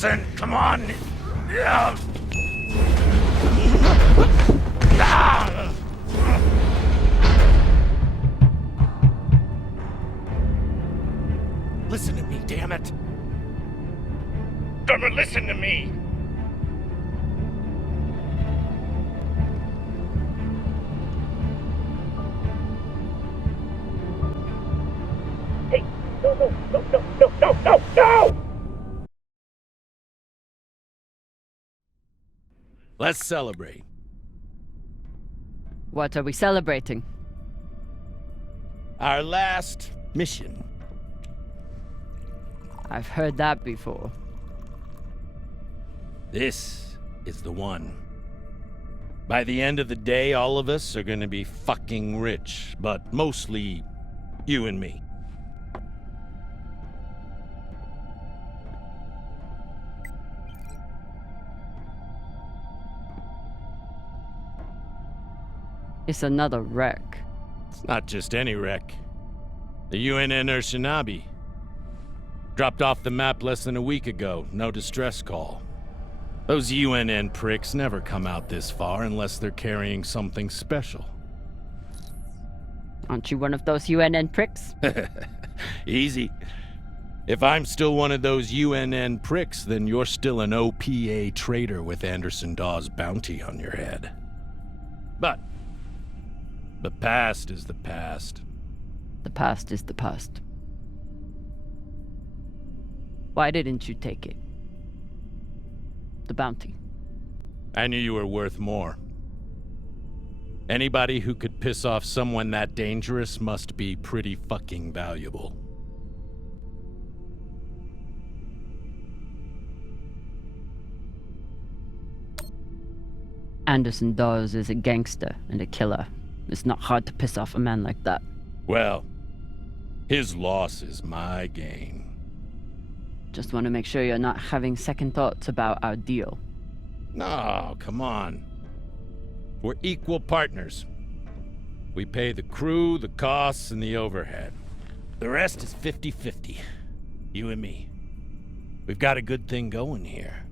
listen, come on. Listen to me, damn it. Drummer, listen to me. Hey, no! Let's celebrate. What are we celebrating? Our last mission. I've heard that before. This is the one. By the end of the day, all of us are gonna be fucking rich, but mostly you and me. It's another wreck. It's not just any wreck. The UNN Shinabi. Dropped off the map less than a week ago. No distress call. Those UNN pricks never come out this far unless they're carrying something special. Aren't you one of those UNN pricks? Easy. If I'm still one of those UNN pricks, then you're still an OPA traitor with Anderson Dawes' bounty on your head. But the past is the past. The past is the past. Why didn't you take it? The bounty. I knew you were worth more. Anybody who could piss off someone that dangerous must be pretty fucking valuable. Anderson Dawes is a gangster and a killer. It's not hard to piss off a man like that. Well, his loss is my gain. Just want to make sure you're not having second thoughts about our deal. No, come on. We're equal partners. We pay the crew, the costs, and the overhead. The rest is 50-50. You and me. We've got a good thing going here.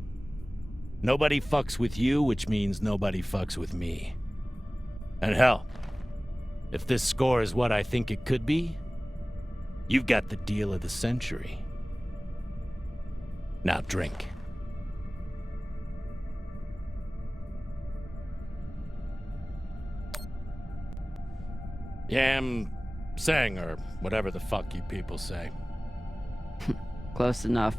Nobody fucks with you, which means nobody fucks with me. And hell, if this score is what I think it could be, you've got the deal of the century. Now drink. Yam sang, or whatever the fuck you people say. Close enough.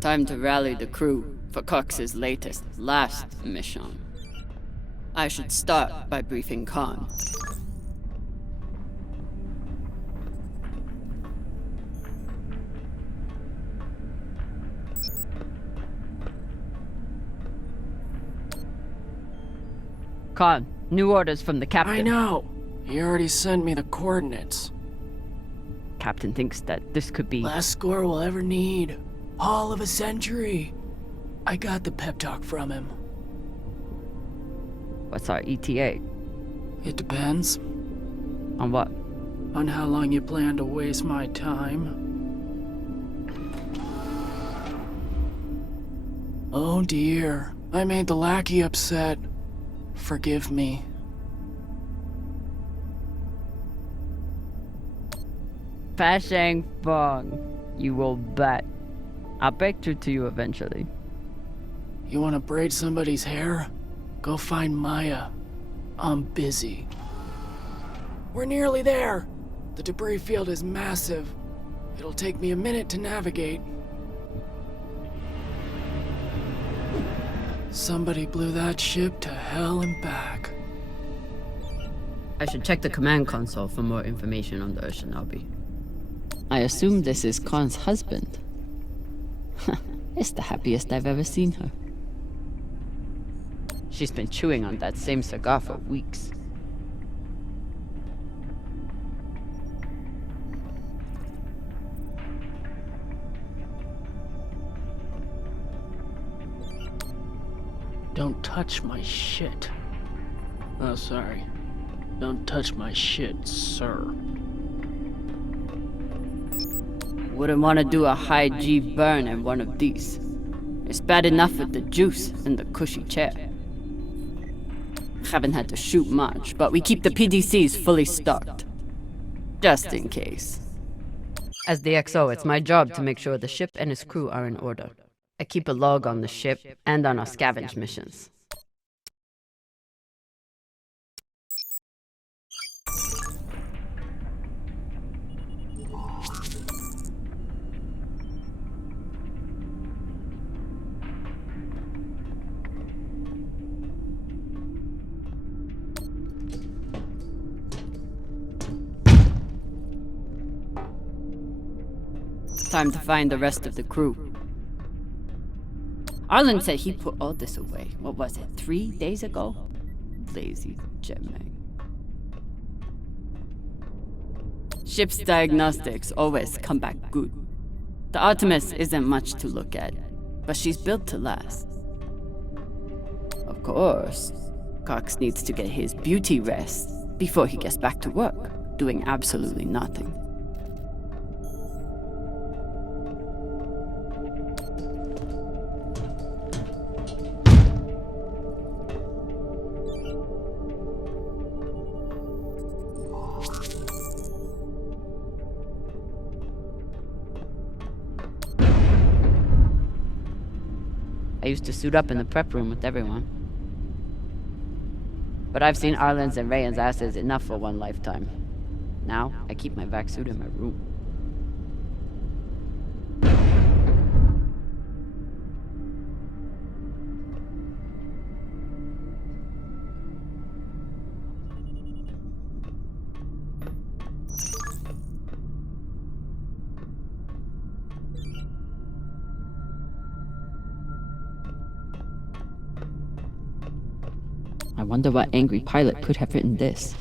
Time to rally the crew for Cox's last mission. I should start by briefing Khan. Khan, new orders from the captain. I know. He already sent me the coordinates. Captain thinks that this could be... Last score we'll ever need. All of a century. I got the pep talk from him. What's our ETA? It depends. On what? On how long you plan to waste my time. Oh dear. I made the lackey upset. Forgive me. Fashang Fong. You will bet. I'll break through to you eventually. You want to braid somebody's hair? Go find Maya. I'm busy. We're nearly there. The debris field is massive. It'll take me a minute to navigate. Somebody blew that ship to hell and back. I should check the command console for more information on the Shinabi. I assume this is Khan's husband. It's the happiest I've ever seen her. She's been chewing on that same cigar for weeks. Don't touch my shit. Oh, sorry. Don't touch my shit, sir. Wouldn't want to do a high G burn in one of these. It's bad enough with the juice and the cushy chair. Haven't had to shoot much, but we keep the PDCs fully stocked. Just in case. As the XO, it's my job to make sure the ship and its crew are in order. I keep a log on the ship and on our scavenge missions. Time to find the rest of the crew. Arlen said he put all this away. What was it, 3 days ago? Lazy jetman. Ship's diagnostics always come back good. The Artemis isn't much to look at, but she's built to last. Of course, Cox needs to get his beauty rest before he gets back to work, doing absolutely nothing. I used to suit up in the prep room with everyone. But I've seen Arlen's and Rayan's asses enough for one lifetime. Now, I keep my vac suit in my room. I wonder what angry pilot could have written this.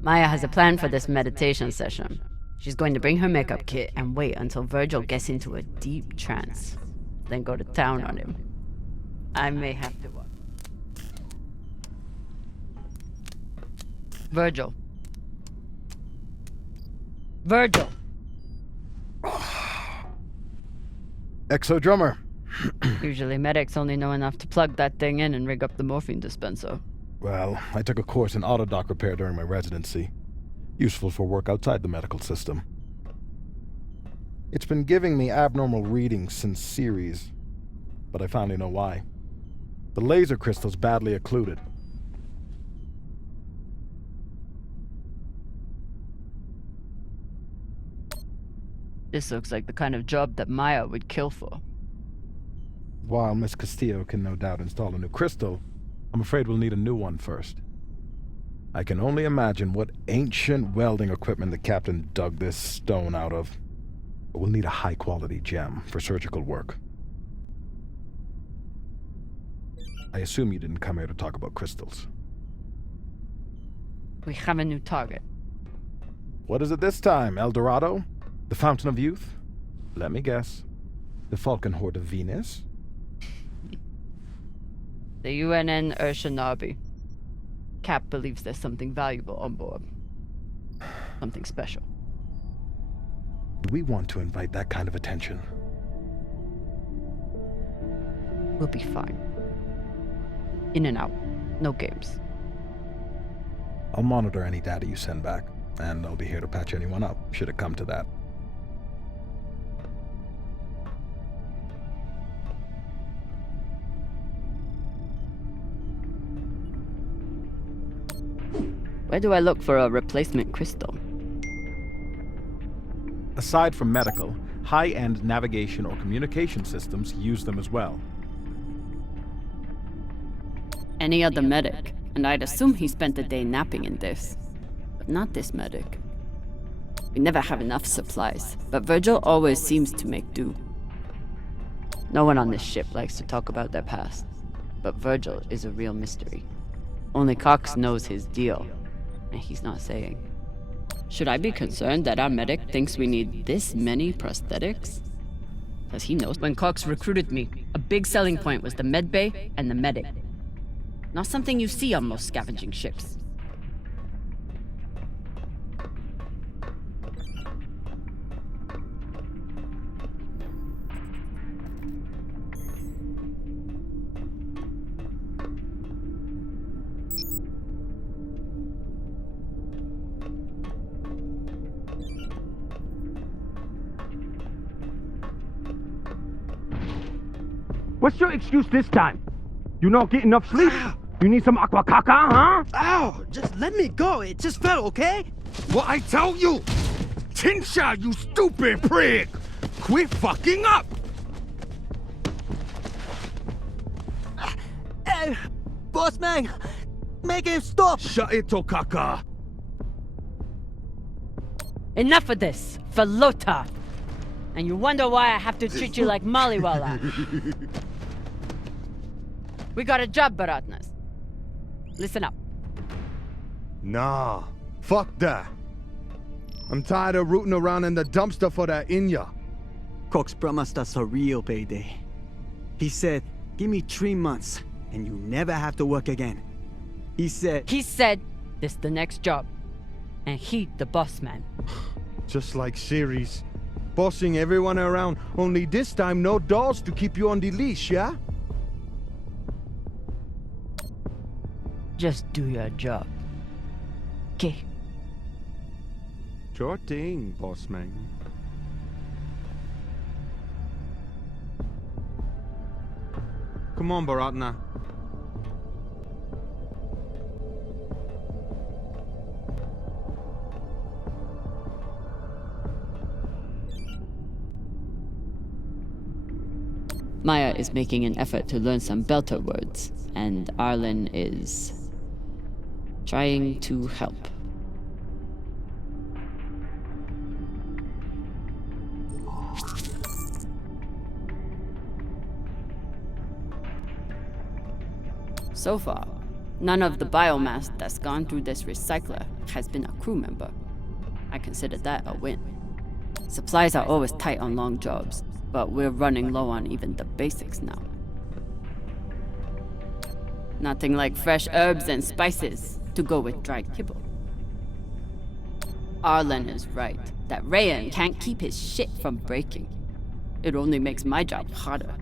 Maya has a plan for this meditation session. She's going to bring her makeup kit and wait until Virgil gets into a deep trance, then go to town on him. I may have to watch. Virgil. Virgil! Exo drummer. Usually medics only know enough to plug that thing in and rig up the morphine dispenser. Well, I took a course in autodock repair during my residency. Useful for work outside the medical system. It's been giving me abnormal readings since Series, but I finally know why. The laser crystal's badly occluded. This looks like the kind of job that Maya would kill for. While Miss Castillo can no doubt install a new crystal, I'm afraid we'll need a new one first. I can only imagine what ancient welding equipment the captain dug this stone out of. But we'll need a high-quality gem for surgical work. I assume you didn't come here to talk about crystals. We have a new target. What is it this time, El Dorado? The Fountain of Youth? Let me guess. The Falcon Horde of Venus? The UNN Urshanabi. Cap believes there's something valuable on board. Something special. Do we want to invite that kind of attention? We'll be fine. In and out. No games. I'll monitor any data you send back, and I'll be here to patch anyone up, should it come to that. Where do I look for a replacement crystal? Aside from medical, high-end navigation or communication systems use them as well. Any other medic, and I'd assume he spent the day napping in this. But not this medic. We never have enough supplies, but Virgil always seems to make do. No one on this ship likes to talk about their past, but Virgil is a real mystery. Only Cox knows his deal. And he's not saying. Should I be concerned that our medic thinks we need this many prosthetics? Because he knows when Cox recruited me, a big selling point was the med bay and the medic. Not something you see on most scavenging ships. What's your excuse this time? You not get enough sleep? You need some aqua caca, huh? Ow! Just let me go. It just fell, okay? What I tell you? Tinsha, you stupid prig! Quit fucking up! Hey, boss man, make him stop. Shut it, Tokaka. Enough of this, Falota! And you wonder why I have to treat you like Maliwala. We got a job, Baratnas. Listen up. Nah, fuck that. I'm tired of rooting around in the dumpster for that Inya. Cox promised us a real payday. He said, give me 3 months, and you never have to work again. He said, this the next job. And he the boss man. Just like Series. Bossing everyone around, only this time no dolls to keep you on the leash, yeah? Just do your job. Okay. Sure thing, boss man. Come on, Baratna. Maya is making an effort to learn some Belter words, and Arlen is trying to help. So far, none of the biomass that's gone through this recycler has been a crew member. I consider that a win. Supplies are always tight on long jobs, but we're running low on even the basics now. Nothing like fresh herbs and spices to go with dry kibble. Arlen is right, that Rayan can't keep his shit from breaking. It only makes my job harder.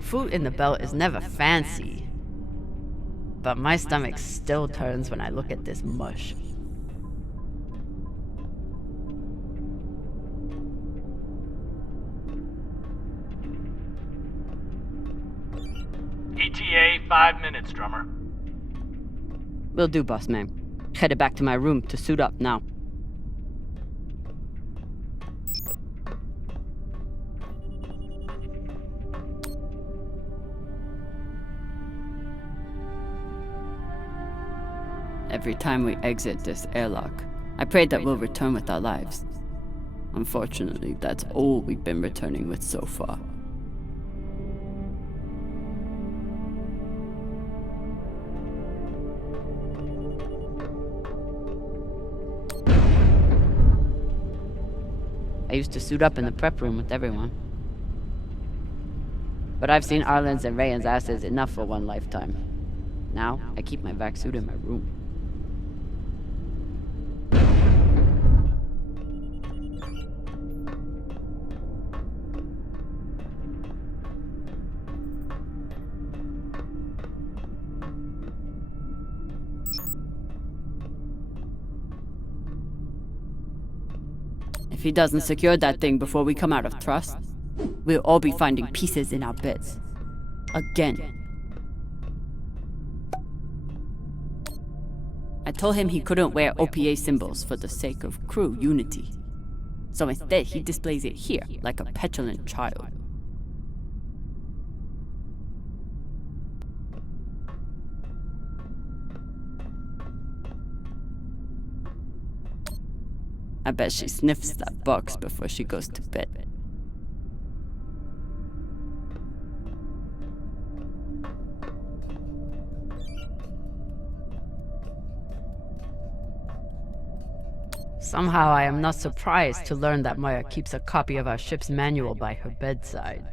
Food in the belt is never fancy, but my stomach still turns when I look at this mush. ETA 5 minutes, drummer. Will do, boss man. Headed back to my room to suit up now. Every time we exit this airlock, I pray that we'll return with our lives. Unfortunately, that's all we've been returning with so far. I used to suit up in the prep room with everyone. But I've seen Arlen's and Rayan's asses enough for one lifetime. Now, I keep my vac suit in my room. If he doesn't secure that thing before we come out of trust, we'll all be finding pieces in our beds. Again. I told him he couldn't wear OPA symbols for the sake of crew unity. So instead, he displays it here, like a petulant child. I bet she sniffs that box before she goes to bed. Somehow I am not surprised to learn that Maya keeps a copy of our ship's manual by her bedside.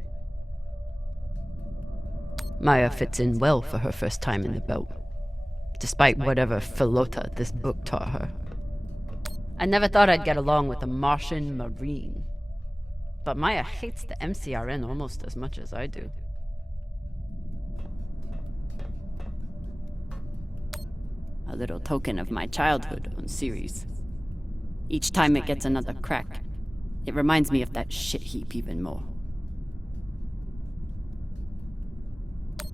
Maya fits in well for her first time in the belt, despite whatever philota this book taught her. I never thought I'd get along with a Martian Marine, but Maya hates the MCRN almost as much as I do. A little token of my childhood on Series. Each time it gets another crack, it reminds me of that shit heap even more.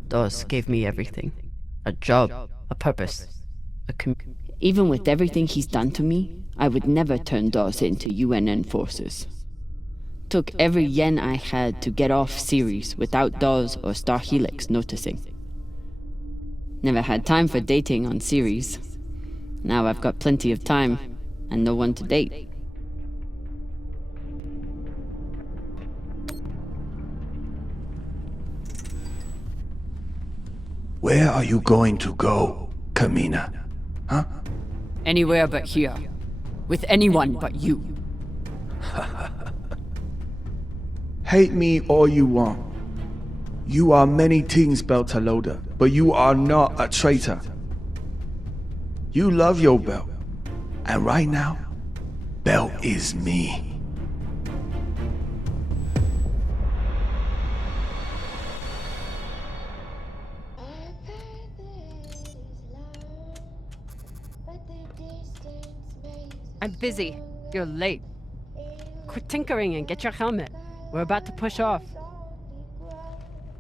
DOS gave me everything. A job, a purpose, Even with everything he's done to me, I would never turn DOS into UNN forces. Took every yen I had to get off Series without DOS or Star Helix noticing. Never had time for dating on Series. Now I've got plenty of time and no one to date. Where are you going to go, Camina? Huh? Anywhere but here. With anyone but you. Hate me all you want. You are many things, Beltaloda, but you are not a traitor. You love your belt. And right now, Belt is me. I'm busy. You're late. Quit tinkering and get your helmet. We're about to push off.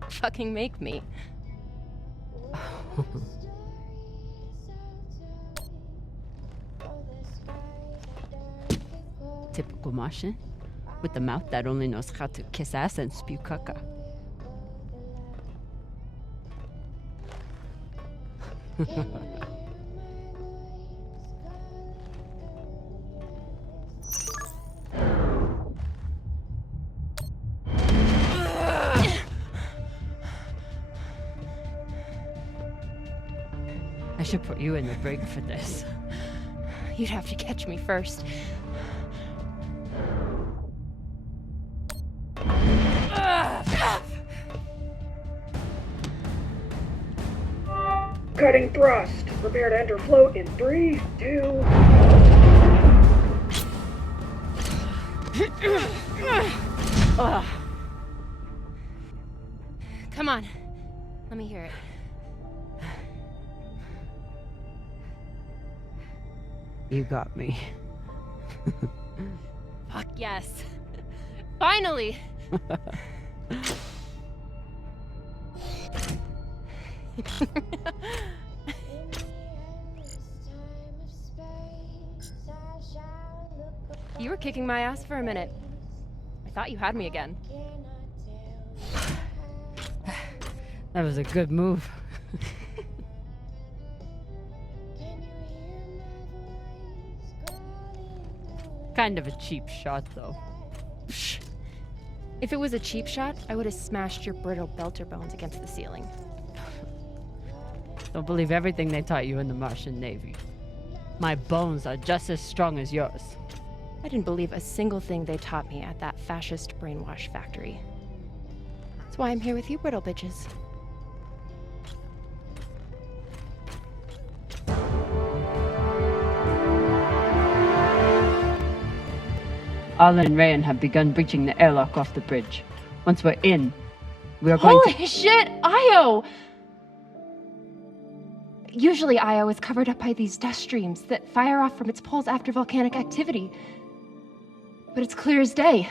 Fucking make me. Typical Martian. With the mouth that only knows how to kiss ass and spew caca. I should put you in the brig for this. You'd have to catch me first. Cutting thrust. Prepare to enter float in 3, 2... Come on. Let me hear it. You got me. Fuck yes. Finally! You were kicking my ass for a minute. I thought you had me again. That was a good move. Kind of a cheap shot, though. Psh. If it was a cheap shot, I would have smashed your brittle belter bones against the ceiling. Don't believe everything they taught you in the Martian Navy. My bones are just as strong as yours. I didn't believe a single thing they taught me at that fascist brainwash factory. That's why I'm here with you brittle bitches. Arlen and Rayan have begun breaching the airlock off the bridge. Once we're in, we are going Holy shit, Io! Usually Io is covered up by these dust streams that fire off from its poles after volcanic activity. But it's clear as day.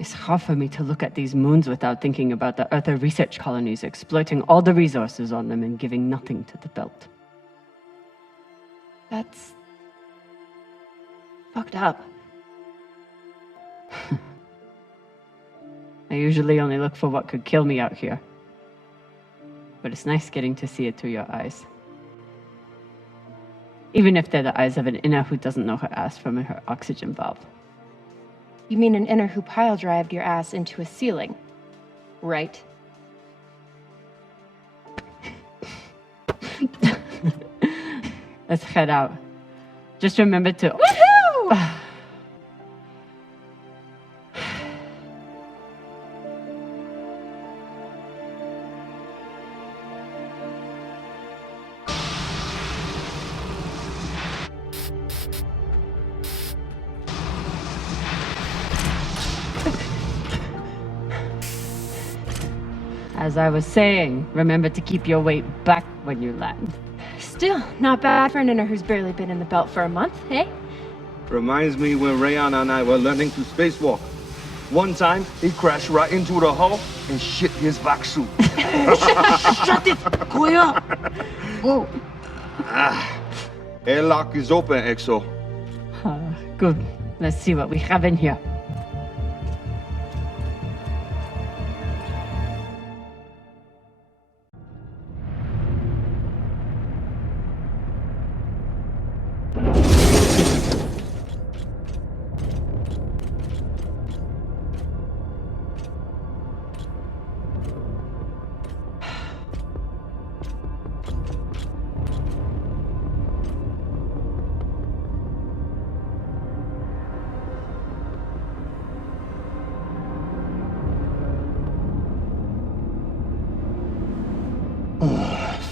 It's hard for me to look at these moons without thinking about the Earther research colonies exploiting all the resources on them and giving nothing to the belt. That's fucked up. I usually only look for what could kill me out here. But it's nice getting to see it through your eyes. Even if they're the eyes of an inner who doesn't know her ass from her oxygen valve. You mean an inner who pile-drived your ass into a ceiling, right? Let's head out. Just remember to... Woohoo! As I was saying, remember to keep your weight back when you land. Still, not bad for an inner who's barely been in the belt for a month, hey? Reminds me when Rayana and I were learning to spacewalk. One time, he crashed right into the hull and shit his back suit. Shut it! Koya! Whoa. Airlock is open, Exo. Good. Let's see what we have in here.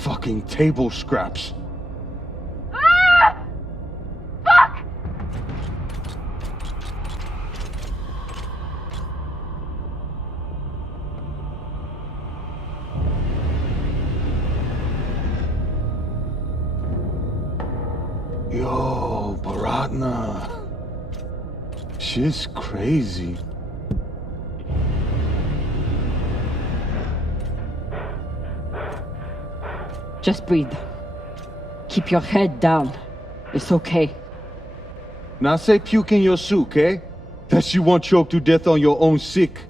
Fucking table scraps. Ah! Fuck! Yo, Baratna. Shit's crazy. Just breathe. Keep your head down. It's okay. Now say puke in your suit, okay? That you won't choke to death on your own sick.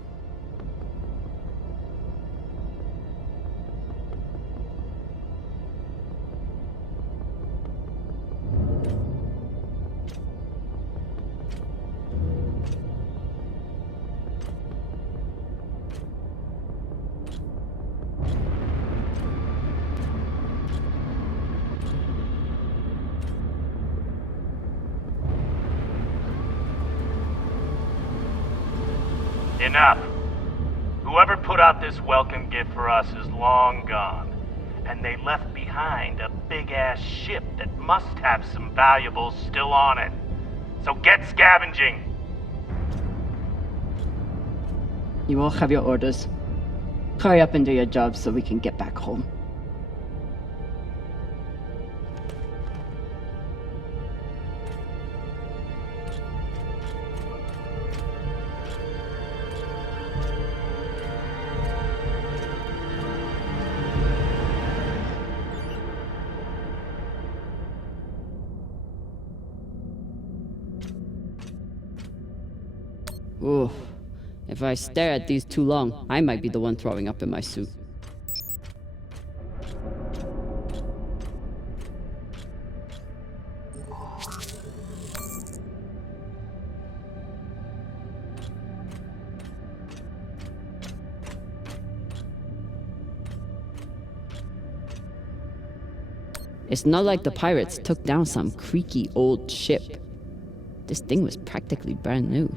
Enough. Whoever put out this welcome gift for us is long gone. And they left behind a big-ass ship that must have some valuables still on it. So get scavenging! You all have your orders. Hurry up and do your jobs so we can get back home. Ooh. If I stare at these too long, I might be the one throwing up in my suit. It's not like the pirates took down some creaky old ship. This thing was practically brand new.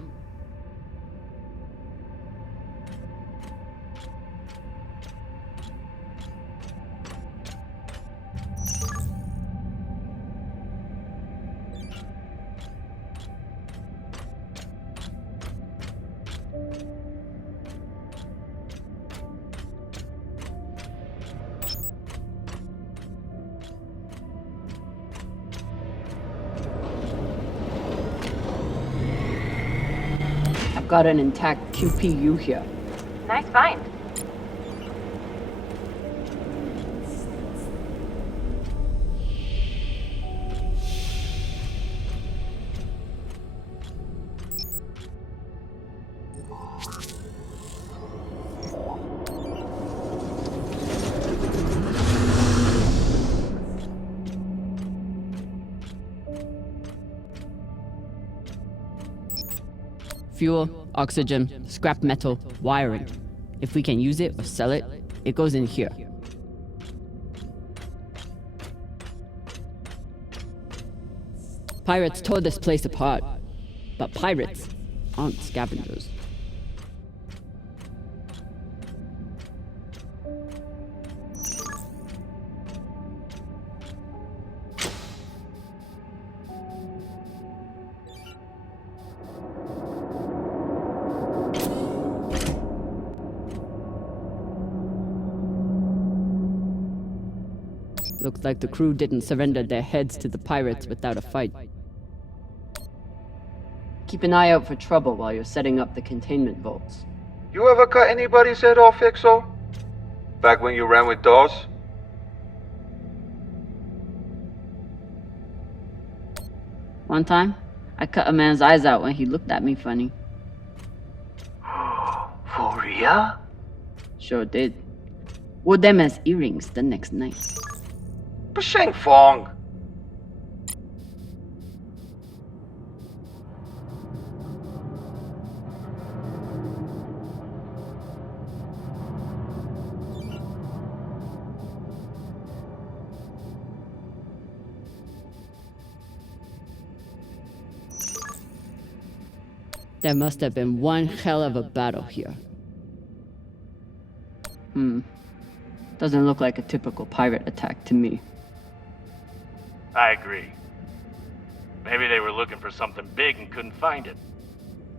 Got an intact QPU here. Nice find. Fuel, oxygen, scrap metal, wiring. If we can use it or sell it, it goes in here. Pirates tore this place apart. But pirates aren't scavengers. Looks like the crew didn't surrender their heads to the pirates without a fight. Keep an eye out for trouble while you're setting up the containment vaults. You ever cut anybody's head off, Exo? Back when you ran with Dawes? One time, I cut a man's eyes out when he looked at me funny. For real? Sure did. Wore them as earrings the next night. Basheng Fong. There must have been one hell of a battle here. Doesn't look like a typical pirate attack to me. I agree. Maybe they were looking for something big and couldn't find it.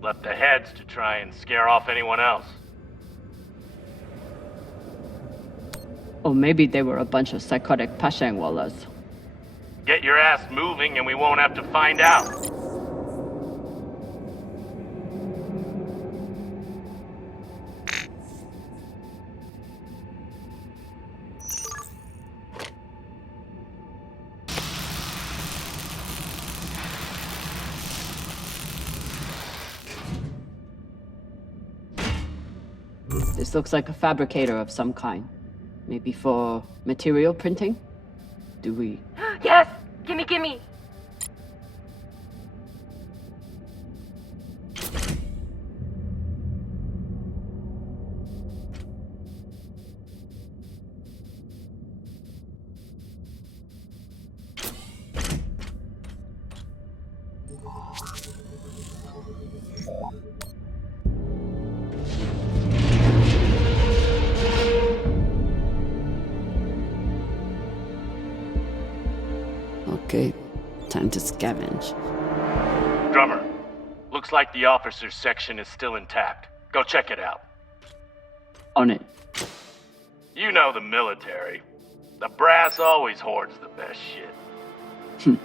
Left the heads to try and scare off anyone else. Or maybe they were a bunch of psychotic Pashangwalas. Get your ass moving and we won't have to find out. This looks like a fabricator of some kind. Maybe for material printing? Do we... Yes! Gimme! Okay, time to scavenge. Drummer, looks like the officers section is still intact. Go check it out. On it. You know the military. The brass always hoards the best shit.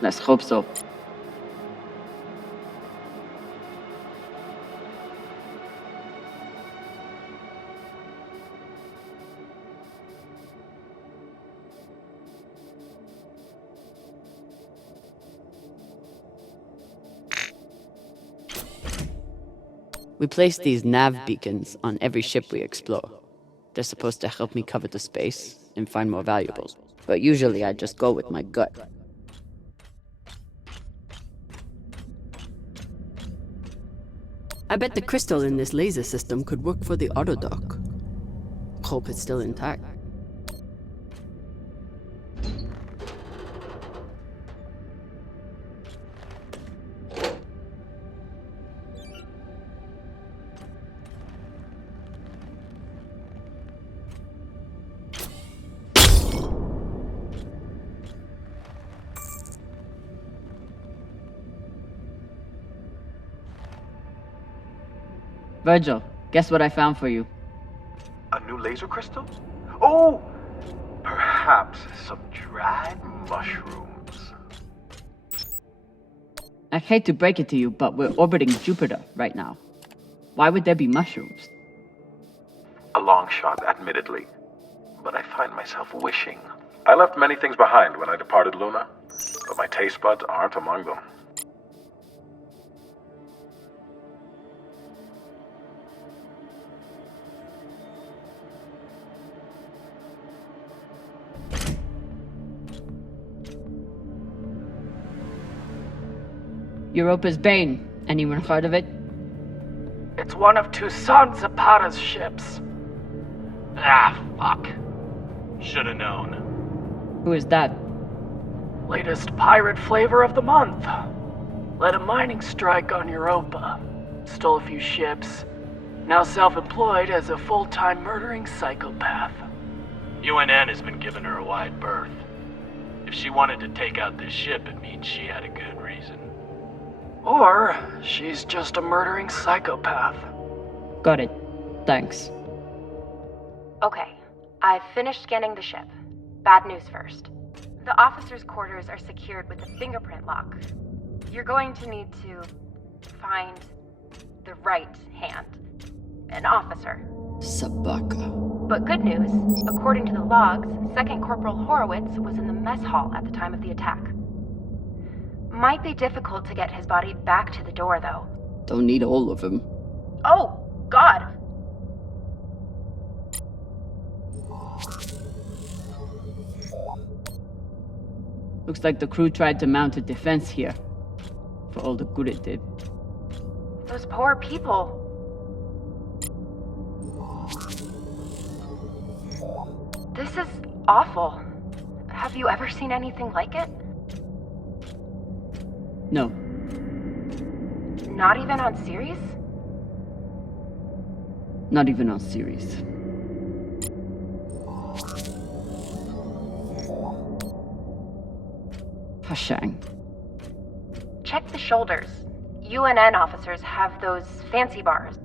Let's hope so. We place these nav beacons on every ship we explore. They're supposed to help me cover the space and find more valuables, but usually I just go with my gut. I bet the crystal in this laser system could work for the autodock. Hope it's still intact. Virgil, guess what I found for you? A new laser crystal? Oh! Perhaps some dried mushrooms. I hate to break it to you, but we're orbiting Jupiter right now. Why would there be mushrooms? A long shot, admittedly. But I find myself wishing. I left many things behind when I departed Luna, but my taste buds aren't among them. Europa's Bane. Anyone heard of it? It's one of Toussaint Zapata's ships. Ah, fuck. Should've known. Who is that? Latest pirate flavor of the month. Led a mining strike on Europa. Stole a few ships. Now self-employed as a full-time murdering psychopath. UNN has been giving her a wide berth. If she wanted to take out this ship, it means she had a good reason. Or she's just a murdering psychopath. Got it. Thanks. Okay, I've finished scanning the ship. Bad news first. The officers' quarters are secured with a fingerprint lock. You're going to need to find the right hand. An officer. Sabaka. But good news, according to the logs, Second Corporal Horowitz was in the mess hall at the time of the attack. Might be difficult to get his body back to the door, though. Don't need all of him. Oh, God! Looks like the crew tried to mount a defense here. For all the good it did. Those poor people. This is awful. Have you ever seen anything like it? No. Not even on Series? Not even on Series. Hashang. Check the shoulders. UNN officers have those fancy bars.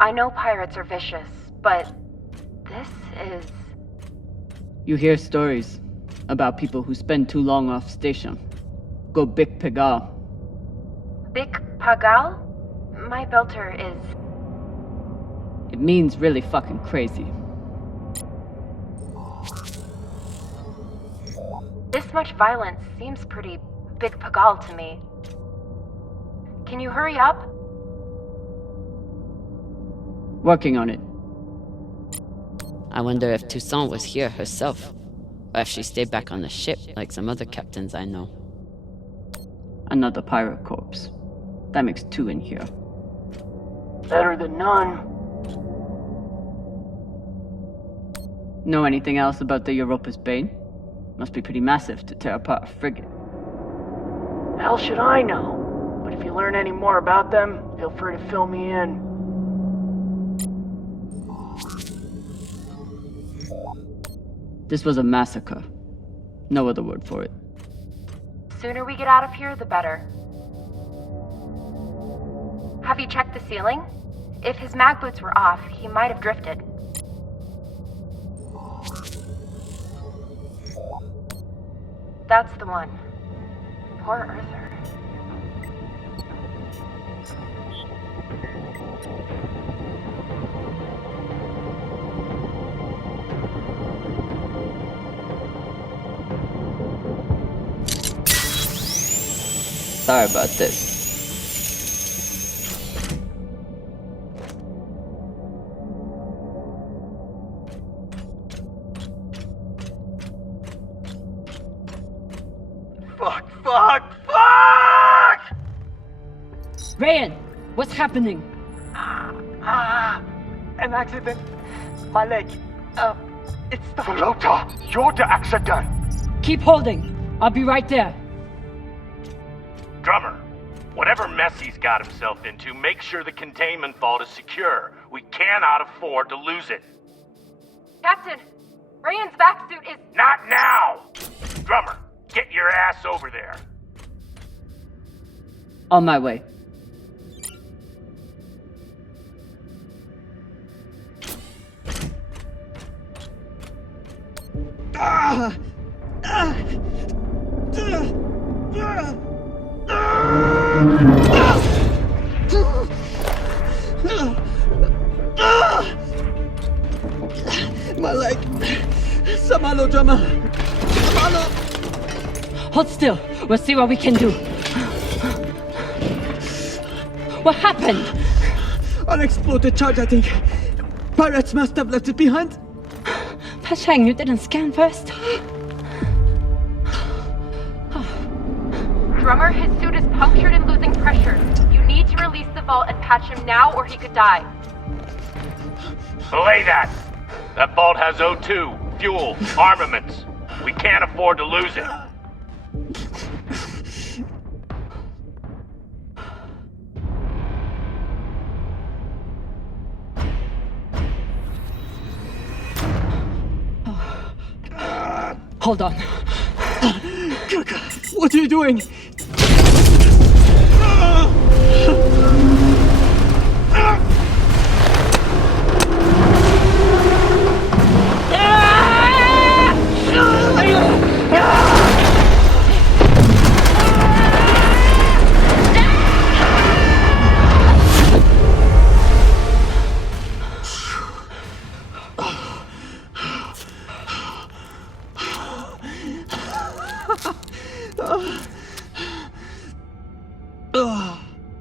I know pirates are vicious, but this is... You hear stories about people who spend too long off station. Go Big Pagal. Big Pagal? My belter is... It means really fucking crazy. This much violence seems pretty Big Pagal to me. Can you hurry up? Working on it. I wonder if Toussaint was here herself, or if she stayed back on the ship like some other captains I know. Another pirate corpse. That makes 2 in here. Better than none. Know anything else about the Europa's Bane? Must be pretty massive to tear apart a frigate. Hell should I know? But if you learn any more about them, feel free to fill me in. This was a massacre. No other word for it. Sooner we get out of here, the better. Have you checked the ceiling? If his mag boots were off, he might have drifted. That's the one. Poor Arthur. Sorry about this. Fuck! Ryan, what's happening? An accident. My leg. It's the... Flota, you're the accident. Keep holding. I'll be right there. Drummer, whatever mess he's got himself into, make sure the containment vault is secure. We cannot afford to lose it. Captain, Ryan's vac suit is... Not now! Drummer, get your ass over there. On my way. My leg. Samalo, drummer. Samalo. Hold still. We'll see what we can do. What happened? Unexploded charge, I think. Pirates must have left it behind. Pashang, you didn't scan first? Drummer, his suit is punctured and losing pressure. You need to release the vault and patch him now or he could die. Belay that! That vault has O2, fuel, armaments. We can't afford to lose it. Hold on. What are you doing?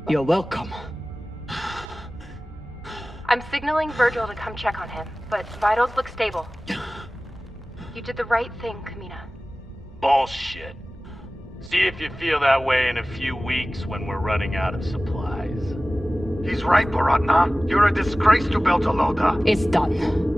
You're welcome. I'm signaling Virgil to come check on him, but vitals look stable. You did the right thing, Camina. Bullshit. See if you feel that way in a few weeks when we're running out of supplies. He's right, Baratna. You're a disgrace to Beltalowda. It's done.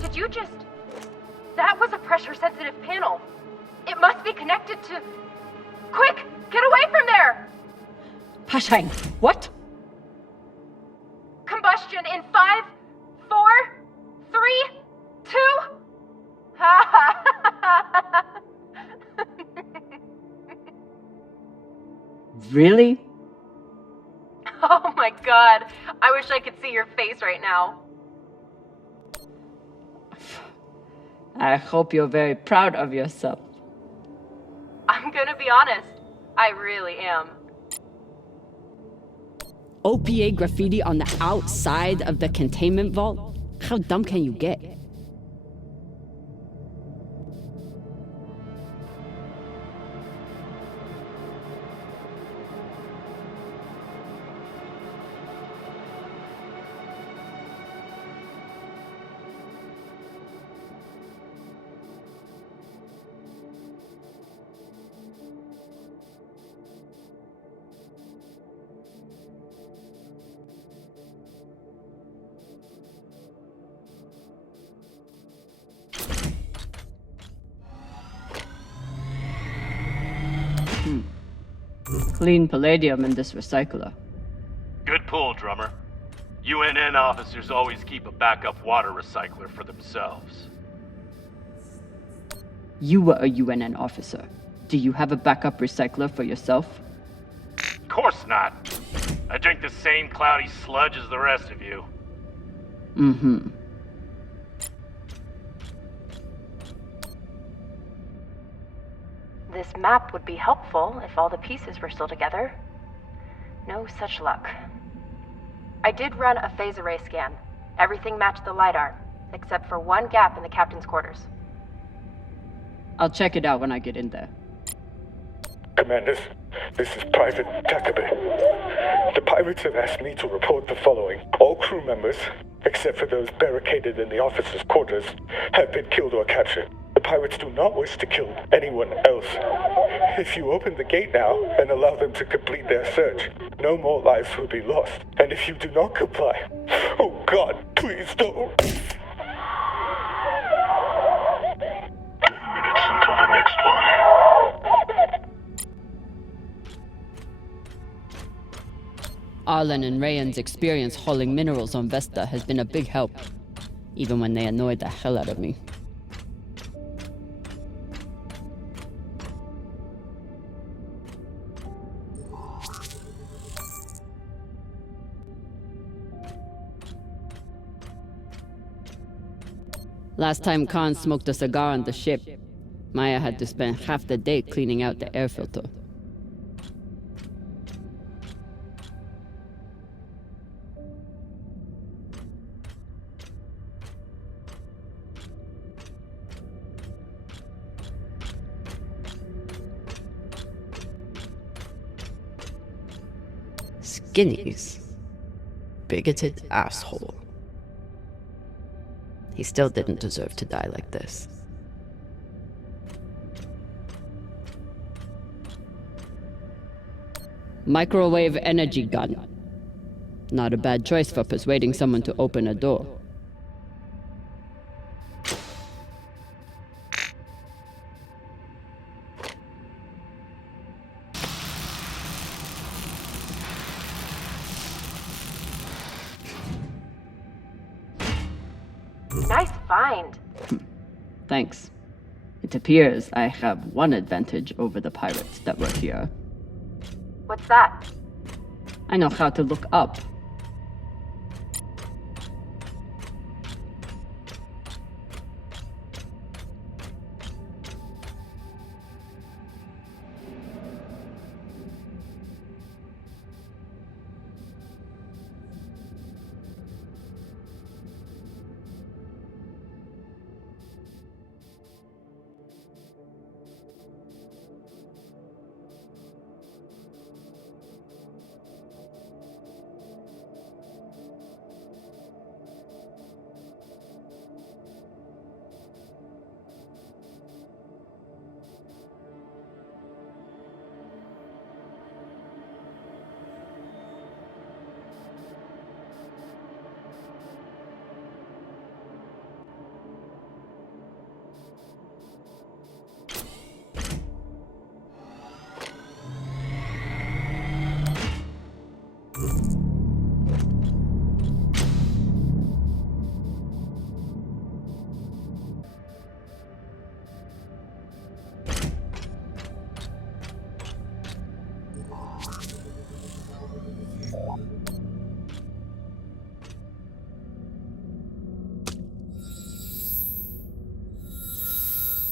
Did you just... That was a pressure-sensitive panel. It must be connected to... Quick! Get away from there! Pashang, what? Combustion in 5, 4, 3, 2... Really? Oh my god. I wish I could see your face right now. I hope you're very proud of yourself. I'm gonna be honest. I really am. OPA graffiti on the outside of the containment vault? How dumb can you get? Clean palladium in this recycler. Good pull, Drummer. UNN officers always keep a backup water recycler for themselves. You were a UNN officer. Do you have a backup recycler for yourself? Of course not. I drink the same cloudy sludge as the rest of you. Mm-hmm. This map would be helpful if all the pieces were still together. No such luck. I did run a phase array scan. Everything matched the LiDAR, except for one gap in the captain's quarters. I'll check it out when I get in there. Commanders, this is Private Takabe. The pirates have asked me to report the following. All crew members, except for those barricaded in the officers' quarters, have been killed or captured. The pirates do not wish to kill anyone else. If you open the gate now and allow them to complete their search, no more lives will be lost. And if you do not comply, oh God, please don't. 2 minutes until the next one. Arlen and Rayan's experience hauling minerals on Vesta has been a big help, even when they annoyed the hell out of me. Last time Khan smoked a cigar on the ship, Maya had to spend half the day cleaning out the air filter. Skinnies. Bigoted asshole. He still didn't deserve to die like this. Microwave energy gun. Not a bad choice for persuading someone to open a door. Nice find. Thanks. It appears I have one advantage over the pirates that were here. What's that? I know how to look up.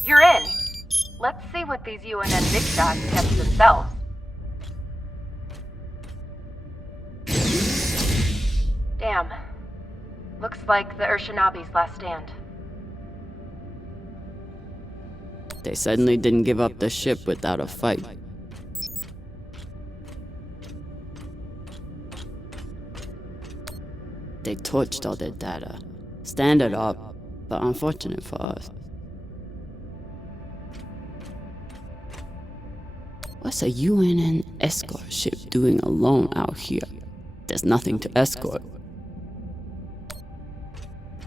You're in. Let's see what these UNN big shots kept to themselves. Damn. Looks like the Urshanabi's last stand. They suddenly didn't give up the ship without a fight. They torched all their data. Standard up, but unfortunate for us. What's a UNN escort ship doing alone out here? There's nothing to escort.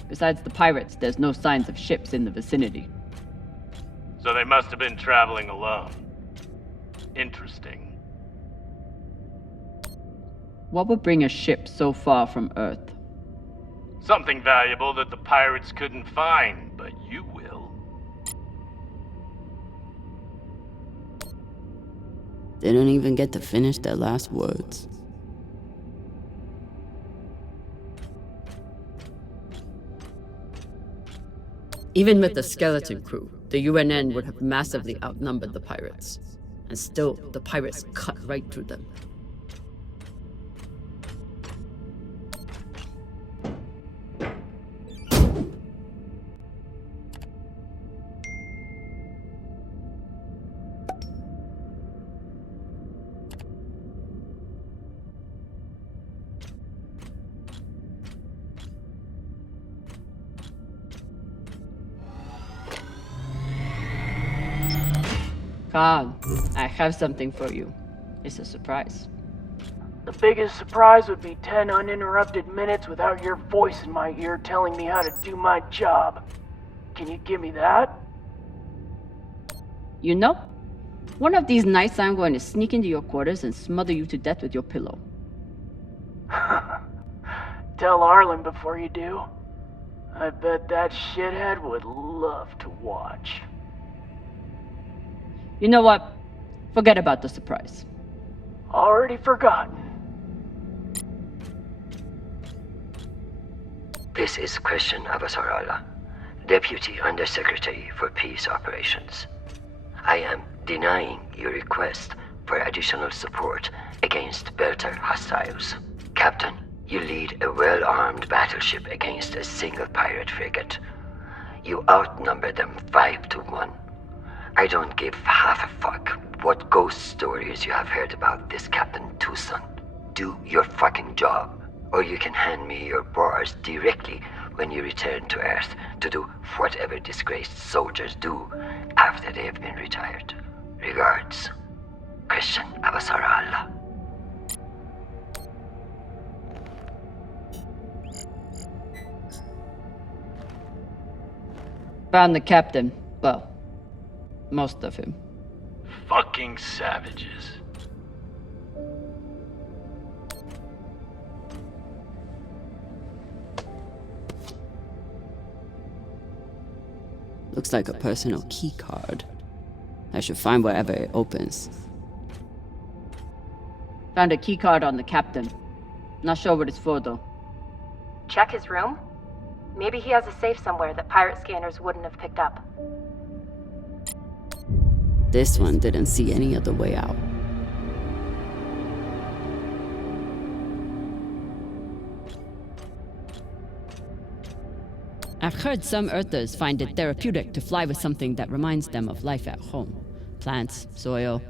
Besides the pirates, there's no signs of ships in the vicinity. So they must have been traveling alone. Interesting. What would bring a ship so far from Earth? Something valuable that the pirates couldn't find, but you will. They don't even get to finish their last words. Even with the skeleton crew, the UNN would have massively outnumbered the pirates. And still, the pirates cut right through them. Khan, I have something for you. It's a surprise. The biggest surprise would be 10 uninterrupted minutes without your voice in my ear telling me how to do my job. Can you give me that? You know, one of these nights I'm going to sneak into your quarters and smother you to death with your pillow. Tell Arlen before you do. I bet that shithead would love to watch. You know what? Forget about the surprise. Already forgotten. This is Christian Avasarala, Deputy Undersecretary for Peace Operations. I am denying your request for additional support against Belter hostiles. Captain, you lead a well-armed battleship against a single pirate frigate. You outnumber them 5 to 1. I don't give half a fuck what ghost stories you have heard about this Captain Tucson. Do your fucking job, or you can hand me your bars directly when you return to Earth to do whatever disgraced soldiers do after they have been retired. Regards, Christian Avasarala. Found the captain. Well, most of him. Fucking savages. Looks like a personal key card. I should find wherever it opens. Found a key card on the captain. Not sure what it's for though. Check his room? Maybe he has a safe somewhere that pirate scanners wouldn't have picked up. This one didn't see any other way out. I've heard some Earthers find it therapeutic to fly with something that reminds them of life at home. Plants, soil,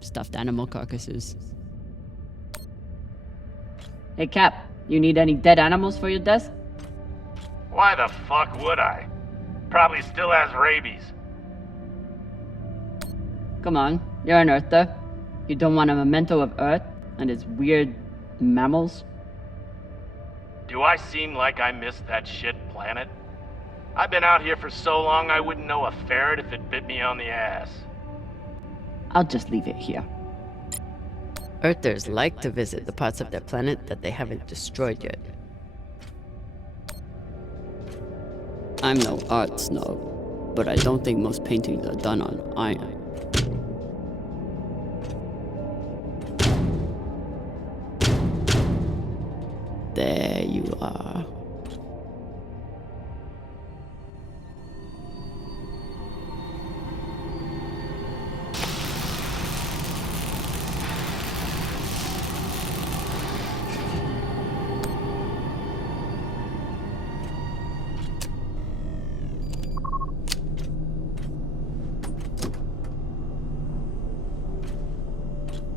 stuffed animal carcasses. Hey Cap, you need any dead animals for your desk? Why the fuck would I? Probably still has rabies. Come on, you're an Earther. You don't want a memento of Earth and its weird mammals? Do I seem like I missed that shit planet? I've been out here for so long I wouldn't know a ferret if it bit me on the ass. I'll just leave it here. Earthers like to visit the parts of their planet that they haven't destroyed yet. I'm no art snob, but I don't think most paintings are done on iron. There you are.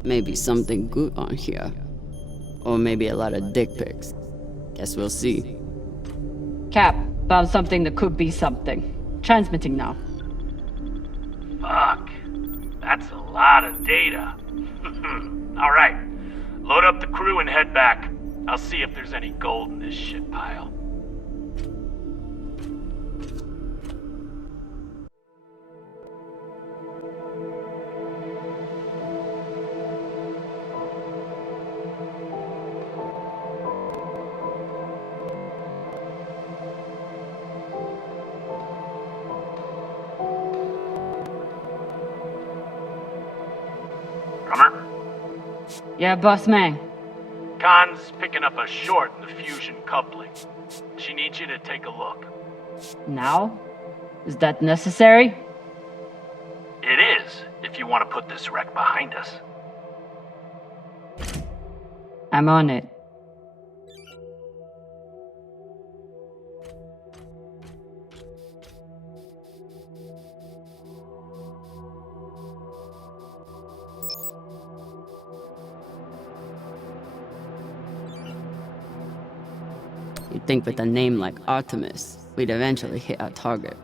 Maybe something good on here. Or maybe a lot of dick pics. Guess we'll see. Cap, found something that could be something. Transmitting now. Fuck. That's a lot of data. Alright. Load up the crew and head back. I'll see if there's any gold in this shit pile. Yeah, boss man. Khan's picking up a short in the fusion coupling. She needs you to take a look. Now? Is that necessary? It is, if you want to put this wreck behind us. I'm on it. You'd think with a name like Artemis, we'd eventually hit our target.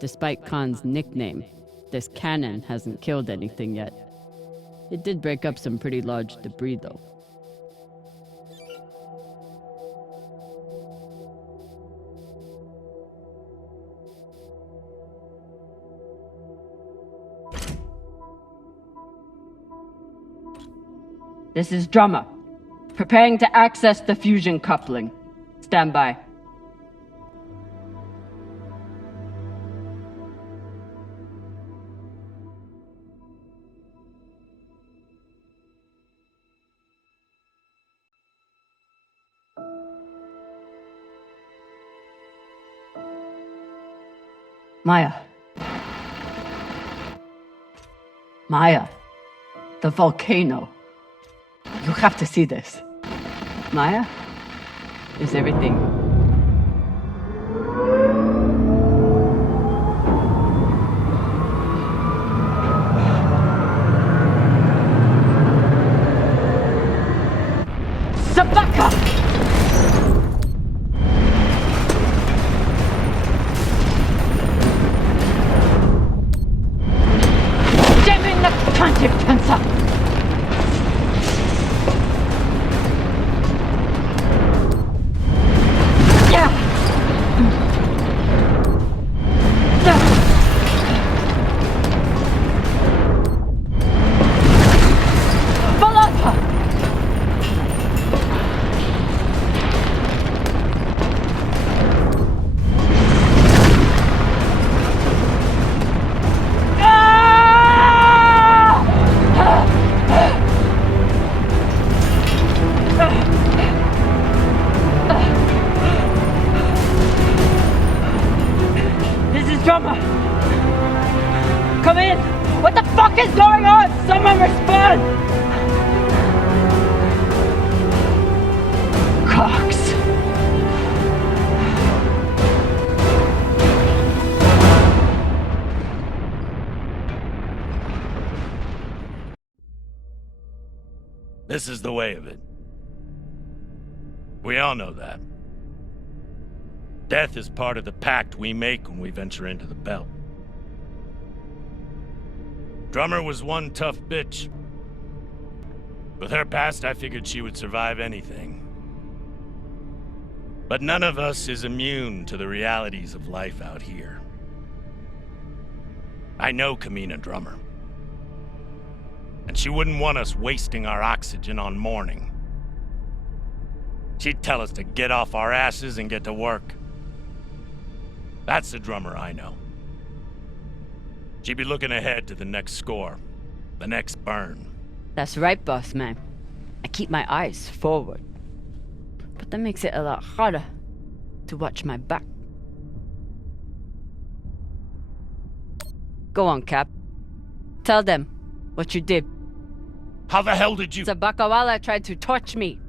Despite Khan's nickname, this cannon hasn't killed anything yet. It did break up some pretty large debris though. This is Drummer. Preparing to access the fusion coupling. Stand by. Maya. Maya. The volcano. You have to see this. Maya? Is everything... Sabaka! Konsequenza! Come in! What the fuck is going on? Someone respond! Cox. This is the way of it. We all know that. Death is part of the pact we make when we venture into the belt. Drummer was one tough bitch. With her past, I figured she would survive anything. But none of us is immune to the realities of life out here. I know Camina Drummer. And she wouldn't want us wasting our oxygen on mourning. She'd tell us to get off our asses and get to work. That's the Drummer I know. She'd be looking ahead to the next score, the next burn. That's right, boss man. I keep my eyes forward. But that makes it a lot harder to watch my back. Go on, Cap. Tell them what you did. How the hell did you... Sabakawala tried to torch me.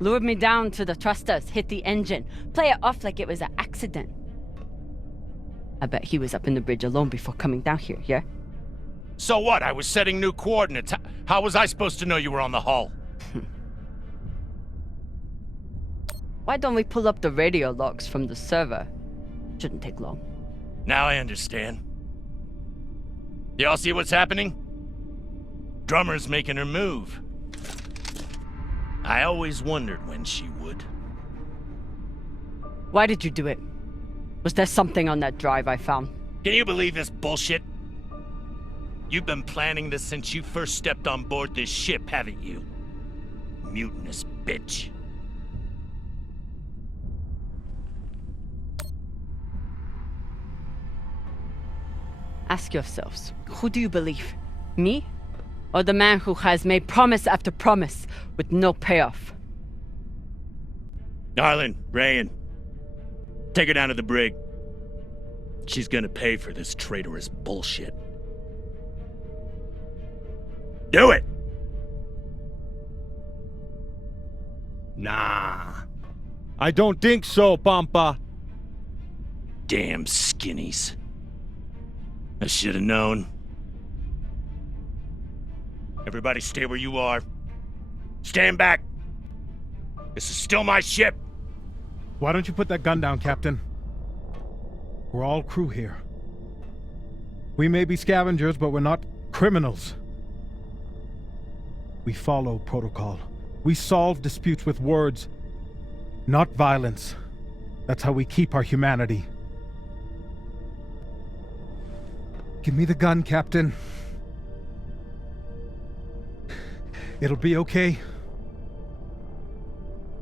Lured me down to the thrusters, hit the engine. Play it off like it was an accident. I bet he was up in the bridge alone before coming down here, yeah? So what? I was setting new coordinates. How was I supposed to know you were on the hull? Why don't we pull up the radio logs from the server? Shouldn't take long. Now I understand. Y'all see what's happening? Drummer's making her move. I always wondered when she would. Why did you do it? Was there something on that drive I found? Can you believe this bullshit? You've been planning this since you first stepped on board this ship, haven't you? Mutinous bitch. Ask yourselves, who do you believe? Me? Or the man who has made promise after promise with no payoff? Darlin, Rayan, take her down to the brig. She's gonna pay for this traitorous bullshit. Do it! Nah. I don't think so, Pampa. Damn skinnies. I should have known. Everybody stay where you are. Stand back. This is still my ship. Why don't you put that gun down, Captain? We're all crew here. We may be scavengers, but we're not criminals. We follow protocol. We solve disputes with words, not violence. That's how we keep our humanity. Give me the gun, Captain. It'll be okay.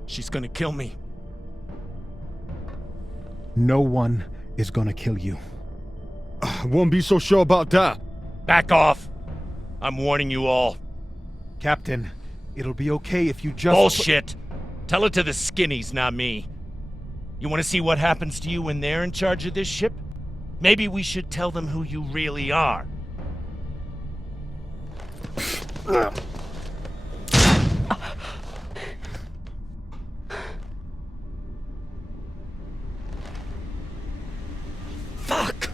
She's gonna kill me. No one is gonna kill you. I won't be so sure about that. Back off. I'm warning you all. Captain, it'll be okay if you just... Bullshit! Tell it to the skinnies, not me. You want to see what happens to you when they're in charge of this ship? Maybe we should tell them who you really are. Fuck!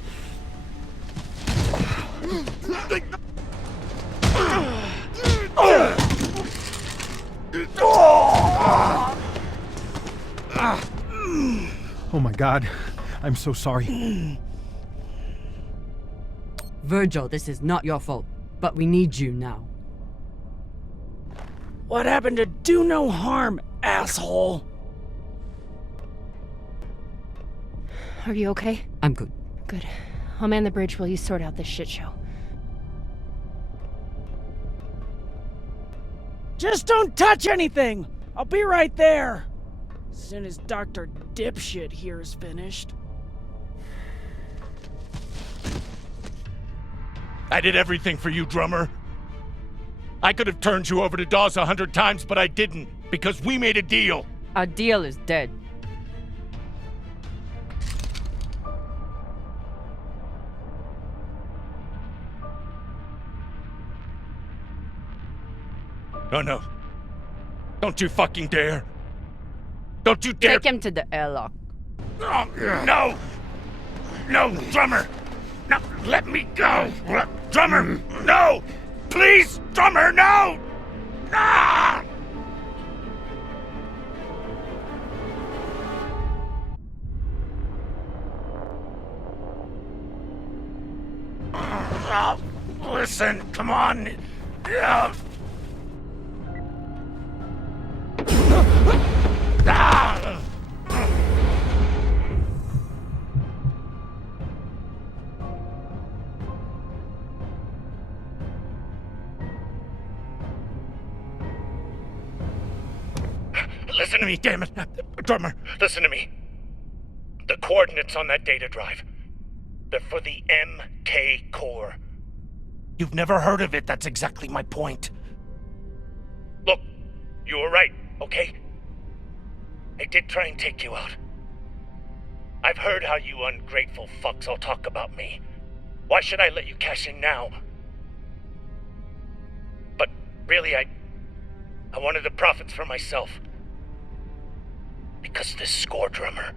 Oh my God, I'm so sorry. Virgil, this is not your fault, but we need you now. What happened to do no harm, asshole? Are you okay? I'm good. Good. I'll man the bridge while you sort out this shit show. Just don't touch anything! I'll be right there! As soon as Dr. Dipshit here is finished. I did everything for you, drummer. I could have turned you over to Dawes 100 times, but I didn't, because we made a deal. Our deal is dead. No. Don't you fucking dare. Don't you dare. Take him to the airlock. Oh, no! No, drummer! No, let me go! Drummer, no! Please, drummer, no! Ah! Listen, come on. Listen to me, damn it. Drummer, listen to me. The coordinates on that data drive, they're for the MK core. You've never heard of it, that's exactly my point. Look, you were right, okay? I did try and take you out. I've heard how you ungrateful fucks all talk about me. Why should I let you cash in now? But really, I wanted the profits for myself. Because this score, drummer,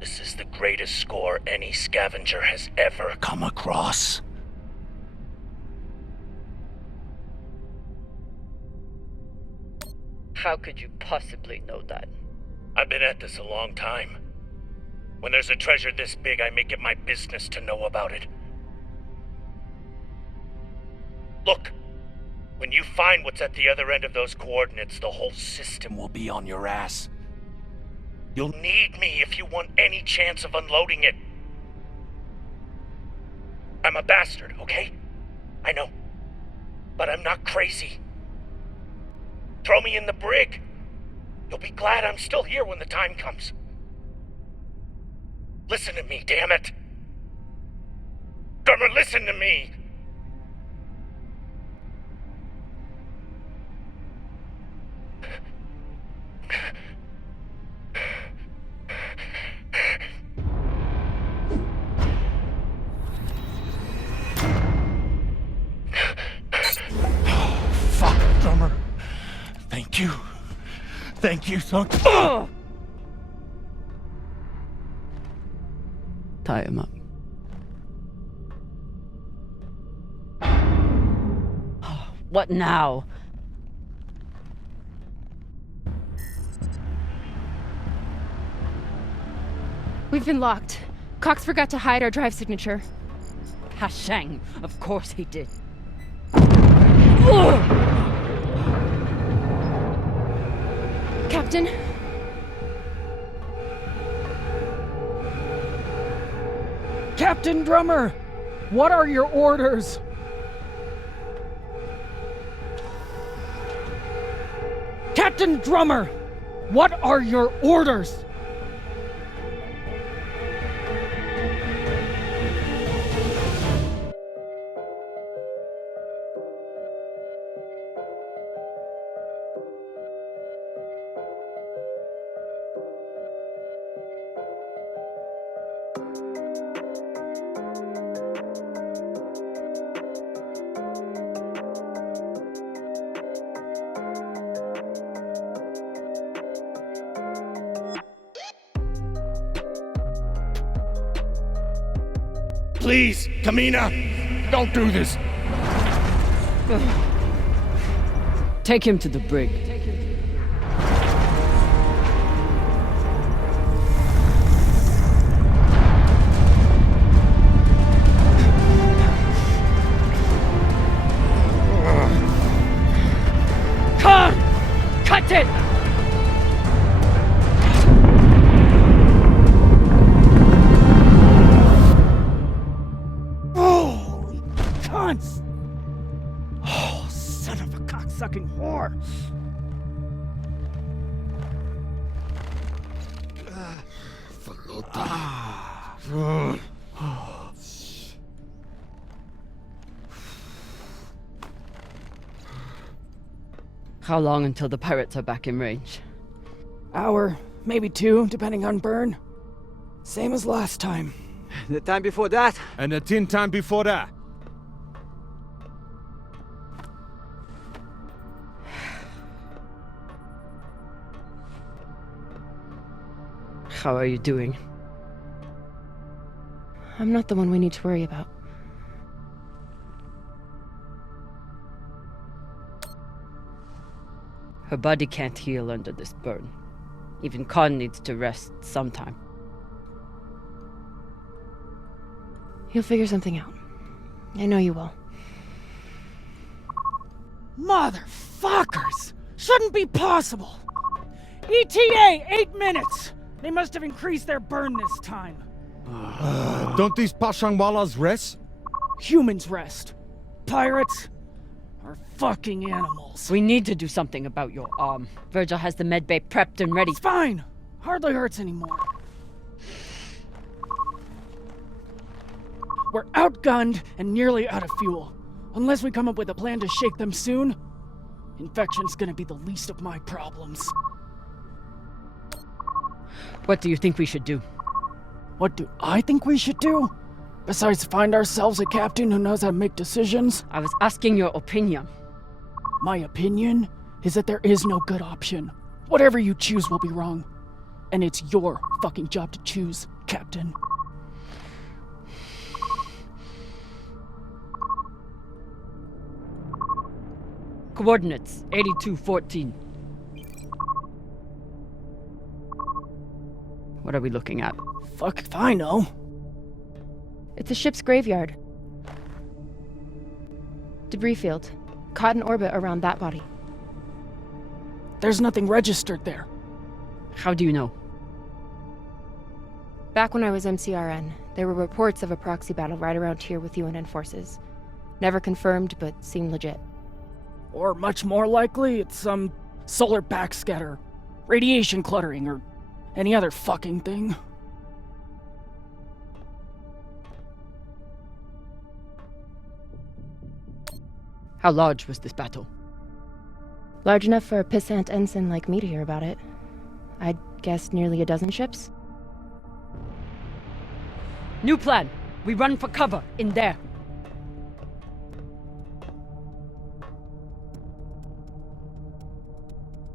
this is the greatest score any scavenger has ever come across. How could you possibly know that? I've been at this a long time. When there's a treasure this big, I make it my business to know about it. Look, when you find what's at the other end of those coordinates, the whole system will be on your ass. You'll need me if you want any chance of unloading it. I'm a bastard, okay? I know. But I'm not crazy. Throw me in the brig. You'll be glad I'm still here when the time comes. Listen to me, damn it. Drummer, listen to me. Fuck, drummer. Thank you. Thank you so much. Tie him up. What now? We've been locked. Cox forgot to hide our drive signature. Hashang, of course he did. Captain? Captain Drummer! What are your orders? Captain Drummer, what are your orders? Please, Camina, don't do this. Take him to the brig. Come! Cut it! Holy cunts! Oh, son of a cocksucking whore! How long until the pirates are back in range? Hour, maybe 2, depending on burn. Same as last time. The time before that? And the 10 time before that. How are you doing? I'm not the one we need to worry about. Her body can't heal under this burn. Even Khan needs to rest sometime. You'll figure something out. I know you will. Motherfuckers! Shouldn't be possible! ETA, 8 minutes! They must have increased their burn this time. Don't these Pashangwalas rest? Humans rest. Pirates are fucking animals. We need to do something about your arm. Virgil has the medbay prepped and ready. It's fine. Hardly hurts anymore. We're outgunned and nearly out of fuel. Unless we come up with a plan to shake them soon, infection's gonna be the least of my problems. What do you think we should do? What do I think we should do? Besides find ourselves a captain who knows how to make decisions? I was asking your opinion. My opinion is that there is no good option. Whatever you choose will be wrong. And it's your fucking job to choose, Captain. Coordinates, 8214. What are we looking at? Fuck if I know. It's a ship's graveyard. Debris field. Caught in orbit around that body. There's nothing registered there. How do you know? Back when I was MCRN, there were reports of a proxy battle right around here with UNN forces. Never confirmed, but seemed legit. Or much more likely, it's some solar backscatter, radiation cluttering, or any other fucking thing. How large was this battle? Large enough for a pissant ensign like me to hear about it. I'd guess nearly a dozen ships. New plan. We run for cover in there.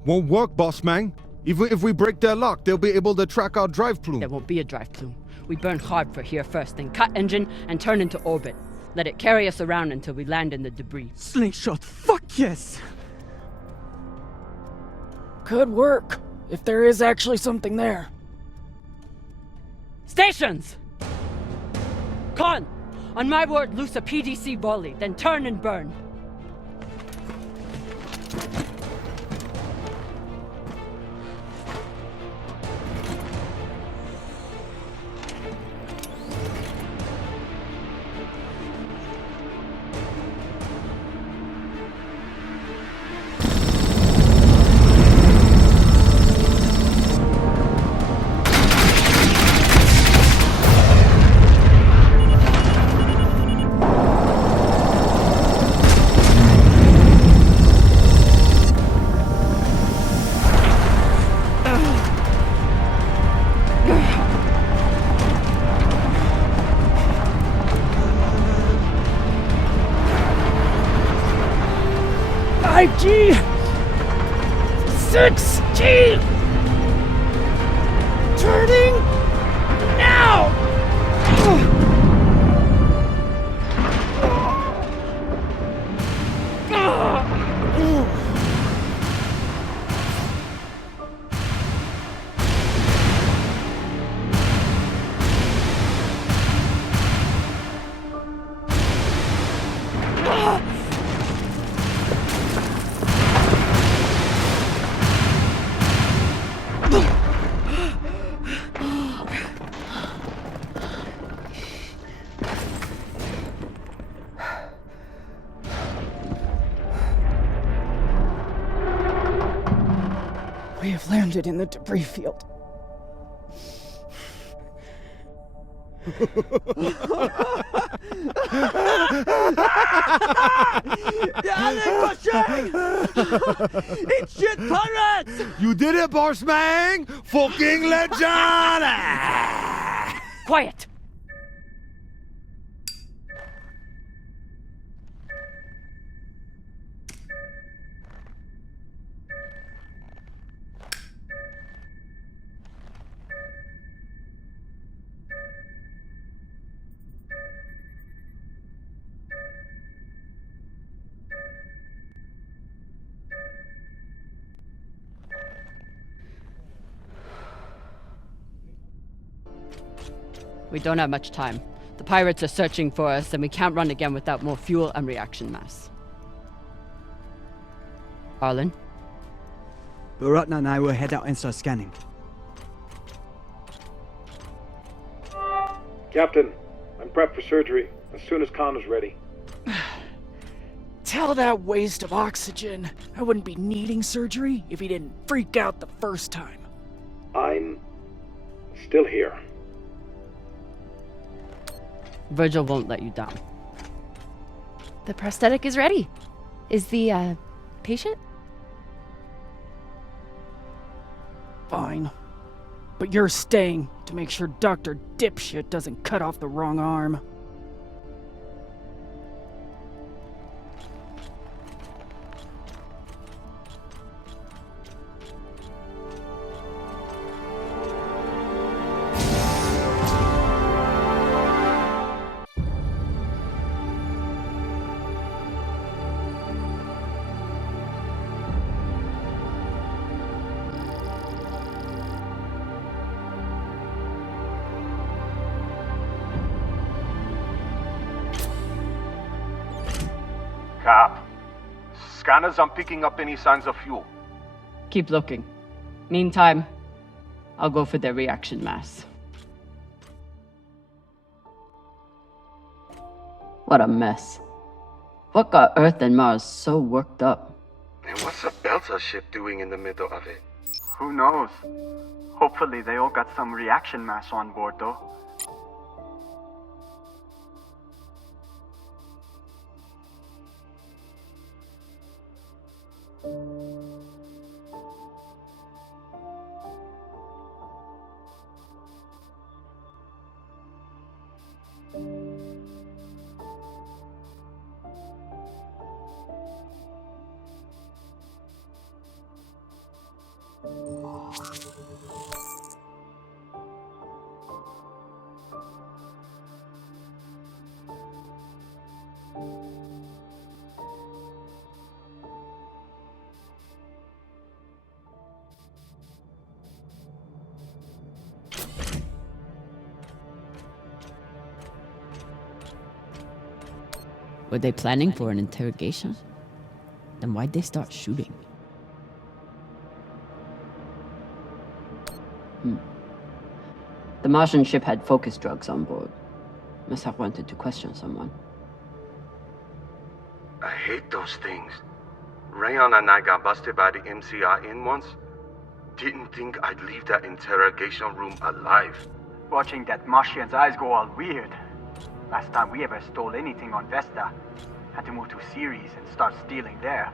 Won't work, boss man. Even if we break their lock, they'll be able to track our drive plume. There won't be a drive plume. We burn hard for here first, then cut engine and turn into orbit. Let it carry us around until we land in the debris. Slingshot, fuck yes! Could work, if there is actually something there. Stations! Con! On my word, loose a PDC volley, then turn and burn. 5G! 6G! Turning now! We have landed in the debris field. It's shit pirates! You did it, Borsmang! Fucking legend! Quiet! We don't have much time. The pirates are searching for us, and we can't run again without more fuel and reaction mass. Arlen? Baratna and I will head out and start scanning. Captain, I'm prepped for surgery as soon as Connor's ready. Tell that waste of oxygen I wouldn't be needing surgery if he didn't freak out the first time. I'm still here. Virgil won't let you down. The prosthetic is ready. Is the, patient? Fine. But you're staying to make sure Dr. Dipshit doesn't cut off the wrong arm. Cap, scanners aren't picking up any signs of fuel. Keep looking. Meantime, I'll go for their reaction mass. What a mess. What got Earth and Mars so worked up? And what's a Delta ship doing in the middle of it? Who knows? Hopefully they all got some reaction mass on board, though. Were they planning for an interrogation? Then why'd they start shooting? The Martian ship had focus drugs on board. Must have wanted to question someone. I hate those things. Rayon and I got busted by the MCI in once. Didn't think I'd leave that interrogation room alive. Watching that Martian's eyes go all weird. Last time we ever stole anything on Vesta. Had to move to Ceres and start stealing there.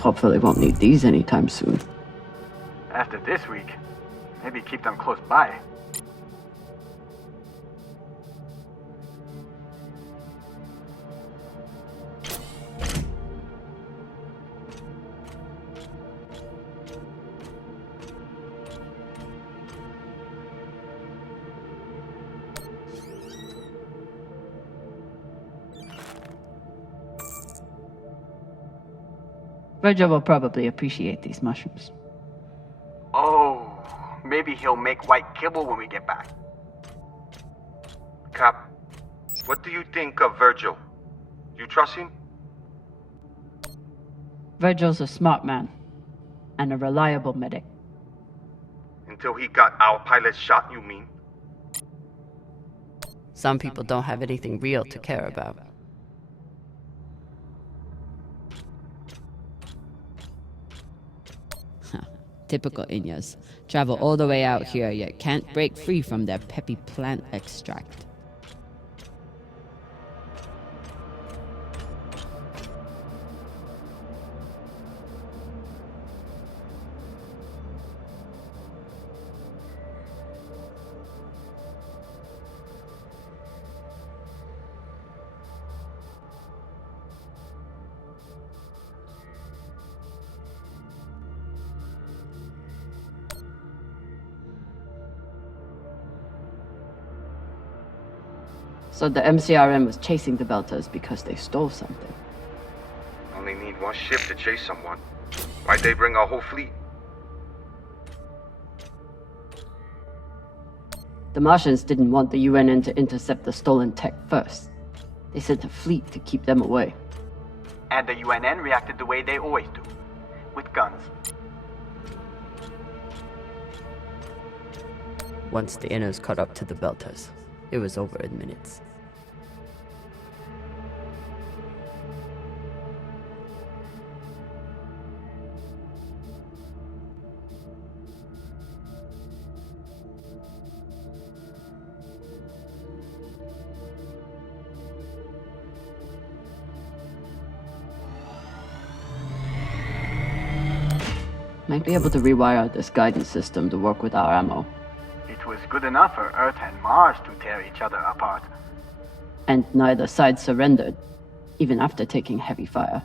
Hopefully won't need these anytime soon. After this week, maybe keep them close by. Virgil will probably appreciate these mushrooms. Oh, maybe he'll make white kibble when we get back. Cap, what do you think of Virgil? You trust him? Virgil's a smart man. And a reliable medic. Until he got our pilot shot, you mean? Some people don't have anything real to care about. Typical Inyas. Travel all the way out here, yet can't break free from their peppy plant extract. So the MCRM was chasing the Belters because they stole something. Only need one ship to chase someone. Why'd they bring a whole fleet? The Martians didn't want the UNN to intercept the stolen tech first. They sent a fleet to keep them away. And the UNN reacted the way they always do, with guns. Once the Inners caught up to the Belters, it was over in minutes. Might be able to rewire this guidance system to work with our ammo. It was good enough for Earth and Mars to tear each other apart. And neither side surrendered, even after taking heavy fire.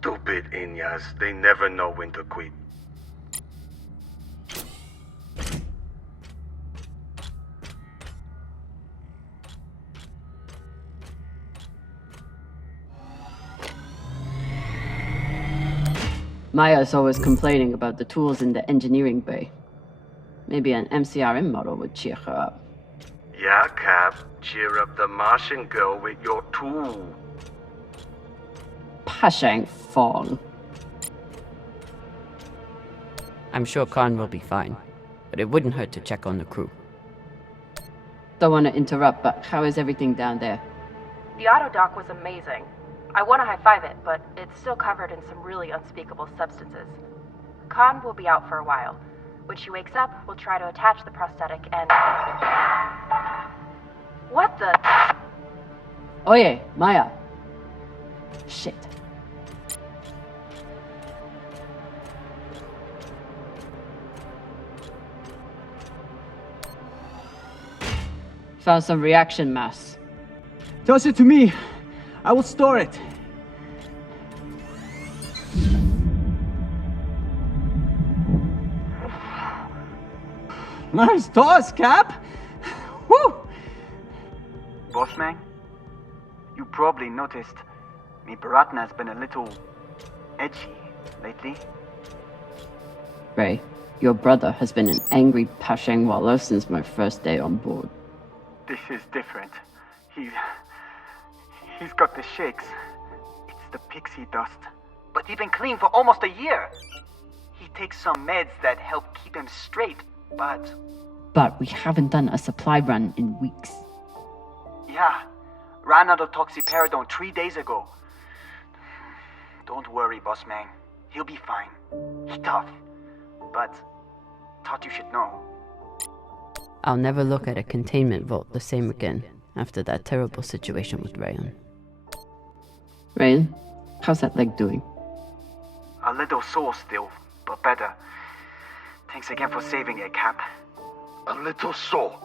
Stupid Inyas. They never know when to quit. Maya's always complaining about the tools in the engineering bay. Maybe an MCRM model would cheer her up. Yeah, Cap. Cheer up the Martian girl with your tool. Pashang Fong. I'm sure Khan will be fine, but it wouldn't hurt to check on the crew. Don't want to interrupt, but how is everything down there? The auto dock was amazing. I want to high-five it, but it's still covered in some really unspeakable substances. Khan will be out for a while. When she wakes up, we'll try to attach the prosthetic and... What the... Oye, Maya. Shit. Found some reaction mass. Toss it to me. I will store it. Nice toss, Cap. Woo! Bossman, you probably noticed me Baratna's been a little edgy lately. Ray, your brother has been an angry Pashang Wallow since my first day on board. This is different. He's got the shakes. It's the pixie dust. But he's been clean for almost a year. He takes some meds that help keep him straight, but... But we haven't done a supply run in weeks. Yeah, ran out of toxiperidone 3 days ago. Don't worry, boss man. He'll be fine. He's tough. But thought you should know. I'll never look at a containment vault the same again after that terrible situation with Rayan. Rayan, how's that leg doing? A little sore still, but better. Thanks again for saving it, Cap. A little sore.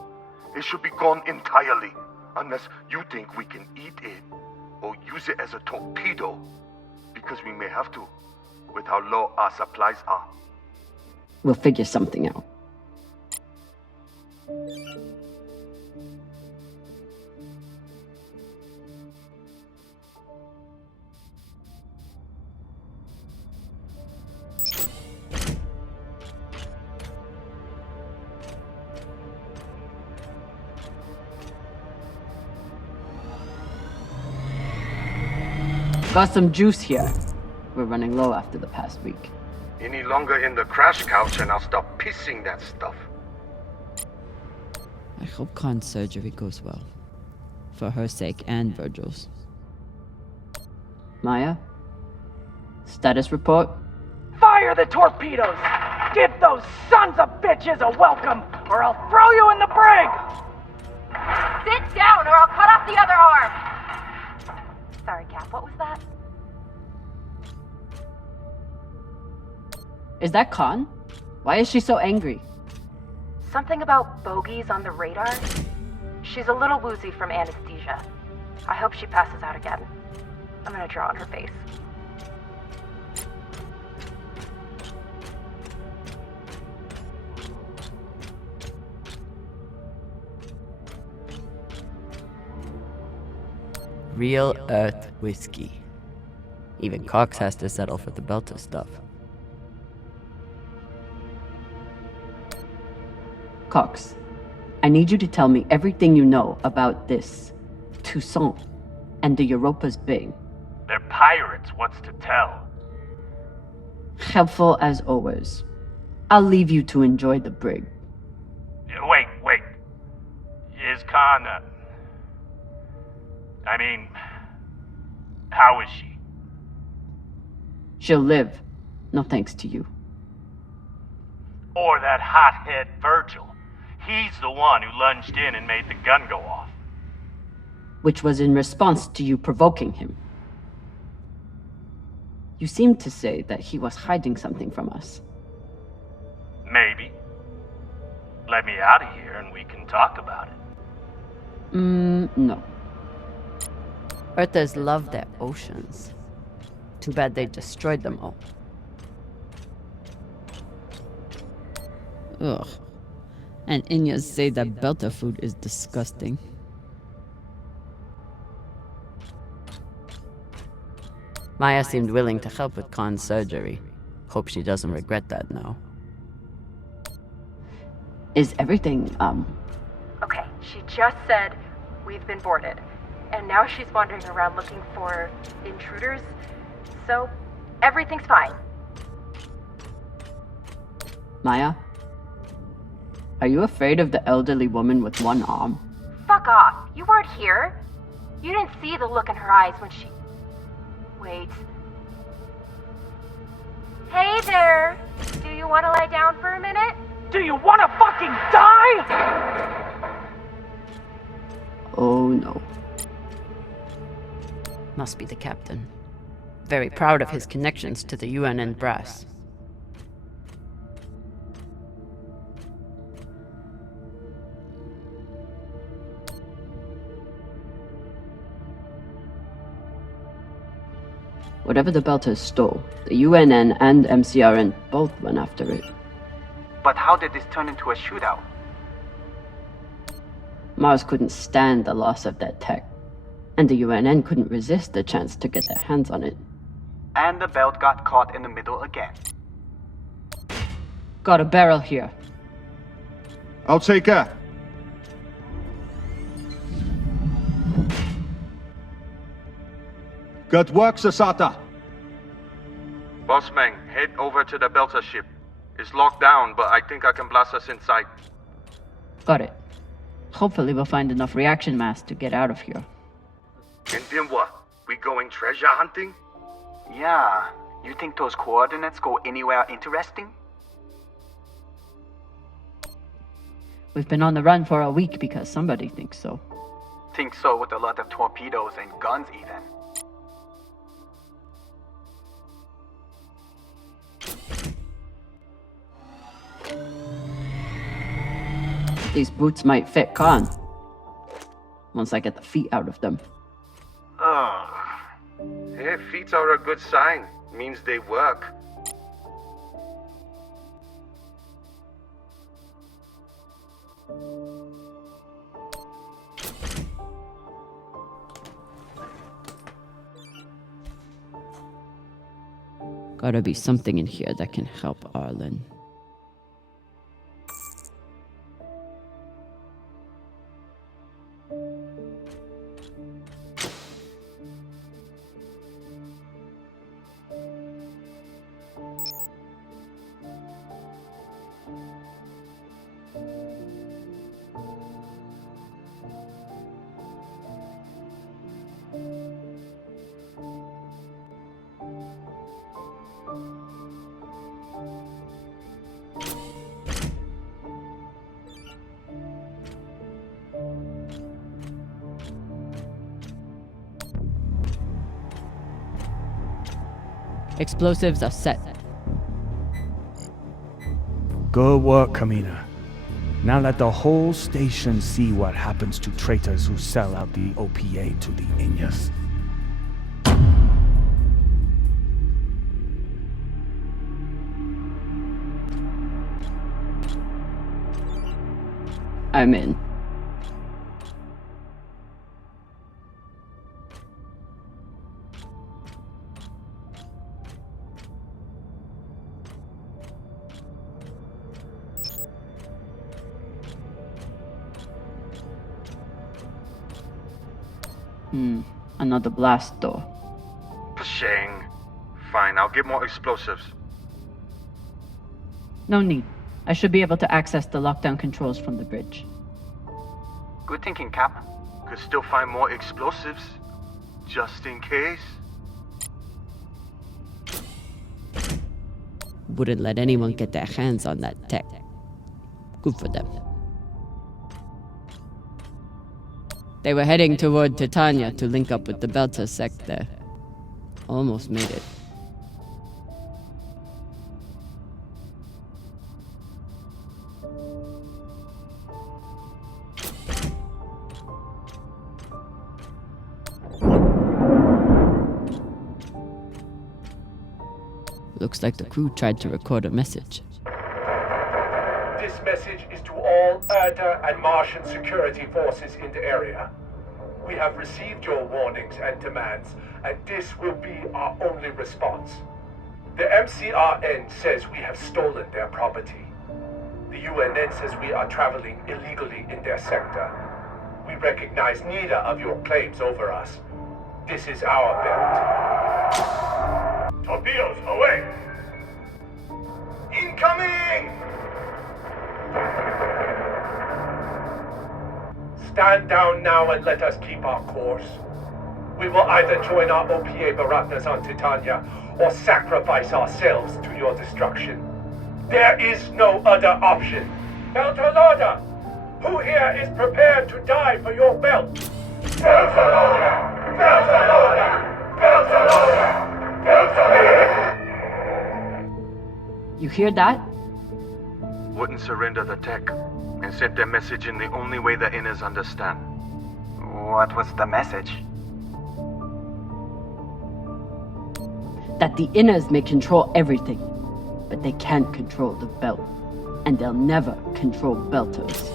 It should be gone entirely, unless you think we can eat it or use it as a torpedo, because we may have to, with how low our supplies are. We'll figure something out. Got some juice here. We're running low after the past week. Any longer in the crash couch and I'll stop pissing that stuff. I hope Khan's surgery goes well. For her sake and Virgil's. Maya? Status report? Fire the torpedoes! Give those sons of bitches a welcome, or I'll throw you in the brig! Sit down or I'll cut off the other arm! Sorry, Cap, what was that? Is that Khan? Why is she so angry? Something about bogeys on the radar? She's a little woozy from anesthesia. I hope she passes out again. I'm gonna draw on her face. Real Earth whiskey. Even Cox has to settle for the Belter stuff. Cox, I need you to tell me everything you know about this Toussaint and the Europa's Bing. They're pirates, what's to tell? Helpful as always. I'll leave you to enjoy the brig. Wait. Is Khan, how is she? She'll live, no thanks to you. Or that hothead Virgil. He's the one who lunged in and made the gun go off. Which was in response to you provoking him. You seemed to say that he was hiding something from us. Maybe. Let me out of here and we can talk about it. No. Earthers love their oceans. Too bad they destroyed them all. Ugh. And Inyas say that Belter food is disgusting. Maya seemed willing to help with Khan's surgery. Hope she doesn't regret that now. Is everything, Okay, she just said we've been boarded. And now she's wandering around looking for intruders. So, everything's fine. Maya? Are you afraid of the elderly woman with one arm? Fuck off. You weren't here. You didn't see the look in her eyes when she... Wait. Hey there! Do you want to lie down for a minute? Do you want to fucking die? Oh no. Must be the captain. Very proud of his connections to the UNN brass. Whatever the Belters stole, the UNN and MCRN both went after it. But how did this turn into a shootout? Mars couldn't stand the loss of that tech, and the UNN couldn't resist the chance to get their hands on it. And the belt got caught in the middle again. Got a barrel here. I'll take her. Good work, Sasata. Bossman, head over to the Belter ship. It's locked down, but I think I can blast us inside. Got it. Hopefully we'll find enough reaction mass to get out of here. And then what? We going treasure hunting? Yeah. You think those coordinates go anywhere interesting? We've been on the run for a week because somebody thinks so. Think so with a lot of torpedoes and guns even. These boots might fit Khan. Once I get the feet out of them. Hey, feet are a good sign. Means they work. Gotta be something in here that can help Arlen. Explosives are set. Good work, Camina. Now let the whole station see what happens to traitors who sell out the OPA to the Inyas. I'm in. Another blast door. Pshang. Fine, I'll get more explosives. No need. I should be able to access the lockdown controls from the bridge. Good thinking, Cap. Could still find more explosives. Just in case. Wouldn't let anyone get their hands on that tech. Good for them. They were heading toward Titania to link up with the Belta sect there. Almost made it. Looks like the crew tried to record a message. This message is to all Erda and Martian security forces in the area. We have received your warnings and demands, and this will be our only response. The MCRN says we have stolen their property. The UNN says we are traveling illegally in their sector. We recognize neither of your claims over us. This is our belt. Torpedoes, away! Incoming! Stand down now and let us keep our course. We will either join our OPA Baratnas on Titania or sacrifice ourselves to your destruction. There is no other option. Beltalada, who here is prepared to die for your belt? Beltalada! Beltalada! Beltalada! Beltalada! You hear that? Wouldn't surrender the tech and sent their message in the only way the Inners understand. What was the message? That the Inners may control everything, but they can't control the belt. And they'll never control Belters.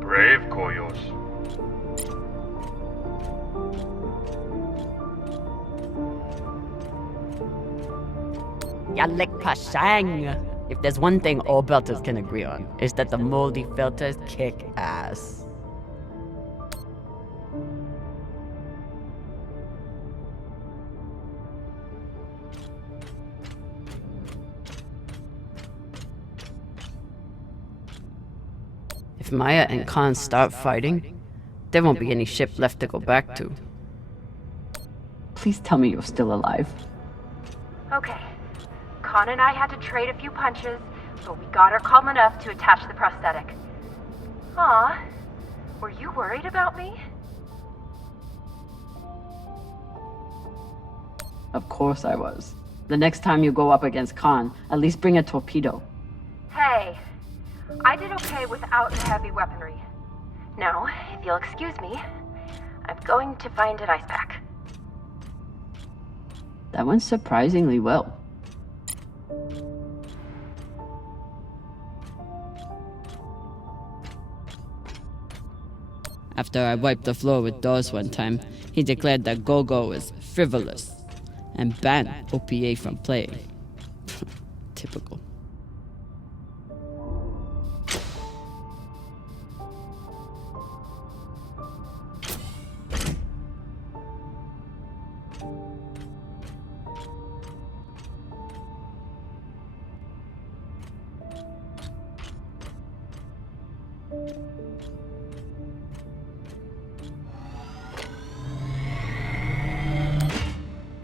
Brave Koyos. Yalik Pashang. If there's one thing all Belters can agree on, is that the moldy filters kick ass. If Maya and Khan start fighting, there won't be any ship left to go back to. Please tell me you're still alive. Okay. Khan and I had to trade a few punches, but we got her calm enough to attach the prosthetic. Aw, were you worried about me? Of course I was. The next time you go up against Khan, at least bring a torpedo. Hey, I did okay without the heavy weaponry. Now, if you'll excuse me, I'm going to find an ice pack. That went surprisingly well. After I wiped the floor with Dawes one time, he declared that Go-Go was frivolous and banned OPA from playing. Typical.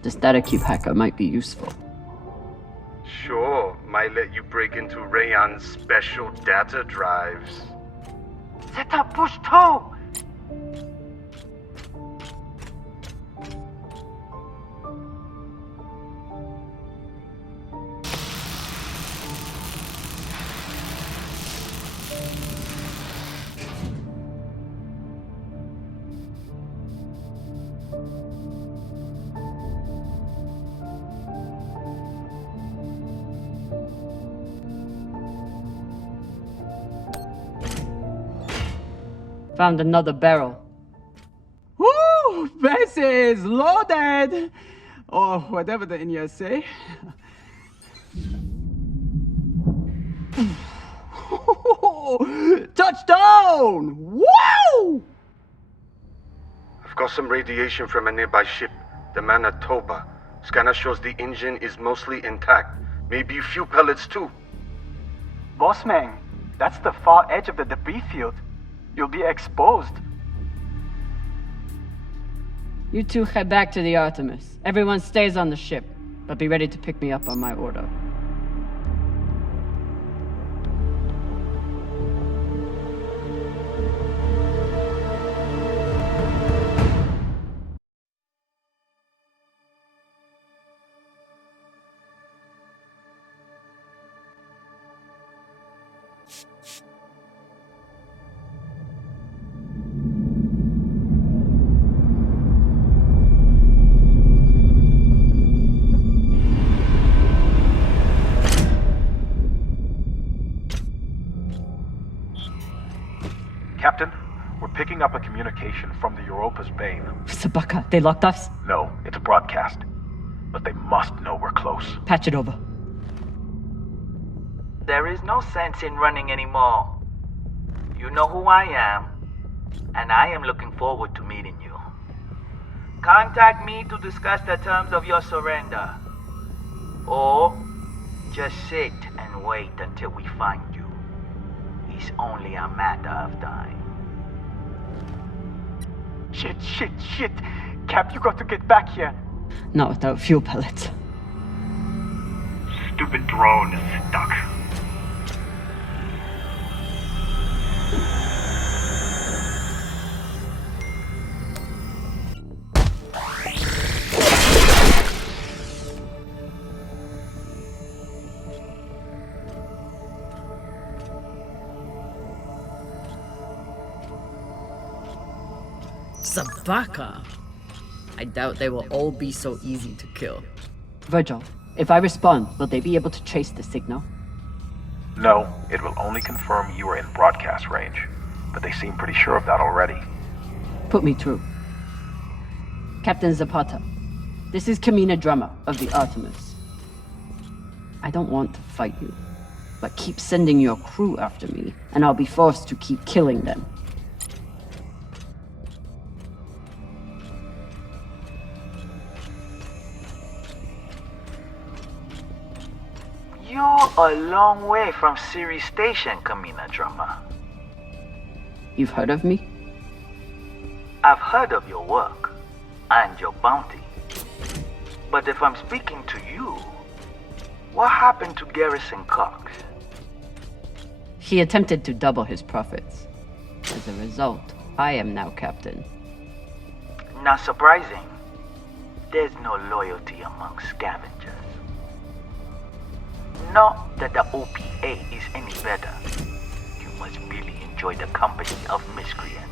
The static cube hacker might be useful. Sure, might let you break into Rayon's special data drives. Set up push toe! Found another barrel. Woo! This is loaded! Or whatever the Indians say. Touchdown! Wow! I've got some radiation from a nearby ship, the Manitoba. Scanner shows the engine is mostly intact. Maybe fuel pellets too. Bossman, that's the far edge of the debris field. You'll be exposed. You two head back to the Artemis. Everyone stays on the ship, but be ready to pick me up on my order. Captain, we're picking up a communication from the Europa's Bane. Sabaka, they locked us? No, it's a broadcast. But they must know we're close. Patch it over. There is no sense in running anymore. You know who I am, and I am looking forward to meeting you. Contact me to discuss the terms of your surrender. Or just sit and wait until we find you. It's only a matter of time. Shit. Cap, you got to get back here. Not without fuel pellets. Stupid drone is stuck. Sabaka! I doubt they will all be so easy to kill. Virgil, if I respond, will they be able to trace the signal? No, it will only confirm you are in broadcast range. But they seem pretty sure of that already. Put me through. Captain Zapata, this is Camina Drummer of the Artemis. I don't want to fight you, but keep sending your crew after me, and I'll be forced to keep killing them. You're a long way from Series Station, Camina Drummer. You've heard of me? I've heard of your work and your bounty. But if I'm speaking to you, what happened to Garrison Cox? He attempted to double his profits. As a result, I am now captain. Not surprising. There's no loyalty among scavengers. Not that the OPA is any better. must really enjoy the company of miscreants.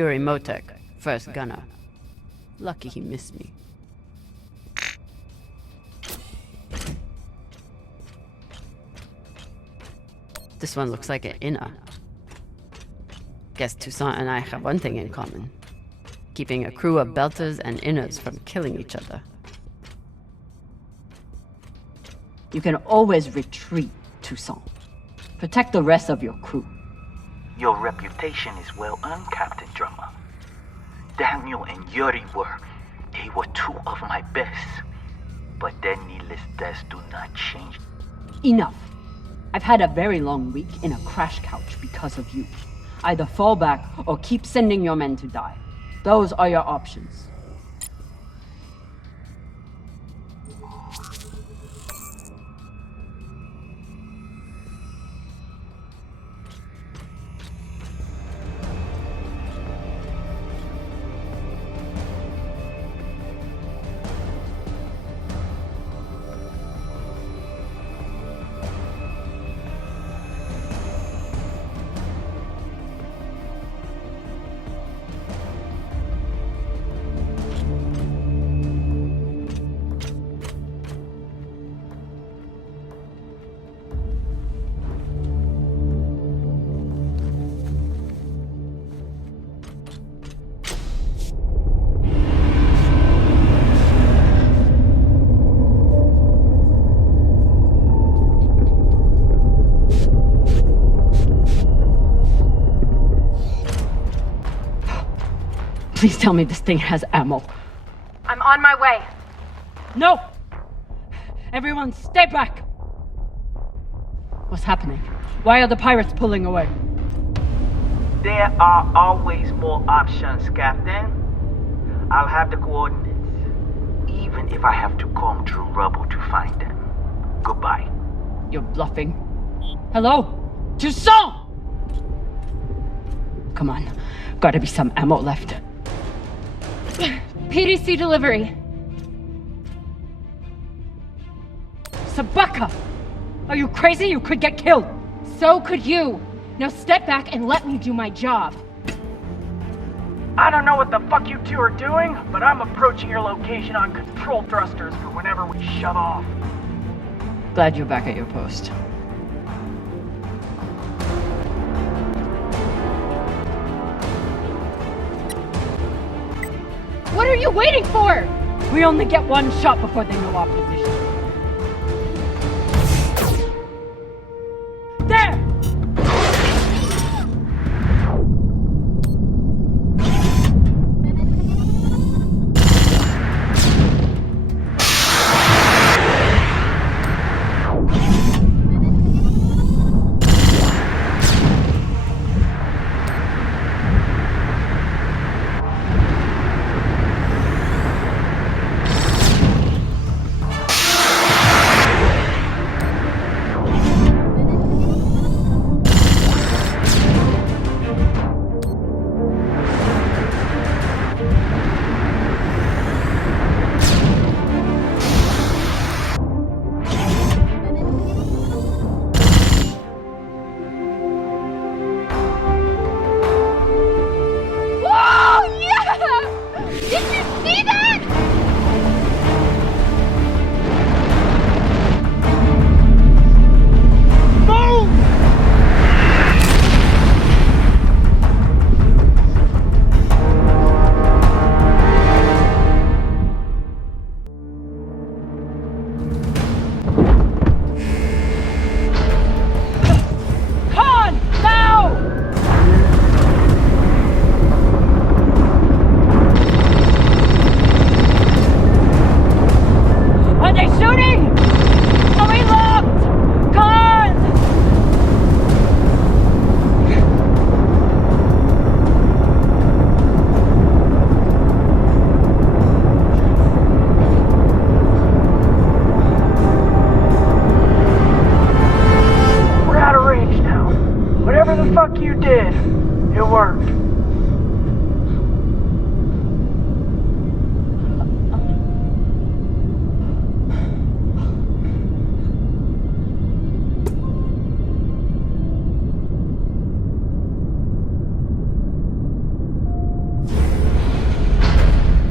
Yuri Motek, first gunner. Lucky he missed me. This one looks like an inner. Guess Toussaint and I have one thing in common. Keeping a crew of belters and inners from killing each other. You can always retreat, Toussaint. Protect the rest of your crew. Your reputation is well earned, Captain Drummer. Daniel and Yuri they were two of my best. But their needless deaths do not change. Enough. I've had a very long week in a crash couch because of you. Either fall back or keep sending your men to die. Those are your options. Please tell me this thing has ammo. I'm on my way. No! Everyone stay back! What's happening? Why are the pirates pulling away? There are always more options, Captain. I'll have the coordinates, even if I have to comb through rubble to find them. Goodbye. You're bluffing. Hello? Toussaint! Come on. Gotta be some ammo left. PDC delivery. Sabaka! Are you crazy? You could get killed! So could you. Now step back and let me do my job. I don't know what the fuck you two are doing, but I'm approaching your location on control thrusters for whenever we shove off. Glad you're back at your post. What are you waiting for? We only get one shot before they know our position. There! the fuck you did. It worked.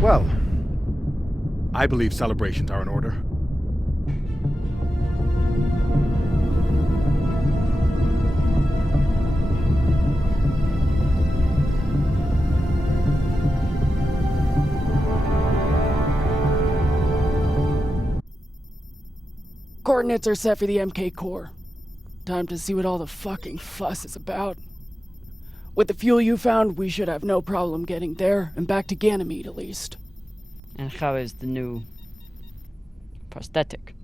Well, I believe celebrations are in order. Coordinates are set for the MK core. Time to see what all the fucking fuss is about. With the fuel you found, we should have no problem getting there and back to Ganymede at least. And how is the new prosthetic?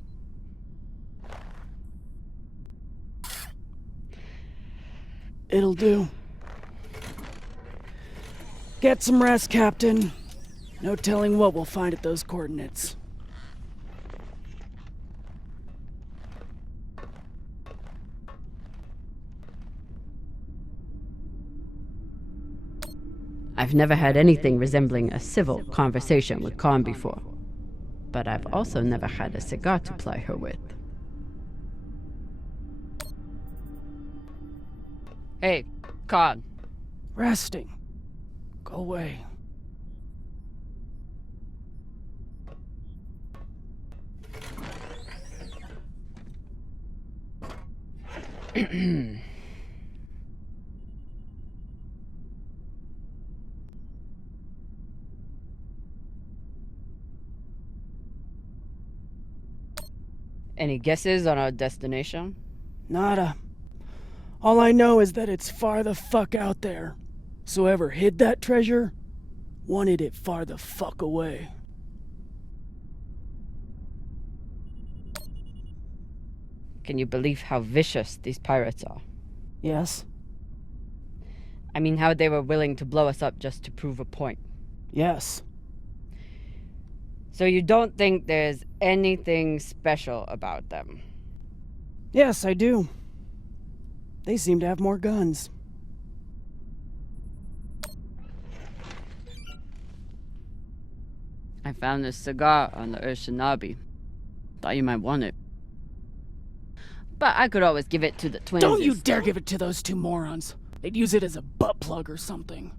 It'll do. Get some rest, Captain. No telling what we'll find at those coordinates. I've never had anything resembling a civil conversation with Khan before, but I've also never had a cigar to ply her with. Hey, Khan. Resting. Go away. Any guesses on our destination? Nada. All I know is that it's far the fuck out there. So whoever hid that treasure wanted it far the fuck away. Can you believe how vicious these pirates are? Yes. I mean, how they were willing to blow us up just to prove a point. Yes. So you don't think there's anything special about them? Yes, I do. They seem to have more guns. I found this cigar on the Urshanabi. Thought you might want it. But I could always give it to the twins. Don't you dare give it to those two morons. They'd use it as a butt plug or something.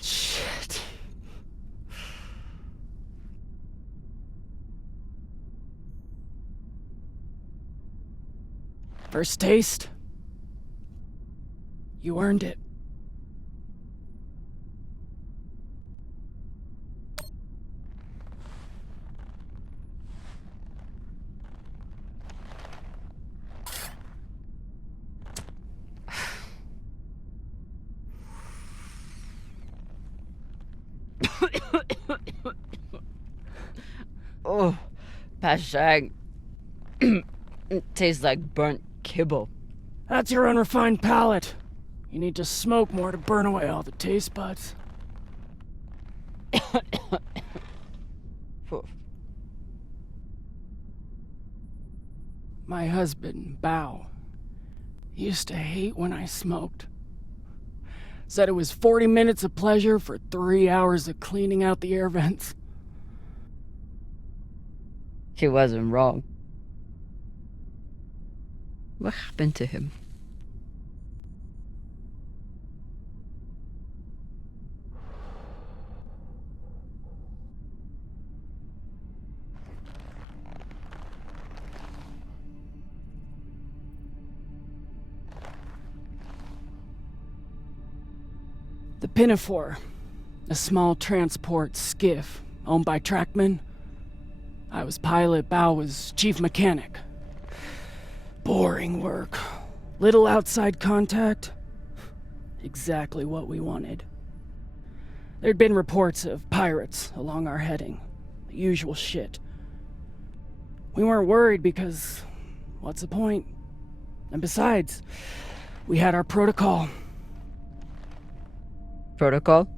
Shit. First taste? You earned it. Oh, Pashang. It tastes like burnt kibble. That's your unrefined palate. You need to smoke more to burn away all the taste buds. My husband, Bao, used to hate when I smoked. Said it was 40 minutes of pleasure for 3 hours of cleaning out the air vents. He wasn't wrong. What happened to him? The Pinafore, a small transport skiff owned by Trackman. I was pilot, Bao was chief mechanic. Boring work. Little outside contact. Exactly what we wanted. There'd been reports of pirates along our heading. The usual shit. We weren't worried because, what's the point? And besides, we had our protocol. Protocol?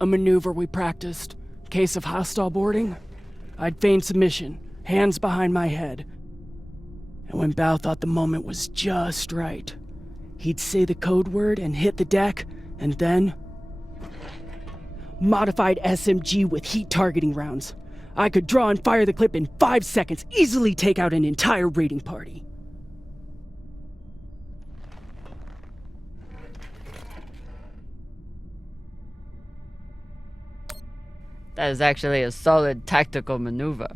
A maneuver we practiced. Case of hostile boarding. I'd feign submission, hands behind my head. And when Bao thought the moment was just right, he'd say the code word and hit the deck, and then... Modified SMG with heat targeting rounds. I could draw and fire the clip in 5 seconds, easily take out an entire raiding party. That is actually a solid tactical maneuver.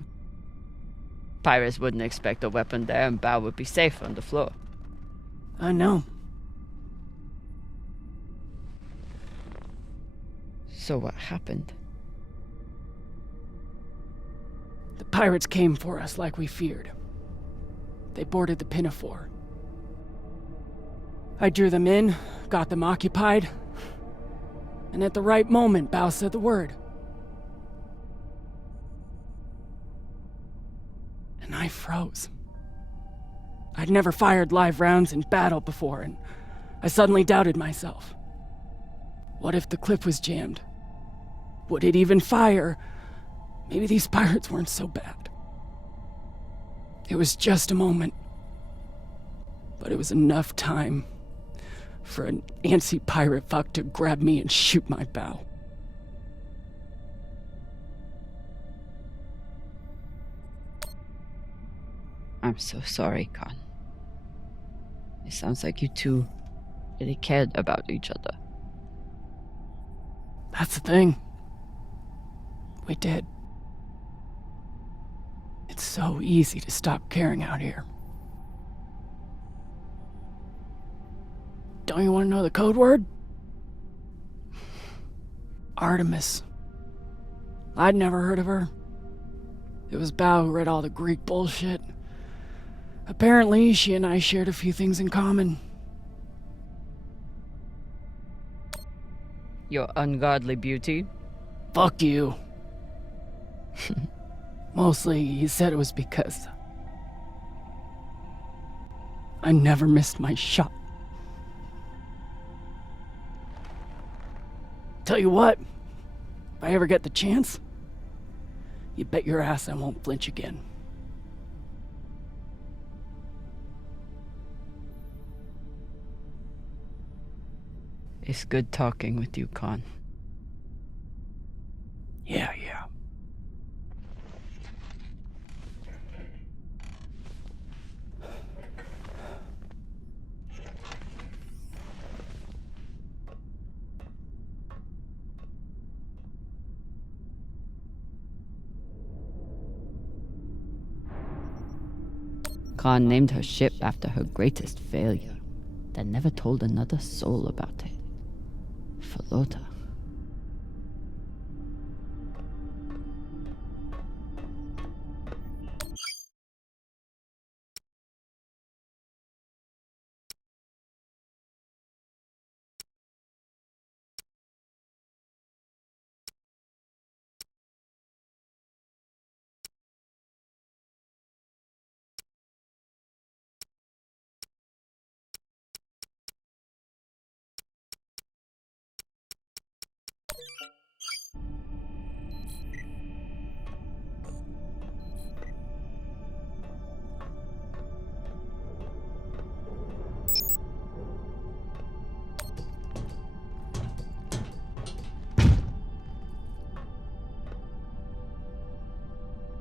Pirates wouldn't expect a weapon there, and Bao would be safe on the floor. I know. So what happened? The pirates came for us like we feared. They boarded the Pinafore. I drew them in, got them occupied, and at the right moment, Bao said the word. And I froze. I'd never fired live rounds in battle before, and I suddenly doubted myself. What if the clip was jammed? Would it even fire? Maybe these pirates weren't so bad. It was just a moment. But it was enough time for an antsy pirate fuck to grab me and shoot my bow. I'm so sorry, Khan. It sounds like you two really cared about each other. That's the thing. We did. It's so easy to stop caring out here. Don't you want to know the code word? Artemis. I'd never heard of her. It was Bao who read all the Greek bullshit. Apparently, she and I shared a few things in common. Your ungodly beauty? Fuck you. Mostly, he said it was because I never missed my shot. Tell you what, if I ever get the chance, you bet your ass I won't flinch again. It's good talking with you, Khan. Yeah. Khan named her ship after her greatest failure, then never told another soul about it. Flota.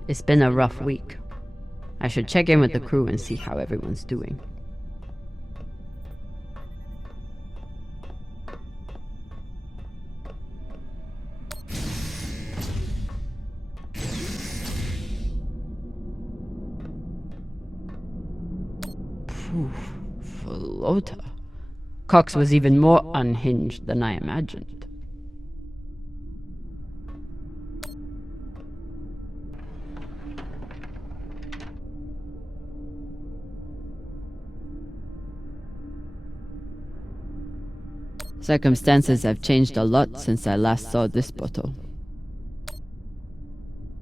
It's been a rough week. I should check in with the crew and see how everyone's doing. Flota. Cox was even more unhinged than I imagined. Circumstances have changed a lot since I last saw this bottle.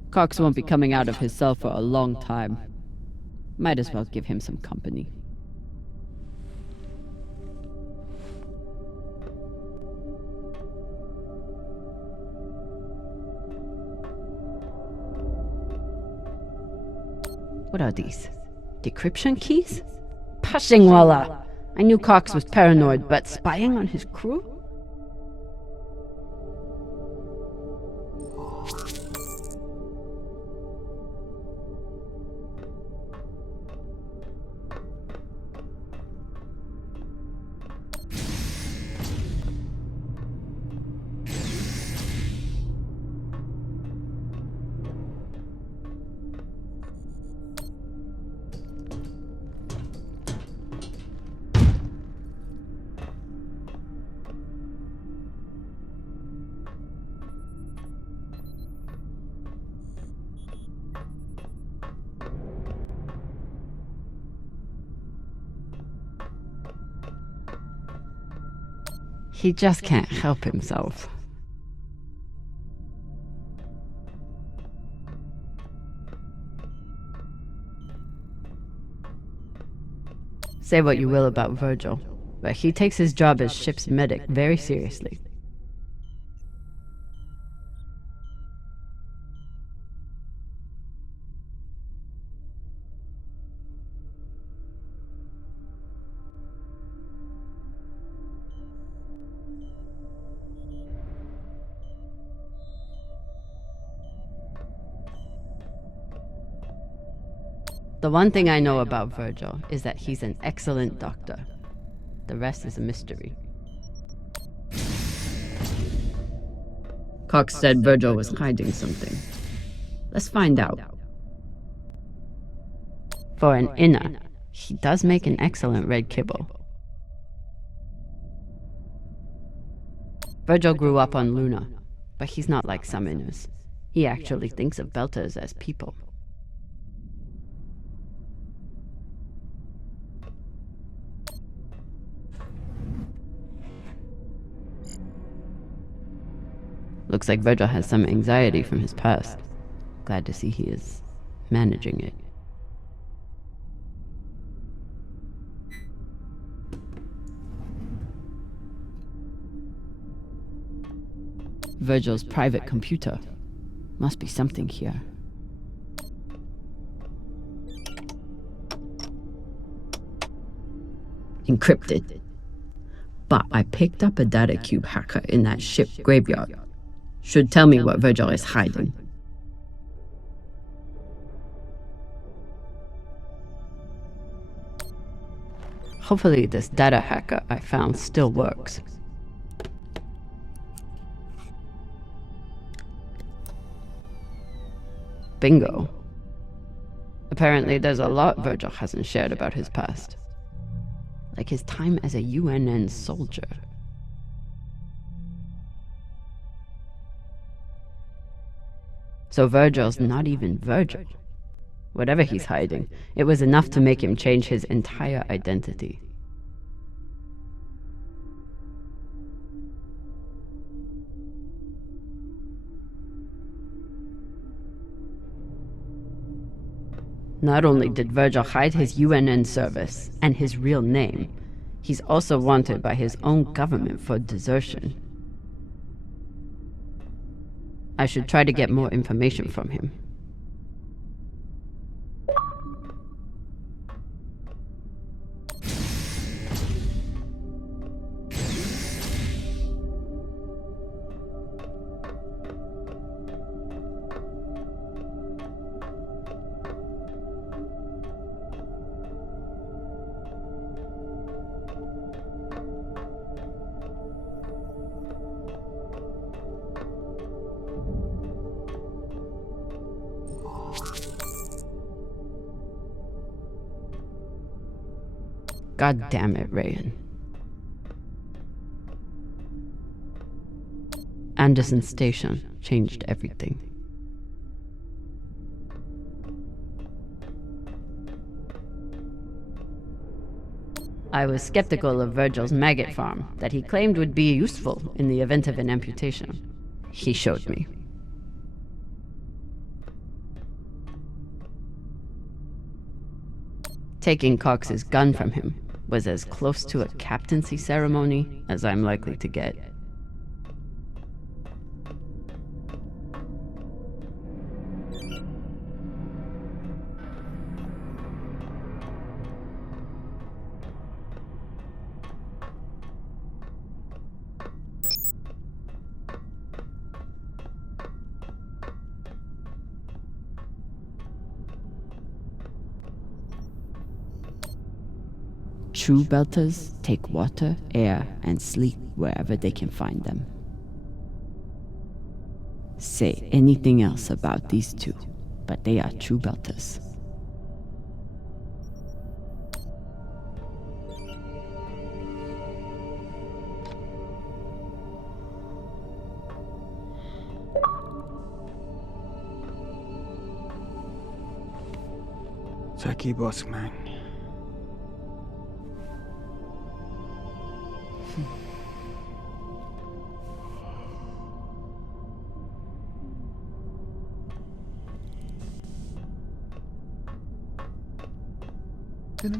Cox won't be coming out of his cell for a long time. Might as well give him some company. What are these? Decryption keys? Pashingwala! I knew Cox was paranoid, but spying on his crew? He just can't help himself. Say what you will about Virgil, but he takes his job as ship's medic very seriously. The one thing I know about Virgil is that he's an excellent doctor. The rest is a mystery. Cox said Virgil was hiding something. Let's find out. For an inner, he does make an excellent red kibble. Virgil grew up on Luna, but he's not like some inners. He actually thinks of Belters as people. Looks like Virgil has some anxiety from his past. Glad to see he is managing it. Virgil's private computer. Must be something here. Encrypted. But I picked up a data cube hacker in that ship graveyard. Should tell me what Virgil is hiding. Hopefully this data hacker I found still works. Bingo. Apparently there's a lot Virgil hasn't shared about his past. Like his time as a UNN soldier. So Virgil's not even Virgil. Whatever he's hiding, it was enough to make him change his entire identity. Not only did Virgil hide his UNN service and his real name, he's also wanted by his own government for desertion. I should try to get more information from him. God damn it, Rayan. Anderson Station changed everything. I was skeptical of Virgil's maggot farm that he claimed would be useful in the event of an amputation. He showed me. Taking Cox's gun from him was as close to a captaincy ceremony as I'm likely to get. true Belters take water, air, and sleep wherever they can find them. Say anything else about these two, but they are true Belters. Jackie boss man.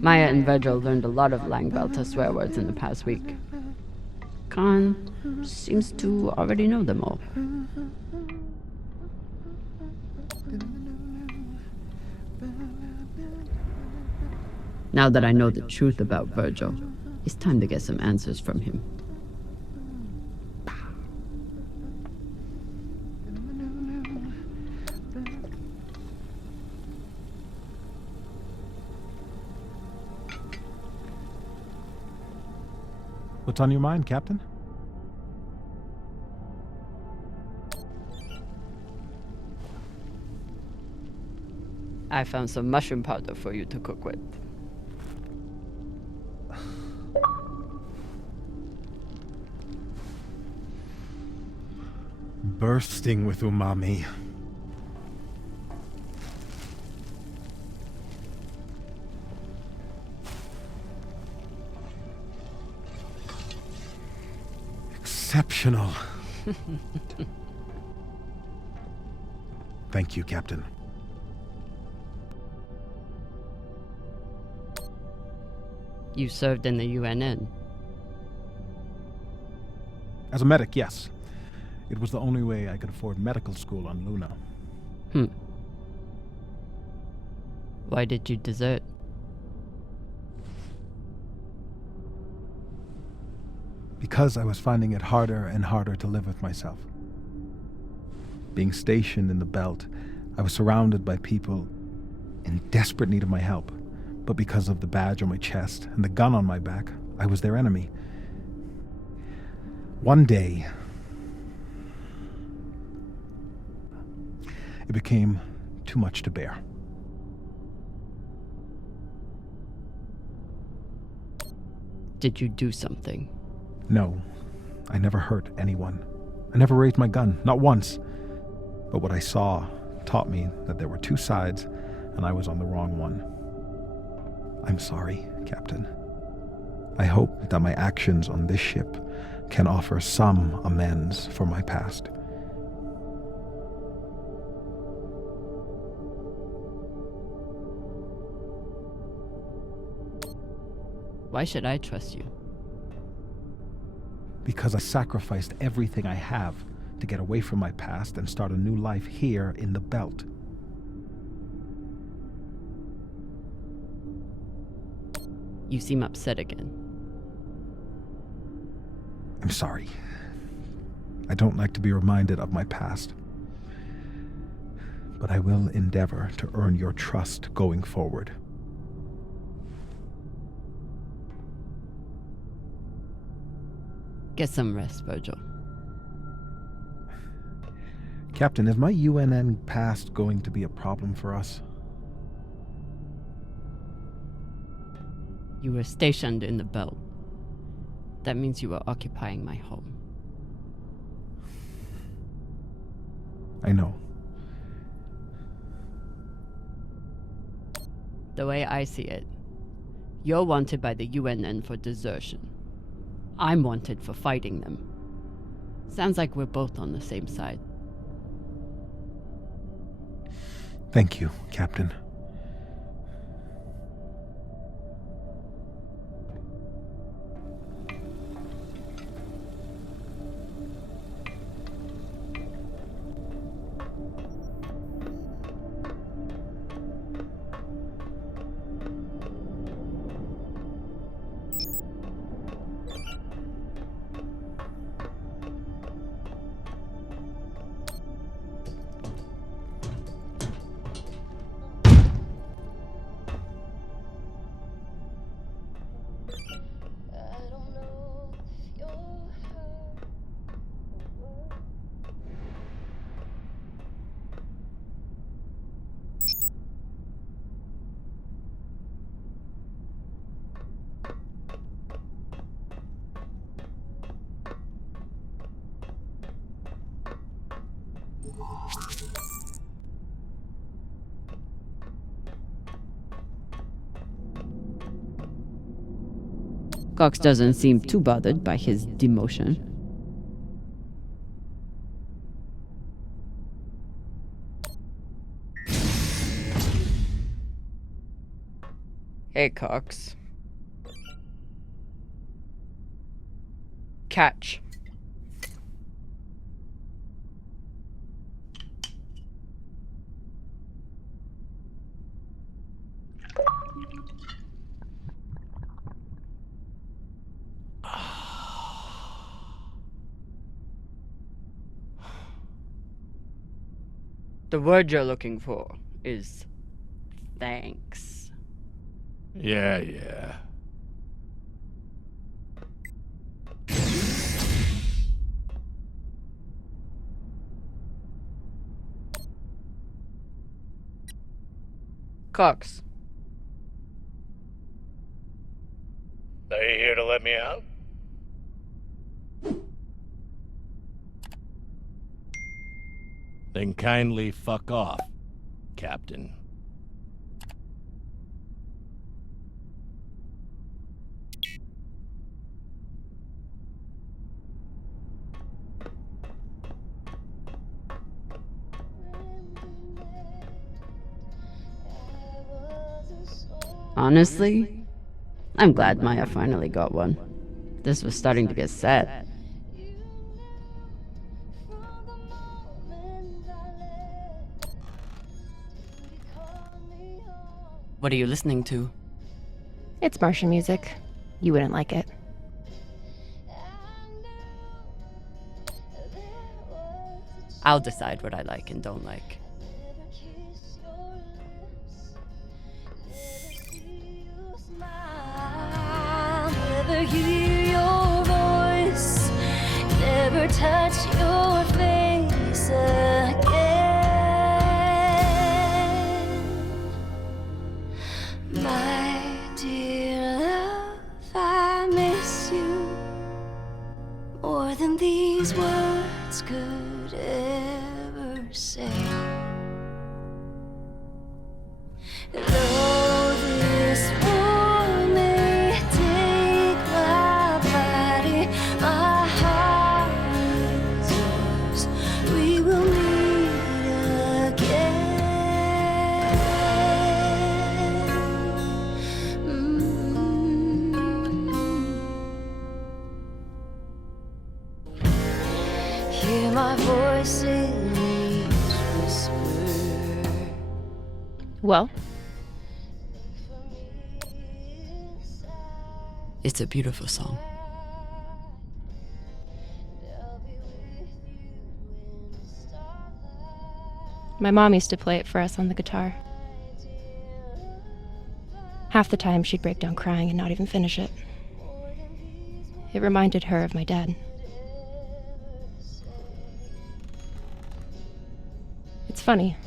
Maya and Virgil learned a lot of Langbelter swear words in the past week. Khan seems to already know them all. Now that I know the truth about Virgil, it's time to get some answers from him. What's on your mind, Captain? I found some mushroom powder for you to cook with. Bursting with umami. Exceptional. Thank you, Captain. You served in the UNN. As a medic, yes. It was the only way I could afford medical school on Luna. Why did you desert? Because I was finding it harder and harder to live with myself. Being stationed in the belt, I was surrounded by people in desperate need of my help. But because of the badge on my chest and the gun on my back, I was their enemy. One day, it became too much to bear. Did you do something? No, I never hurt anyone. I never raised my gun, not once. But what I saw taught me that there were two sides, and I was on the wrong one. I'm sorry, Captain. I hope that my actions on this ship can offer some amends for my past. Why should I trust you? Because I sacrificed everything I have to get away from my past and start a new life here in the belt. You seem upset again. I'm sorry. I don't like to be reminded of my past. But I will endeavor to earn your trust going forward. Get some rest, Virgil. Captain, is my UNN past going to be a problem for us? You were stationed in the belt. That means you were occupying my home. I know. The way I see it, you're wanted by the UNN for desertion. I'm wanted for fighting them. Sounds like we're both on the same side. Thank you, Captain. Cox doesn't seem too bothered by his demotion. Hey, Cox. Catch. The word you're looking for is thanks. Yeah. Cox. Are you here to let me out? Then kindly fuck off, Captain. Honestly, I'm glad Maya finally got one. This was starting to get sad. What are you listening to? It's Martian music. You wouldn't like it. I'll decide what I like and don't like. Never hear your voice, never touch your face again. My dear love, I miss you more than these words could ever say. Though this war may take my body, my heart is yours. We will meet again. Hear my voice in each whisper. Well? It's a beautiful song. My mom used to play it for us on the guitar. Half the time she'd break down crying and not even finish it. It reminded her of my dad. It's funny.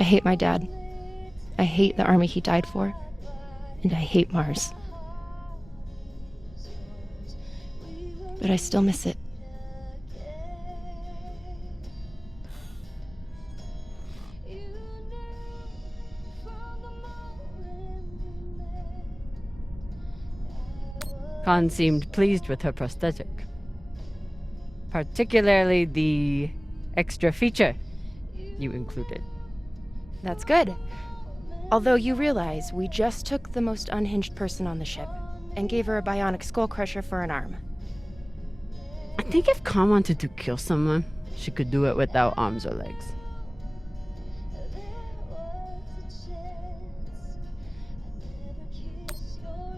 I hate my dad. I hate the army he died for. And I hate Mars. But I still miss it. Khan seemed pleased with her prosthetic. Particularly the extra feature you included. That's good. Although you realize we just took the most unhinged person on the ship and gave her a bionic skull crusher for an arm. I think if Khan wanted to kill someone, she could do it without arms or legs.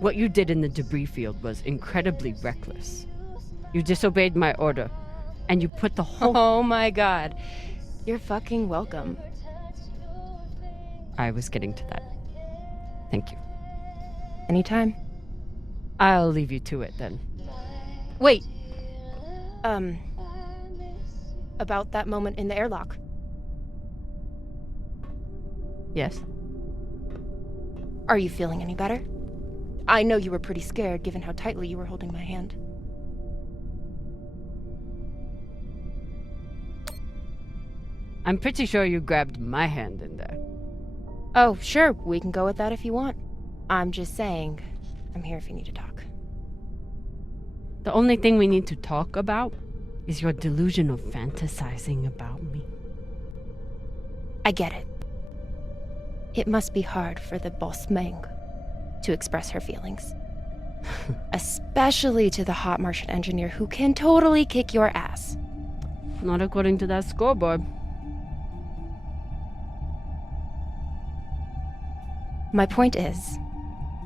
What you did in the debris field was incredibly reckless. You disobeyed my order, and you put the whole— Oh my god. You're fucking welcome. I was getting to that. Thank you. Anytime. I'll leave you to it then. Wait. About that moment in the airlock. Yes? Are you feeling any better? I know you were pretty scared given how tightly you were holding my hand. I'm pretty sure you grabbed my hand in there. Oh, sure, we can go with that if you want. I'm just saying, I'm here if you need to talk. The only thing we need to talk about is your delusion of fantasizing about me. I get it. It must be hard for the boss Meng to express her feelings. Especially to the hot Martian engineer who can totally kick your ass. Not according to that scoreboard. My point is,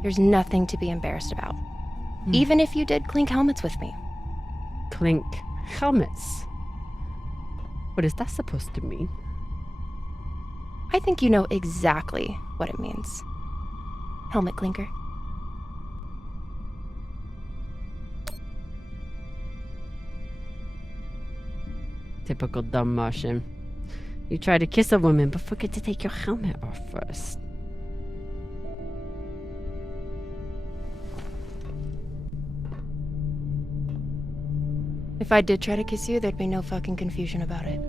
there's nothing to be embarrassed about. Even if you did clink helmets with me. Clink helmets? What is that supposed to mean? I think you know exactly what it means. Helmet clinker. Typical dumb Martian. You try to kiss a woman, but forget to take your helmet off first. If I did try to kiss you, there'd be no fucking confusion about it.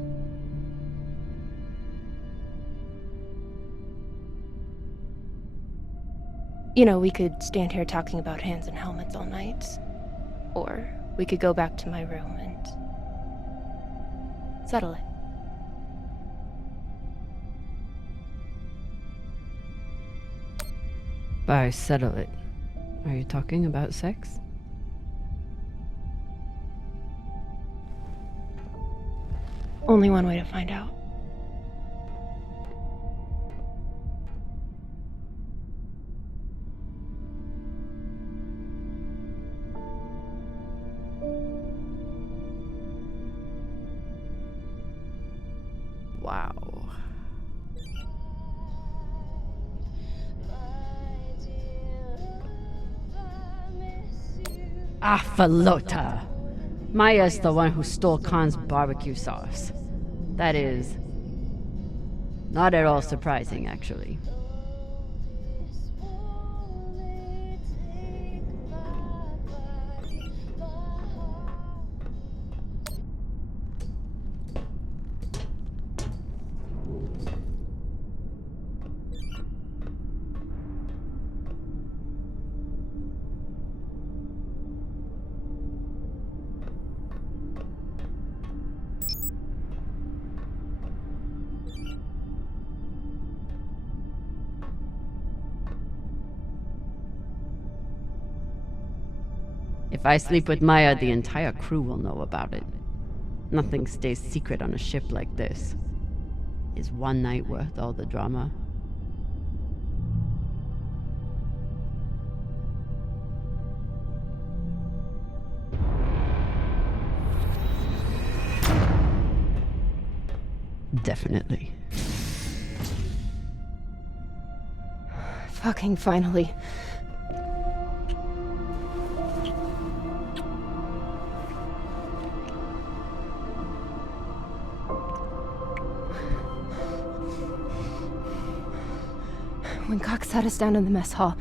You know, we could stand here talking about hands and helmets all night. Or we could go back to my room and settle it. By settle it, are you talking about sex? Only one way to find out. Wow. Falota. Maya's the one who stole Khan's barbecue sauce. That is not at all surprising, actually. If I sleep with Maya, the entire crew will know about it. Nothing stays secret on a ship like this. Is one night worth all the drama? Definitely. Fucking finally. When Cox sat us down in the mess hall,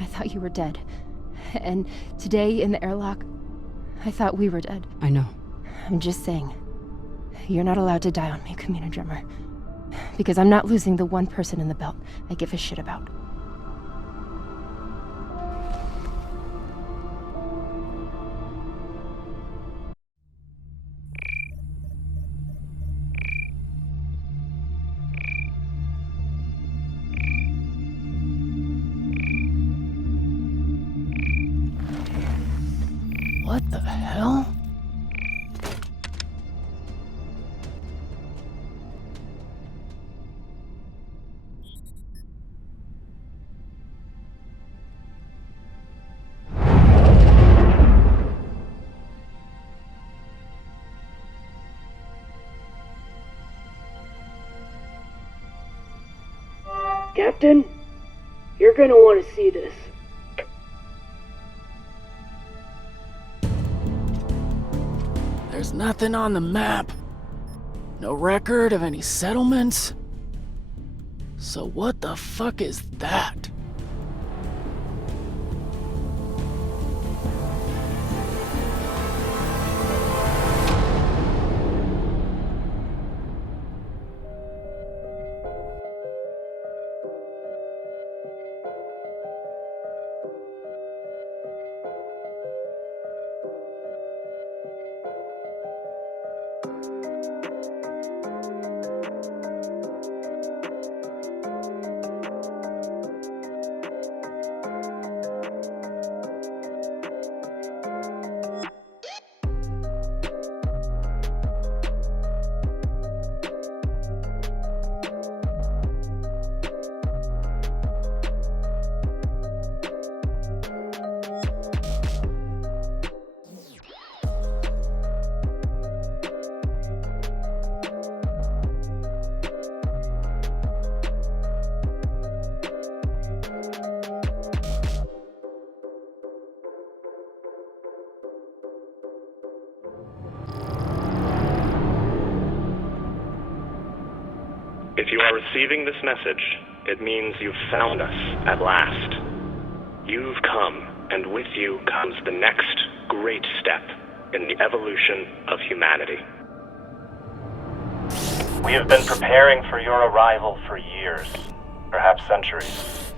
I thought you were dead. And today in the airlock, I thought we were dead. I know. I'm just saying, you're not allowed to die on me, Camina Drummer. Because I'm not losing the one person in the belt I give a shit about. What the hell? Captain, you're gonna want to see this. There's nothing on the map. No record of any settlements. So what the fuck is that? If you are receiving this message, it means you've found us at last. You've come, and with you comes the next great step in the evolution of humanity. We have been preparing for your arrival for years, perhaps centuries.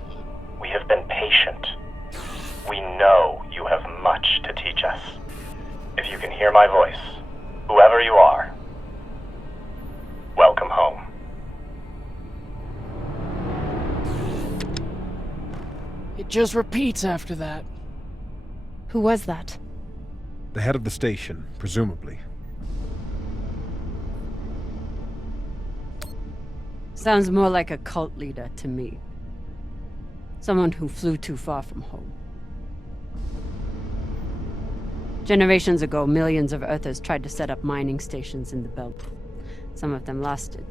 We have been patient. We know you have much to teach us. If you can hear my voice, whoever you are, welcome home. It just repeats after that. Who was that? The head of the station, presumably. Sounds more like a cult leader to me. Someone who flew too far from home. Generations ago, millions of Earthers tried to set up mining stations in the belt. Some of them lasted.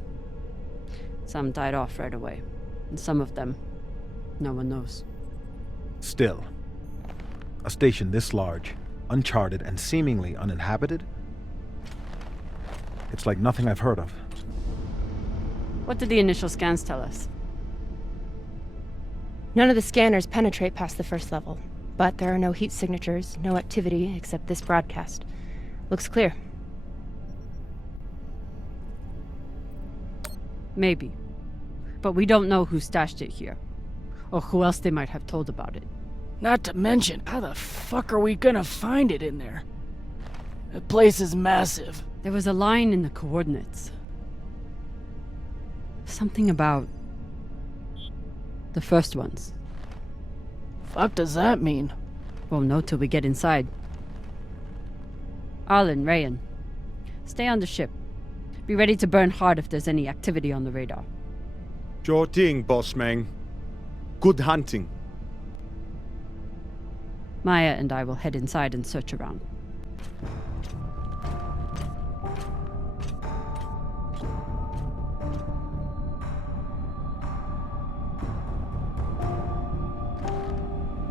Some died off right away. And some of them, no one knows. Still, a station this large, uncharted, and seemingly uninhabited? It's like nothing I've heard of. What did the initial scans tell us? None of the scanners penetrate past the first level, but there are no heat signatures, no activity except this broadcast. Looks clear. Maybe. But we don't know who stashed it here, or who else they might have told about it. Not to mention, how the fuck are we gonna find it in there? The place is massive. There was a line in the coordinates. Something about the first ones. Fuck does that mean? Won't know till we get inside. Arlen, Rayan, stay on the ship. Be ready to burn hard if there's any activity on the radar. Sure thing, boss man. Good hunting. Maya and I will head inside and search around.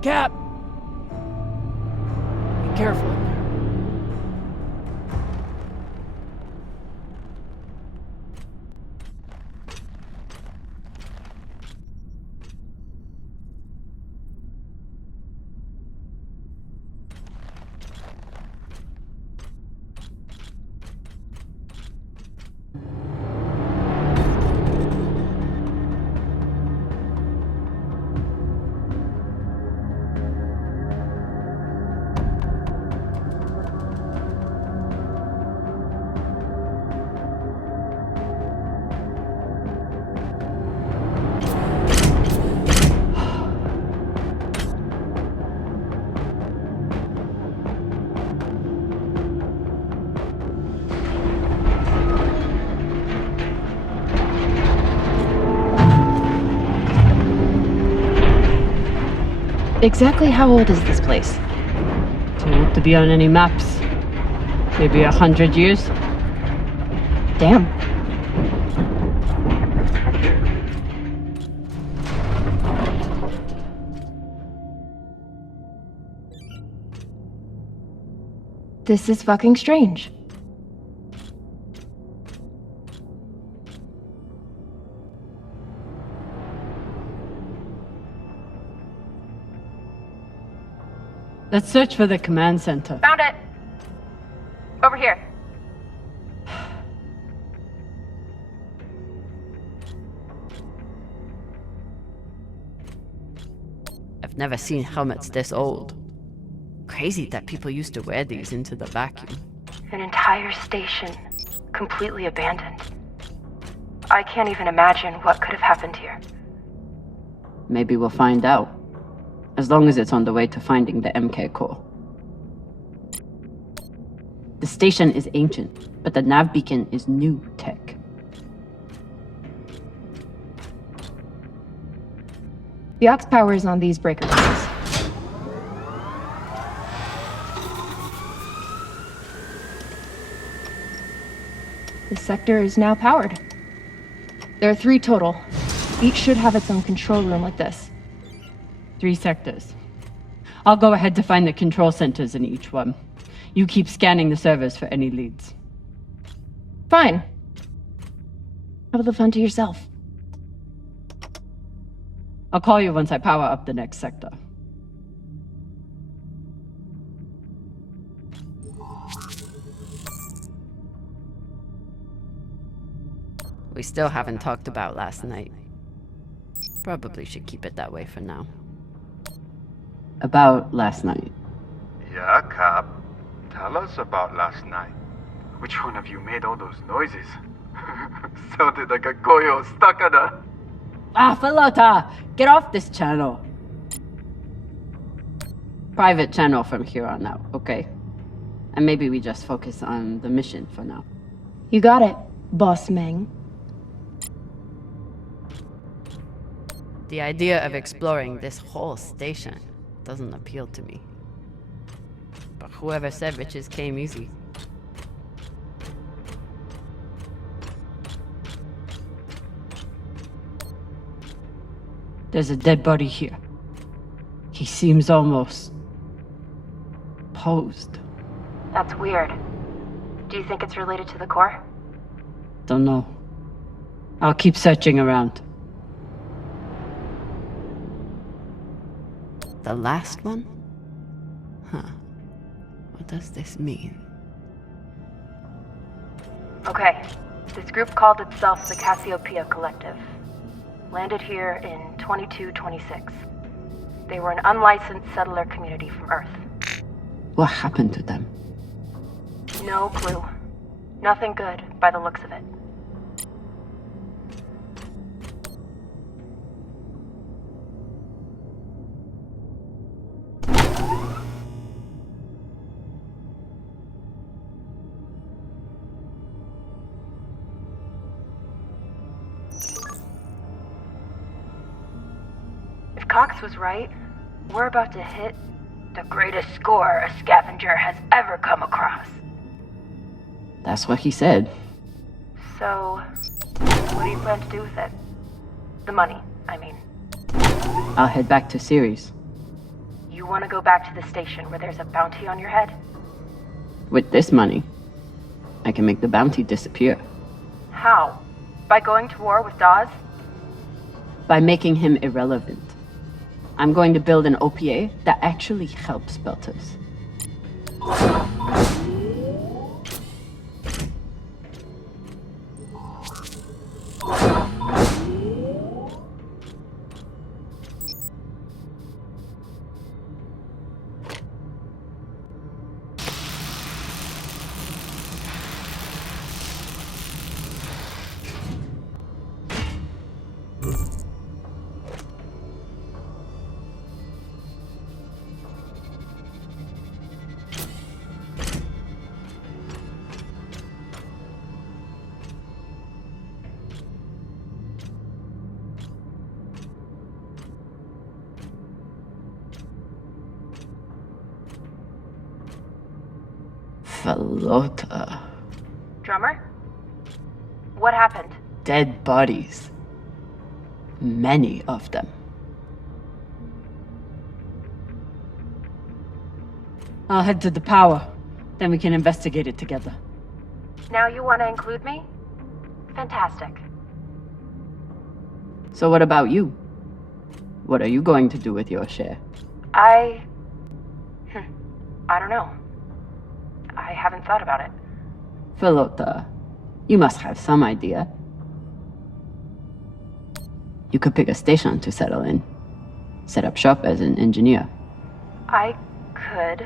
Cap! Be careful in there. Exactly how old is this place? Too old to be on any maps. Maybe 100 years? Damn. This is fucking strange. Let's search for the command center. Found it! Over here. I've never seen helmets this old. Crazy that people used to wear these into the vacuum. An entire station, completely abandoned. I can't even imagine what could have happened here. Maybe we'll find out. As long as it's on the way to finding the MK core. The station is ancient, but the nav beacon is new tech. The aux power is on these breaker cables. The sector is now powered. There are 3 total. Each should have its own control room like this. 3 sectors. I'll go ahead to find the control centers in each one. You keep scanning the servers for any leads. Fine. Have the fun to yourself. I'll call you once I power up the next sector. We still haven't talked about last night. Probably should keep it that way for now. About last night. Yeah, Cap. Tell us about last night. Which one of you made all those noises? Sounded like a koyo stuck on a... Ah, Falota! Get off this channel! Private channel from here on out, okay? And maybe we just focus on the mission for now. You got it, Boss Meng. The idea of exploring this whole station doesn't appeal to me. But whoever said riches came easy. There's a dead body here. He seems almost... posed. That's weird. Do you think it's related to the core? Don't know. I'll keep searching around. The last one? Huh. What does this mean? Okay. This group called itself the Cassiopeia Collective. Landed here in 2226. They were an unlicensed settler community from Earth. What happened to them? No clue. Nothing good, by the looks of it. If Cox was right, we're about to hit the greatest score a scavenger has ever come across. That's what he said. So, what do you plan to do with it? The money, I mean. I'll head back to Series. You want to go back to the station where there's a bounty on your head? With this money, I can make the bounty disappear. How? By going to war with Dawes? By making him irrelevant. I'm going to build an OPA that actually helps Belters. Falota. Drummer? What happened? Dead bodies. Many of them. I'll head to the power. Then we can investigate it together. Now you want to include me? Fantastic. So what about you? What are you going to do with your share? I don't know. I haven't thought about it. Falota, you must have some idea. You could pick a station to settle in. Set up shop as an engineer. I could.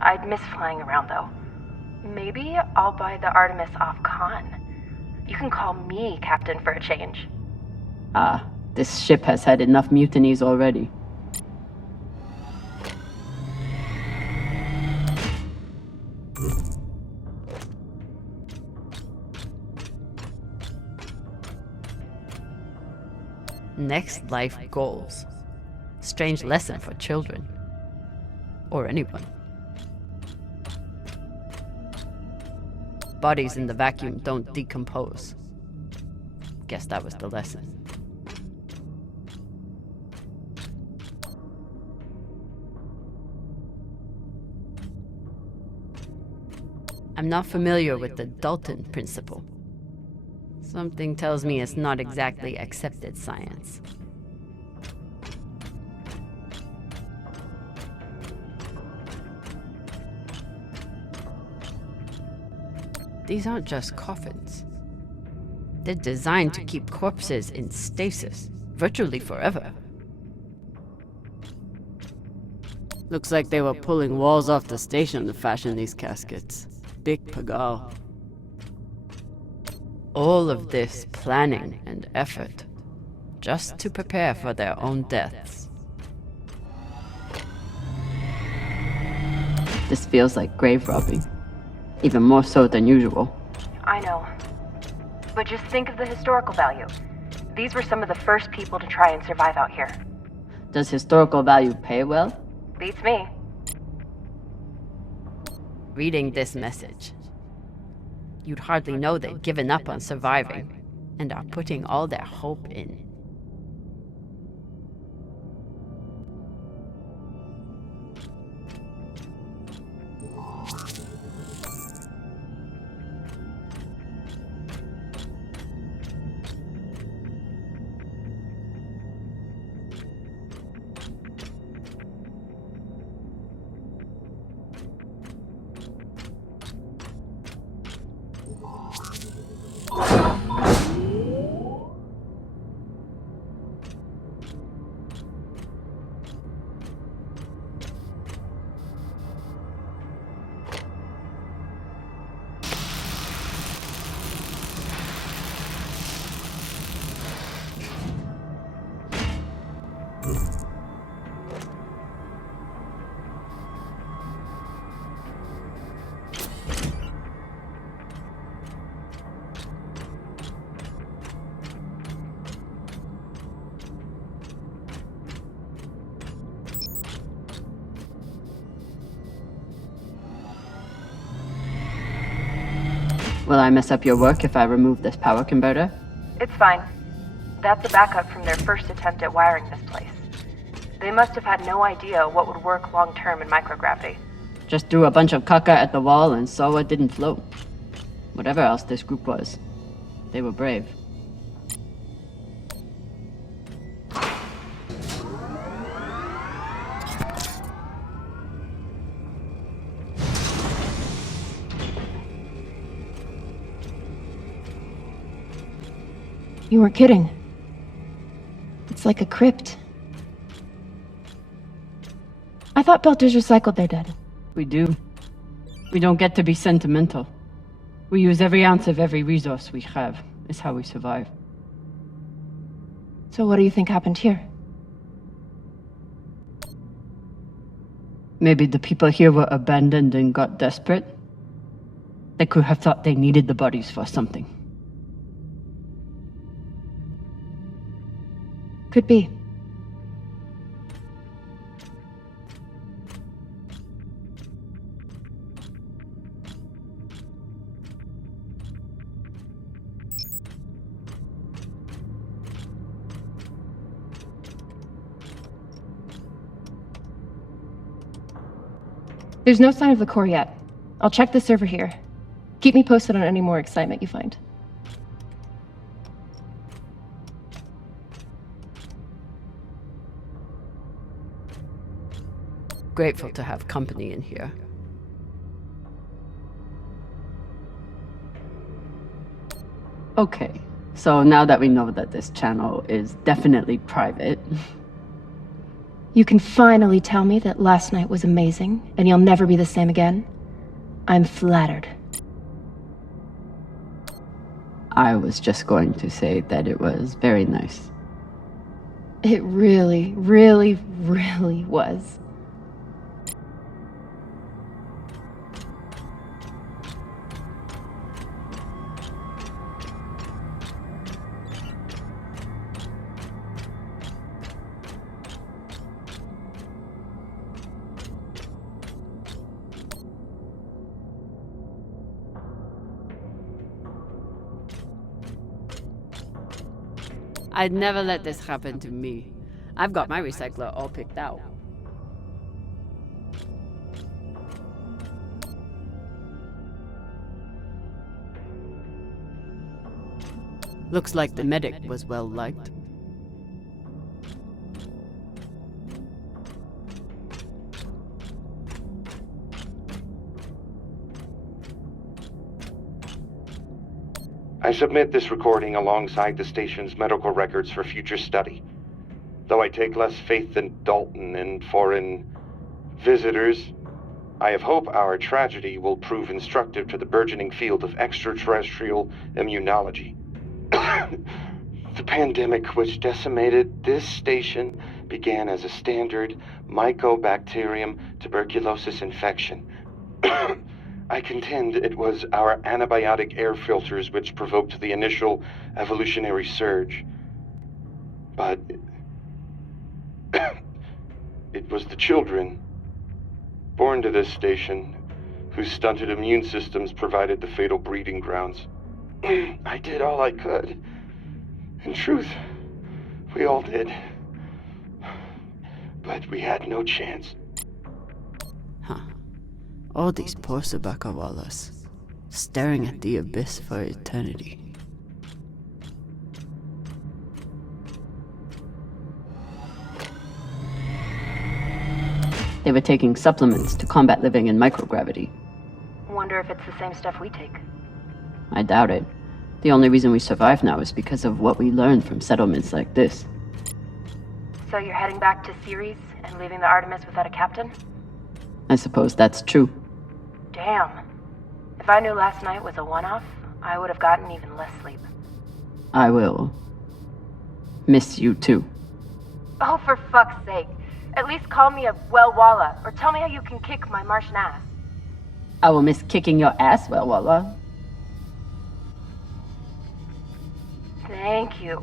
I'd miss flying around, though. Maybe I'll buy the Artemis off Khan. You can call me captain for a change. Ah, this ship has had enough mutinies already. Next life goals. Strange lesson for children. Or anyone. Bodies in the vacuum don't decompose. Guess that was the lesson. I'm not familiar with the Dalton principle. Something tells me it's not exactly accepted science. These aren't just coffins. They're designed to keep corpses in stasis, virtually forever. Looks like they were pulling walls off the station to fashion these caskets. Big pagal. All of this planning and effort, just to prepare for their own deaths. This feels like grave robbing. Even more so than usual. I know. But just think of the historical value. These were some of the first people to try and survive out here. Does historical value pay well? Beats me. Reading this message, you'd hardly know they'd given up on surviving and are putting all their hope in. Will I mess up your work if I remove this power converter? It's fine. That's a backup from their first attempt at wiring this place. They must have had no idea what would work long-term in microgravity. Just threw a bunch of caca at the wall and saw it didn't float. Whatever else this group was, they were brave. You weren't kidding. It's like a crypt. I thought Belters recycled their dead. We do. We don't get to be sentimental. We use every ounce of every resource we have. It's how we survive. So what do you think happened here? Maybe the people here were abandoned and got desperate. They could have thought they needed the bodies for something. Could be. There's no sign of the core yet. I'll check the server here. Keep me posted on any more excitement you find. Grateful to have company in here. Okay, so now that we know that this channel is definitely private... You can finally tell me that last night was amazing, and you'll never be the same again. I'm flattered. I was just going to say that it was very nice. It really, really, really was. I'd never let this happen to me. I've got my recycler all picked out. Looks like the medic was well liked. I submit this recording alongside the station's medical records for future study. Though I take less faith than Dalton in foreign visitors, I have hope our tragedy will prove instructive to the burgeoning field of extraterrestrial immunology. The pandemic which decimated this station began as a standard Mycobacterium tuberculosis infection. I contend it was our antibiotic air filters which provoked the initial evolutionary surge. But it was the children born to this station whose stunted immune systems provided the fatal breeding grounds. I did all I could. In truth, we all did. But we had no chance. All these poor Sabakawalas, staring at the abyss for eternity. They were taking supplements to combat living in microgravity. Wonder if it's the same stuff we take. I doubt it. The only reason we survive now is because of what we learned from settlements like this. So you're heading back to Ceres and leaving the Artemis without a captain? I suppose that's true. Damn. If I knew last night was a one-off, I would have gotten even less sleep. I will miss you too. Oh, for fuck's sake. At least call me a well-walla, or tell me how you can kick my Martian ass. I will miss kicking your ass, well, Walla. Thank you.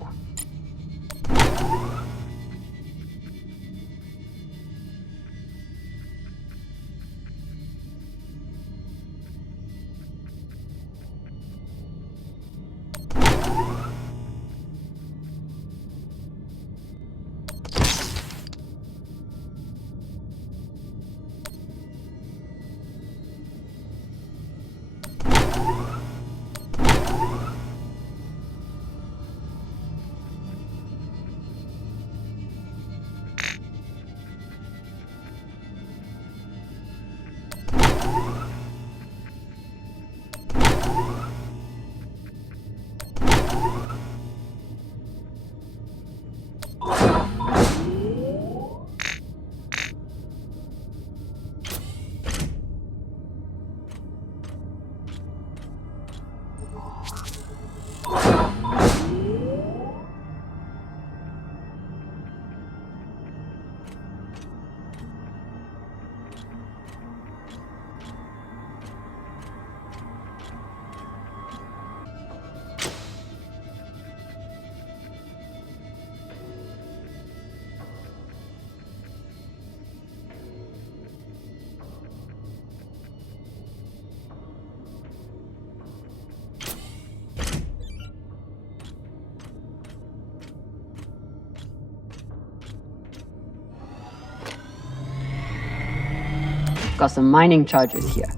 Got some mining charges here.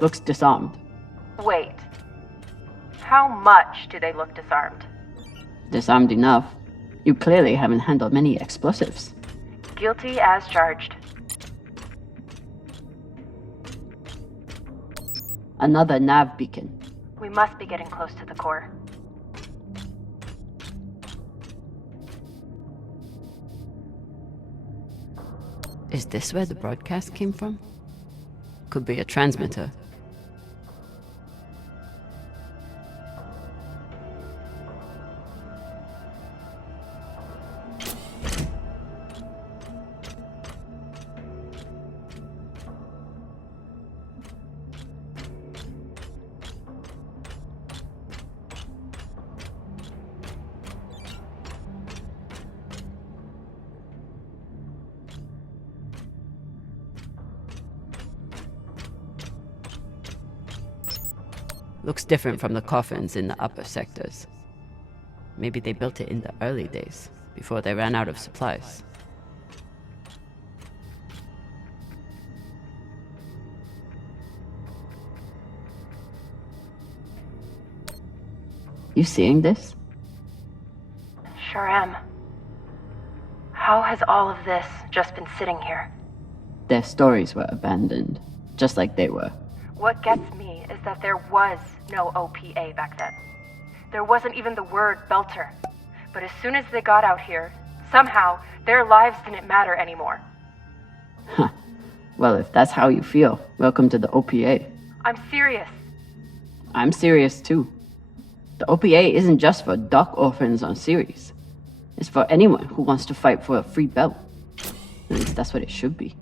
Looks disarmed. Wait. How much do they look disarmed? Disarmed enough. You clearly haven't handled many explosives. Guilty as charged. Another nav beacon. We must be getting close to the core. Is this where the broadcast came from? Could be a transmitter. Looks different from the coffins in the upper sectors. Maybe they built it in the early days, before they ran out of supplies. You seeing this? Sure am. How has all of this just been sitting here? Their stories were abandoned, just like they were. What gets me is that there was no OPA back then. There wasn't even the word Belter. But as soon as they got out here, somehow, their lives didn't matter anymore. Huh. Well, if that's how you feel, welcome to the OPA. I'm serious. I'm serious too. The OPA isn't just for dock orphans on Series. It's for anyone who wants to fight for a free belt. At least that's what it should be.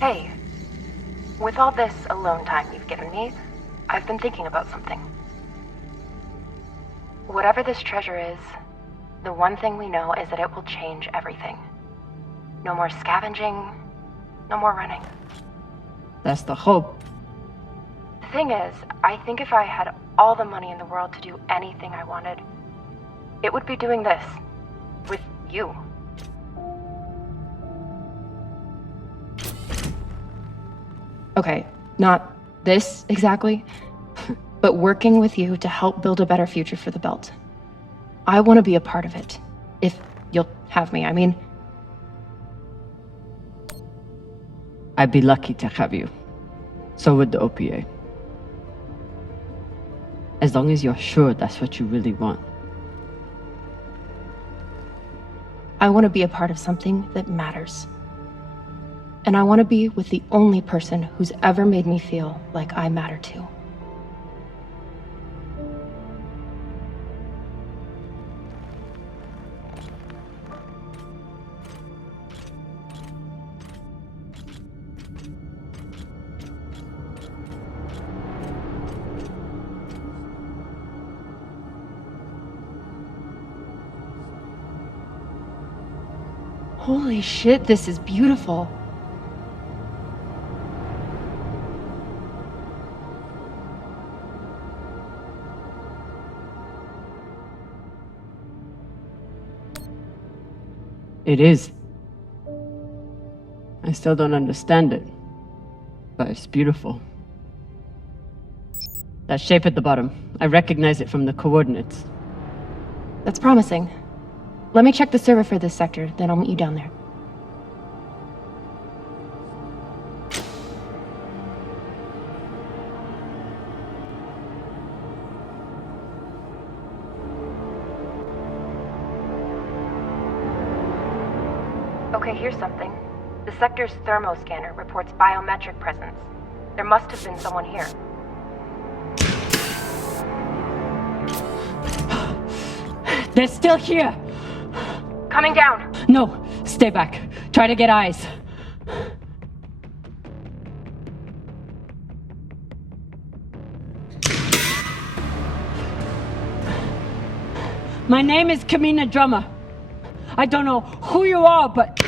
Hey, with all this alone time you've given me, I've been thinking about something. Whatever this treasure is, the one thing we know is that it will change everything. No more scavenging, no more running. That's the hope. The thing is, I think if I had all the money in the world to do anything I wanted, it would be doing this. With you. Okay, not this exactly, but working with you to help build a better future for the belt. I want to be a part of it. If you'll have me, I mean. I'd be lucky to have you. So would the OPA. As long as you're sure that's what you really want. I want to be a part of something that matters. And I want to be with the only person who's ever made me feel like I matter too. Holy shit, this is beautiful. It is. I still don't understand it, but it's beautiful. That shape at the bottom, I recognize it from the coordinates. That's promising. Let me check the server for this sector, then I'll meet you down there. Okay, here's something. The sector's thermoscanner reports biometric presence. There must have been someone here. They're still here! Coming down! No, stay back. Try to get eyes. My name is Camina Drummer. I don't know who you are, but...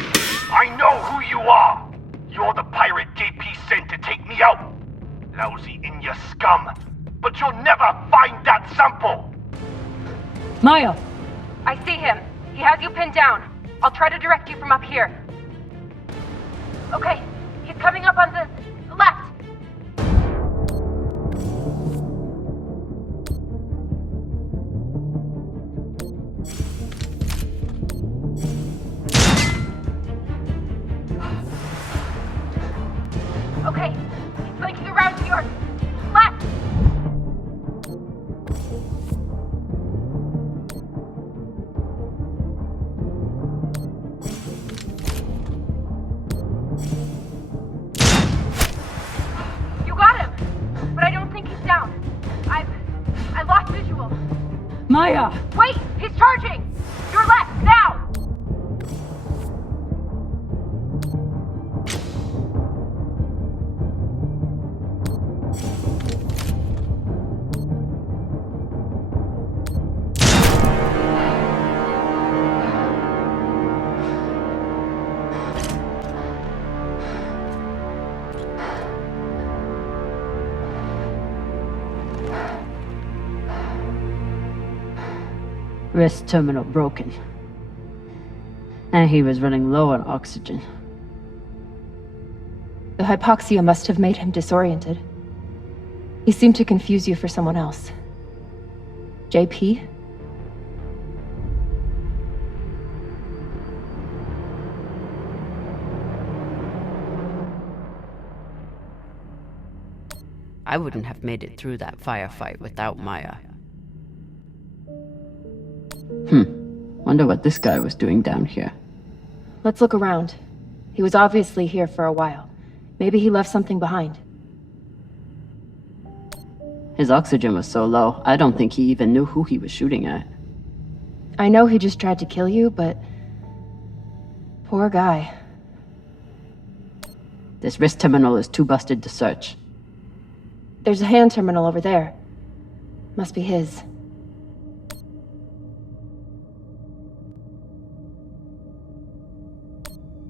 I know who you are! You're the pirate JP sent to take me out! Lousy in your scum! But you'll never find that sample! Maya! I see him. He has you pinned down. I'll try to direct you from up here. Okay, he's coming up on the left. Okay, he's flanking around to your left. You got him! Maya! Wait! He's charging! Your left, now! Wrist terminal broken. And he was running low on oxygen. The hypoxia must have made him disoriented. He seemed to confuse you for someone else. JP? I wouldn't have made it through that firefight without Maya. Wonder what this guy was doing down here. Let's look around. He was obviously here for a while. Maybe he left something behind. His oxygen was so low, I don't think he even knew who he was shooting at. I know he just tried to kill you, but... poor guy. This wrist terminal is too busted to search. There's a hand terminal over there. Must be his.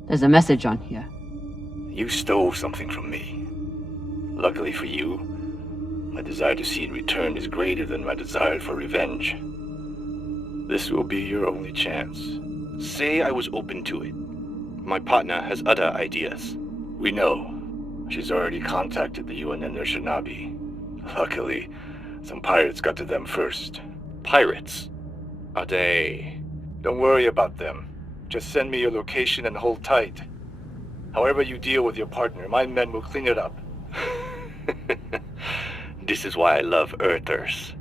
There's a message on here. You stole something from me. Luckily for you, my desire to see it returned is greater than my desire for revenge. This will be your only chance. Say I was open to it. My partner has other ideas. We know. She's already contacted the UN and their shinabi. Luckily, some pirates got to them first. Pirates? Are they... Don't worry about them. Just send me your location and hold tight. However you deal with your partner, my men will clean it up. This is why I love Earthers.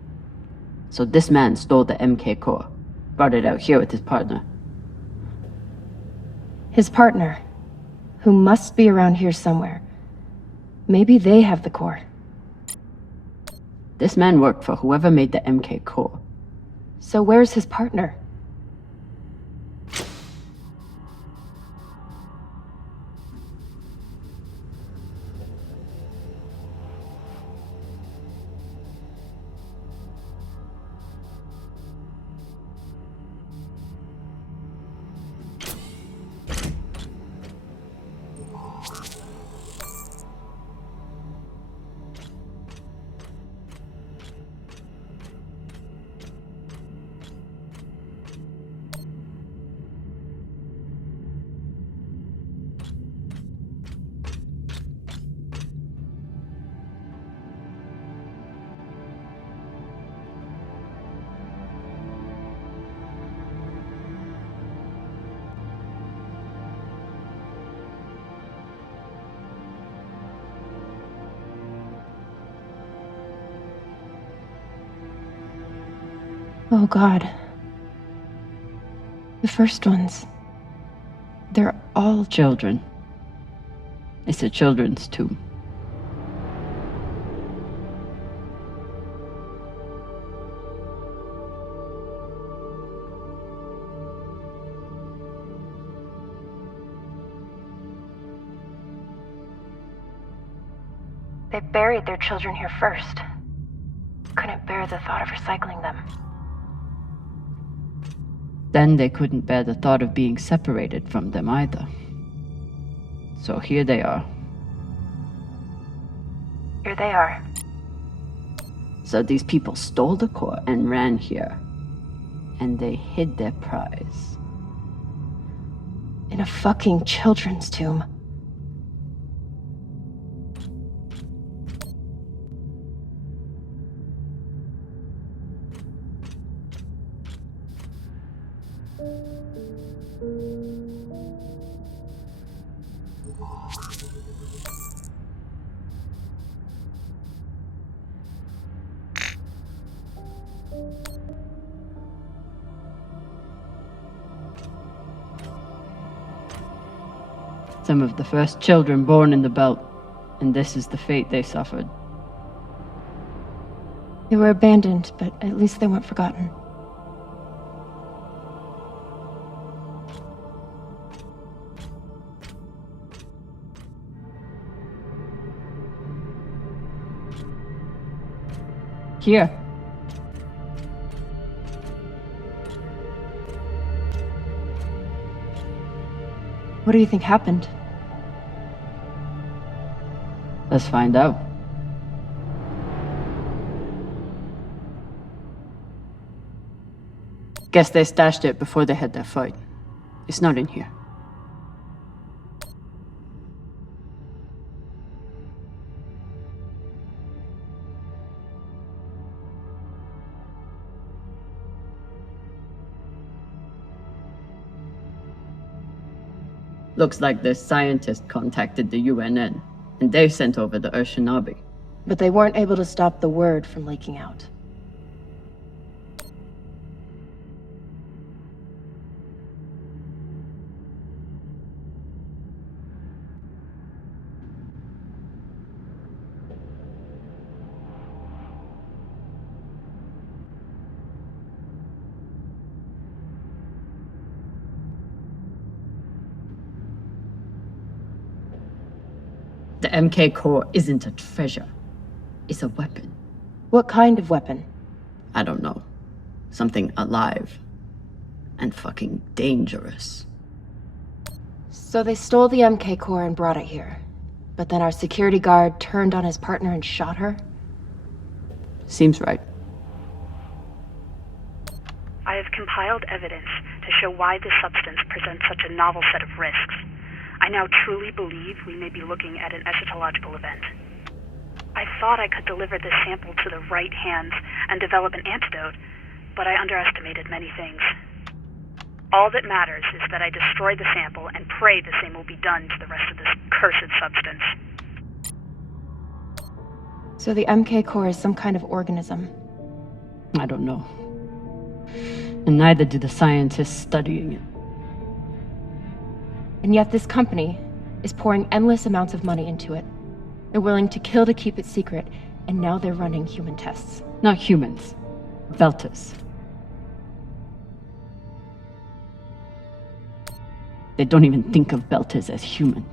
So this man stole the MK core, brought it out here with his partner. His partner, who must be around here somewhere. Maybe they have the core. This man worked for whoever made the MK core. So where's his partner? Oh God. The first ones. They're all children. It's a children's tomb. They buried their children here first. Couldn't bear the thought of recycling them. Then they couldn't bear the thought of being separated from them either. So here they are. Here they are. So these people stole the core and ran here. And they hid their prize. In a fucking children's tomb. Some of the first children born in the belt, and this is the fate they suffered. They were abandoned, but at least they weren't forgotten. Here. What do you think happened? Let's find out. Guess they stashed it before they had their fight. It's not in here. Looks like the scientist contacted the UNN, and they sent over the Urshinabi. But they weren't able to stop the word from leaking out. The MK core isn't a treasure. It's a weapon. What kind of weapon? I don't know. Something alive. And fucking dangerous. So they stole the MK core and brought it here. But then our security guard turned on his partner and shot her? Seems right. I have compiled evidence to show why this substance presents such a novel set of risks. I now truly believe we may be looking at an eschatological event. I thought I could deliver this sample to the right hands and develop an antidote, but I underestimated many things. All that matters is that I destroy the sample and pray the same will be done to the rest of this cursed substance. So the MK core is some kind of organism? I don't know. And neither do the scientists studying it. And yet this company is pouring endless amounts of money into it. They're willing to kill to keep it secret, and now they're running human tests. Not humans. Veltas. They don't even think of Belters as human.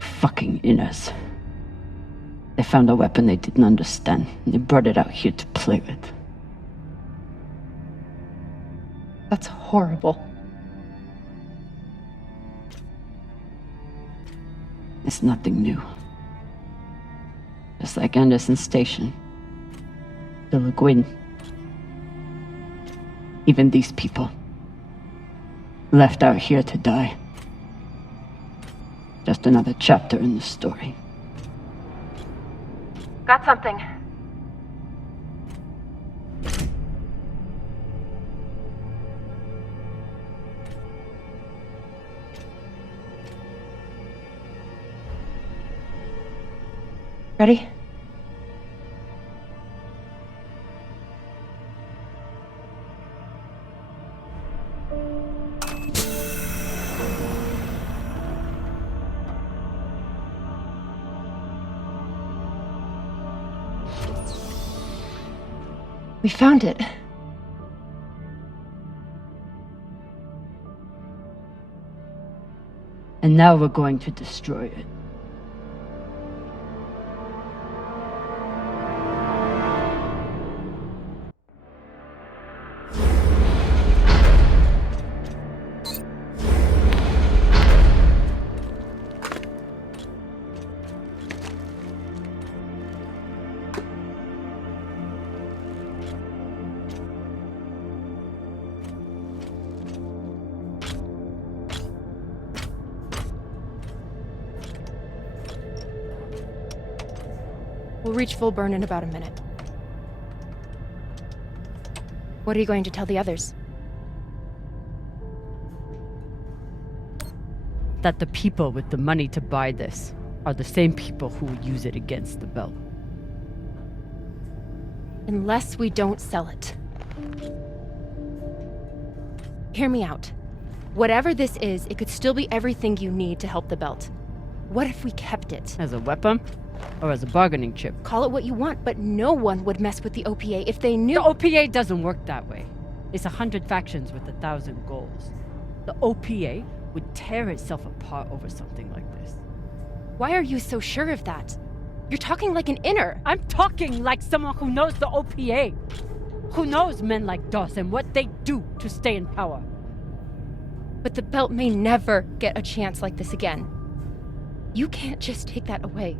Fucking inners. They found a weapon they didn't understand, and they brought it out here to play with. That's horrible. It's nothing new. Just like Anderson Station. The Lagoon. Even these people. Left out here to die. Just another chapter in the story. Got something. Ready? We found it. And now we're going to destroy it. We'll reach full burn in about a minute. What are you going to tell the others? That the people with the money to buy this are the same people who would use it against the belt. Unless we don't sell it. Hear me out. Whatever this is, it could still be everything you need to help the belt. What if we kept it? As a weapon? Or as a bargaining chip? Call it what you want, but no one would mess with the OPA if they knew— The OPA doesn't work that way. It's 100 factions with 1,000 goals. The OPA would tear itself apart over something like this. Why are you so sure of that? You're talking like an inner. I'm talking like someone who knows the OPA. Who knows men like Doss and what they do to stay in power. But the belt may never get a chance like this again. You can't just take that away.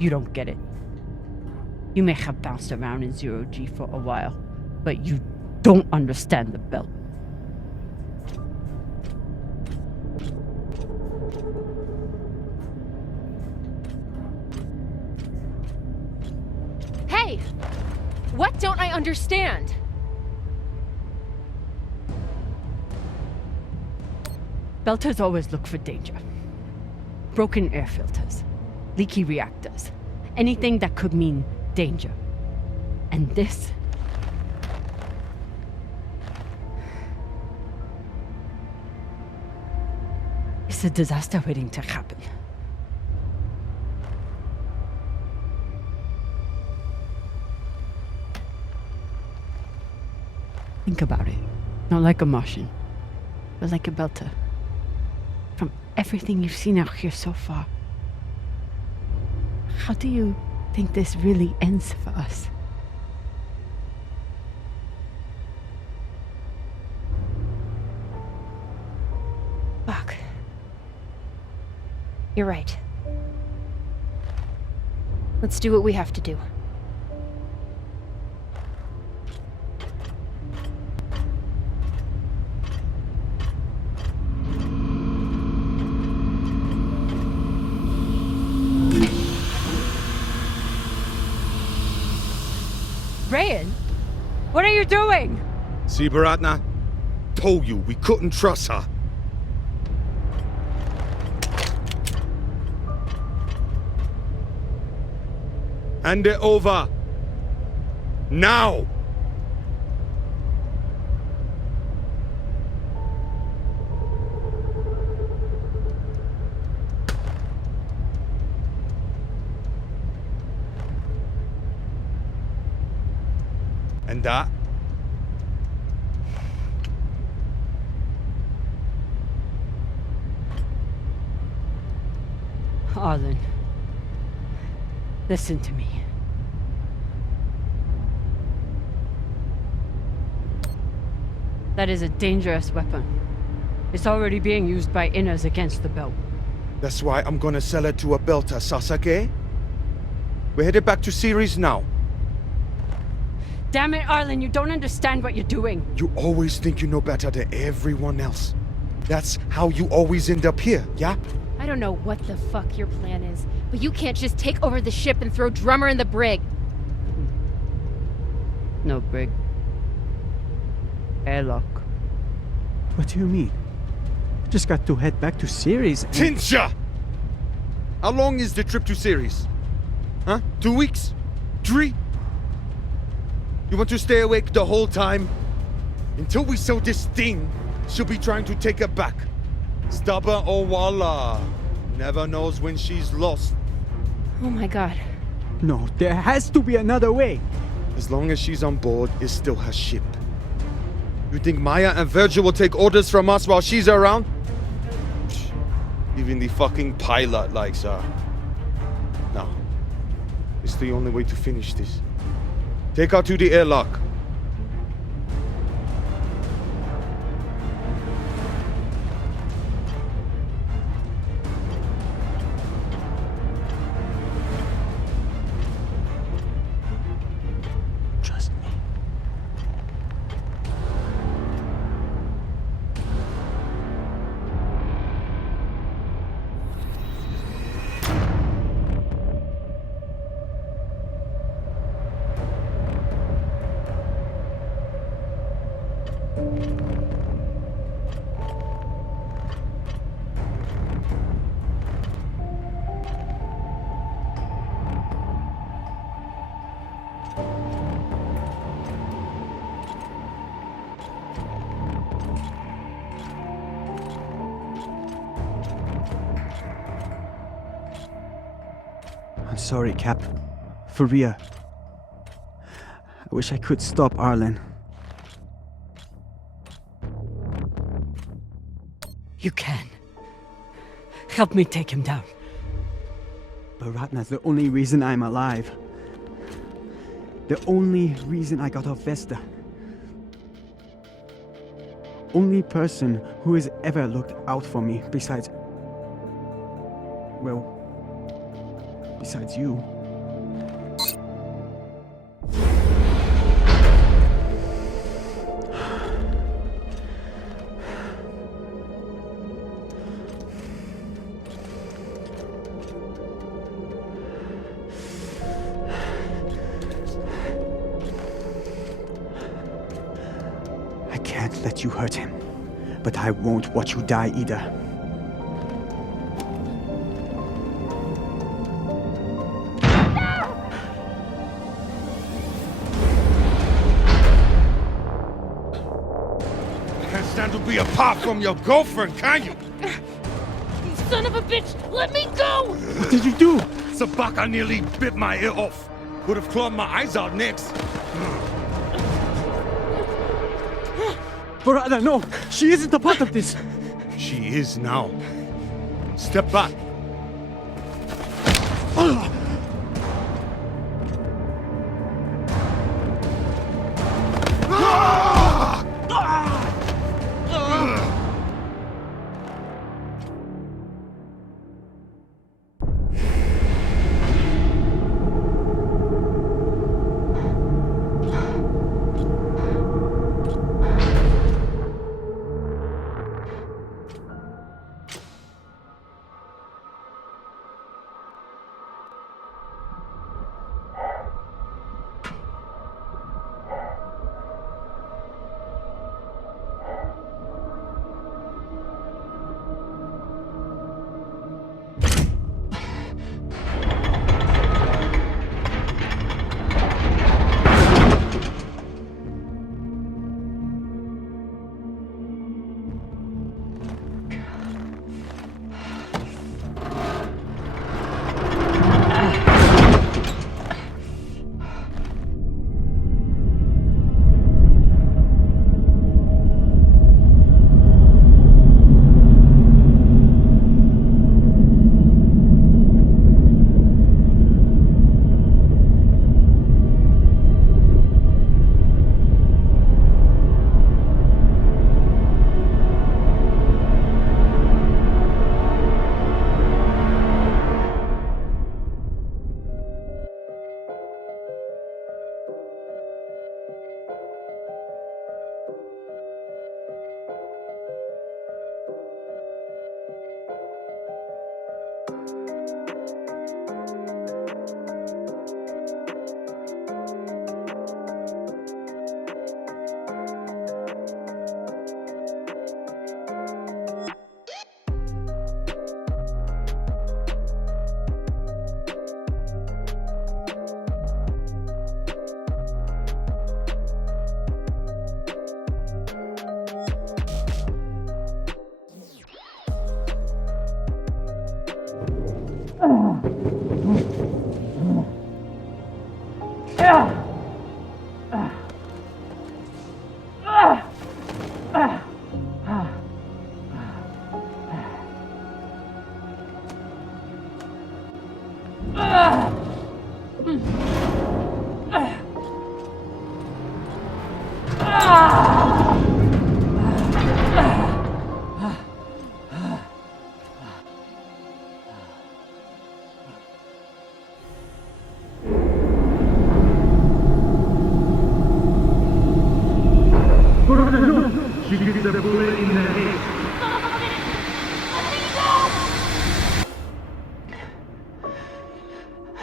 You don't get it. You may have bounced around in zero G for a while, but you don't understand the belt. Hey! What don't I understand? Belters always look for danger. Broken air filters, leaky reactors, anything that could mean danger. And this... it's a disaster waiting to happen. Think about it. Not like a Martian, but like a Belter. From everything you've seen out here so far, how do you think this really ends for us? Fuck. You're right. Let's do what we have to do. Rayan, what are you doing? See, Baratna? Told you we couldn't trust her. Hand it over. Now! And that? Arlen, listen to me. That is a dangerous weapon. It's already being used by inners against the belt. That's why I'm gonna sell it to a Belter, Sasake. We're headed back to Series now. Damn it, Arlen, you don't understand what you're doing. You always think you know better than everyone else. That's how you always end up here, yeah? I don't know what the fuck your plan is, but you can't just take over the ship and throw Drummer in the brig. No brig. Airlock. What do you mean? Just got to head back to Series and... Tinsha! How long is the trip to Series? Huh? 2 weeks? 3? You want to stay awake the whole time? Until we sell this thing, she'll be trying to take it back. Stubborn or walla. Never knows when she's lost. Oh my god. No, there has to be another way. As long as she's on board, it's still her ship. You think Maya and Virgil will take orders from us while she's around? Psh, even the fucking pilot likes her. No. It's the only way to finish this. Take her to the airlock. Trust me. I'm sorry, Cap. For real. I wish I could stop Arlen. You can. Help me take him down. But Ratna's the only reason I'm alive. The only reason I got off Vesta. Only person who has ever looked out for me besides... well, besides you. Let you hurt him, but I won't watch you die either. Can't stand to be apart from your girlfriend, can you? You son of a bitch! Let me go! What did you do? Sabaka nearly bit my ear off. Would have clawed my eyes out next. Barada, no! She isn't a part of this! She is now. Step back.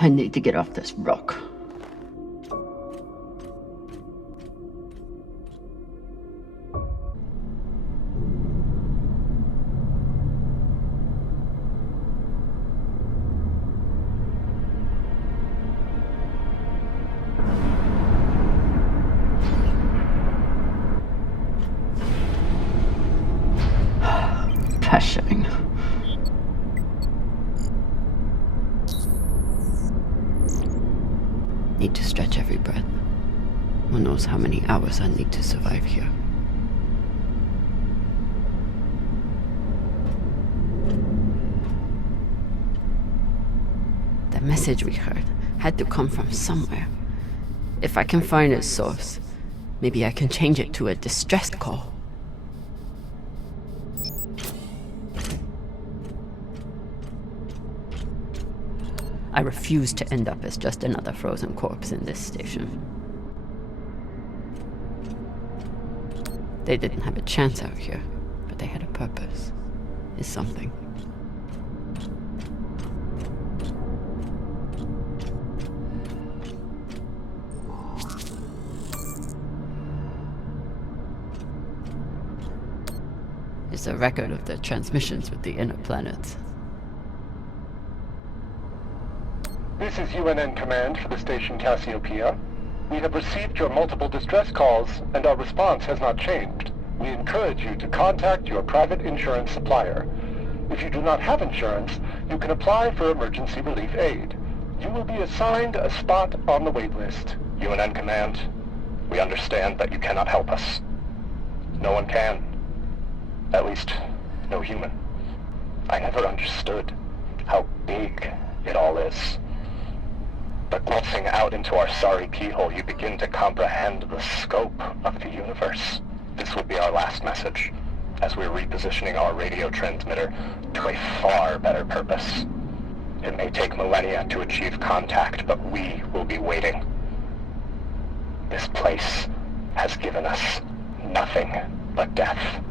I need to get off this rock. Pressuring. Need to stretch every breath. Who knows how many hours I need to survive here. message we heard had to come from somewhere. If I can find its source, maybe I can change it to a distress call. I refuse to end up as just another frozen corpse in this station. They didn't have a chance out here, but they had a purpose. Is something. It's a record of the transmissions with the inner planets. This is UNN Command for the station Cassiopeia. We have received your multiple distress calls, and our response has not changed. We encourage you to contact your private insurance supplier. If you do not have insurance, you can apply for emergency relief aid. You will be assigned a spot on the wait list. UNN Command, we understand that you cannot help us. No one can. At least, no human. I never understood how big it all is. But glancing out into our sorry keyhole, you begin to comprehend the scope of the universe. This will be our last message, as we're repositioning our radio transmitter to a far better purpose. It may take millennia to achieve contact, but we will be waiting. This place has given us nothing but death.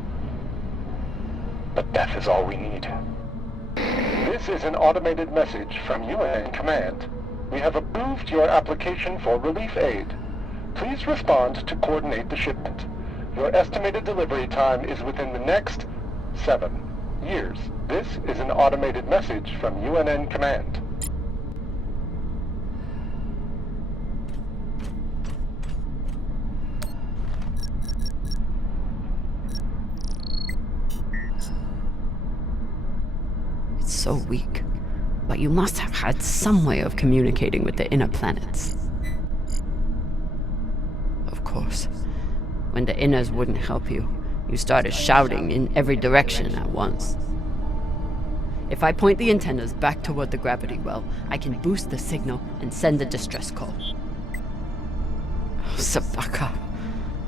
But death is all we need. This is an automated message from UNN Command. We have approved your application for relief aid. Please respond to coordinate the shipment. Your estimated delivery time is within the next 7 years. This is an automated message from UNN Command. It's so weak. But you must have had some way of communicating with the inner planets. Of course. When the inners wouldn't help you, you started shouting in every direction at once. If I point the antennas back toward the gravity well, I can boost the signal and send the distress call. Oh, Sabaka.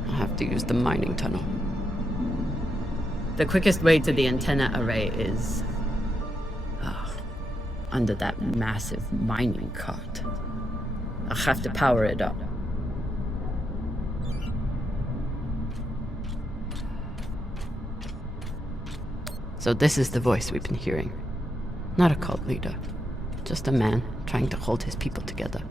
I'll have to use the mining tunnel. The quickest way to the antenna array is under that massive mining cart. I'll have to power it up. So this is the voice we've been hearing. Not a cult leader, just a man trying to hold his people together.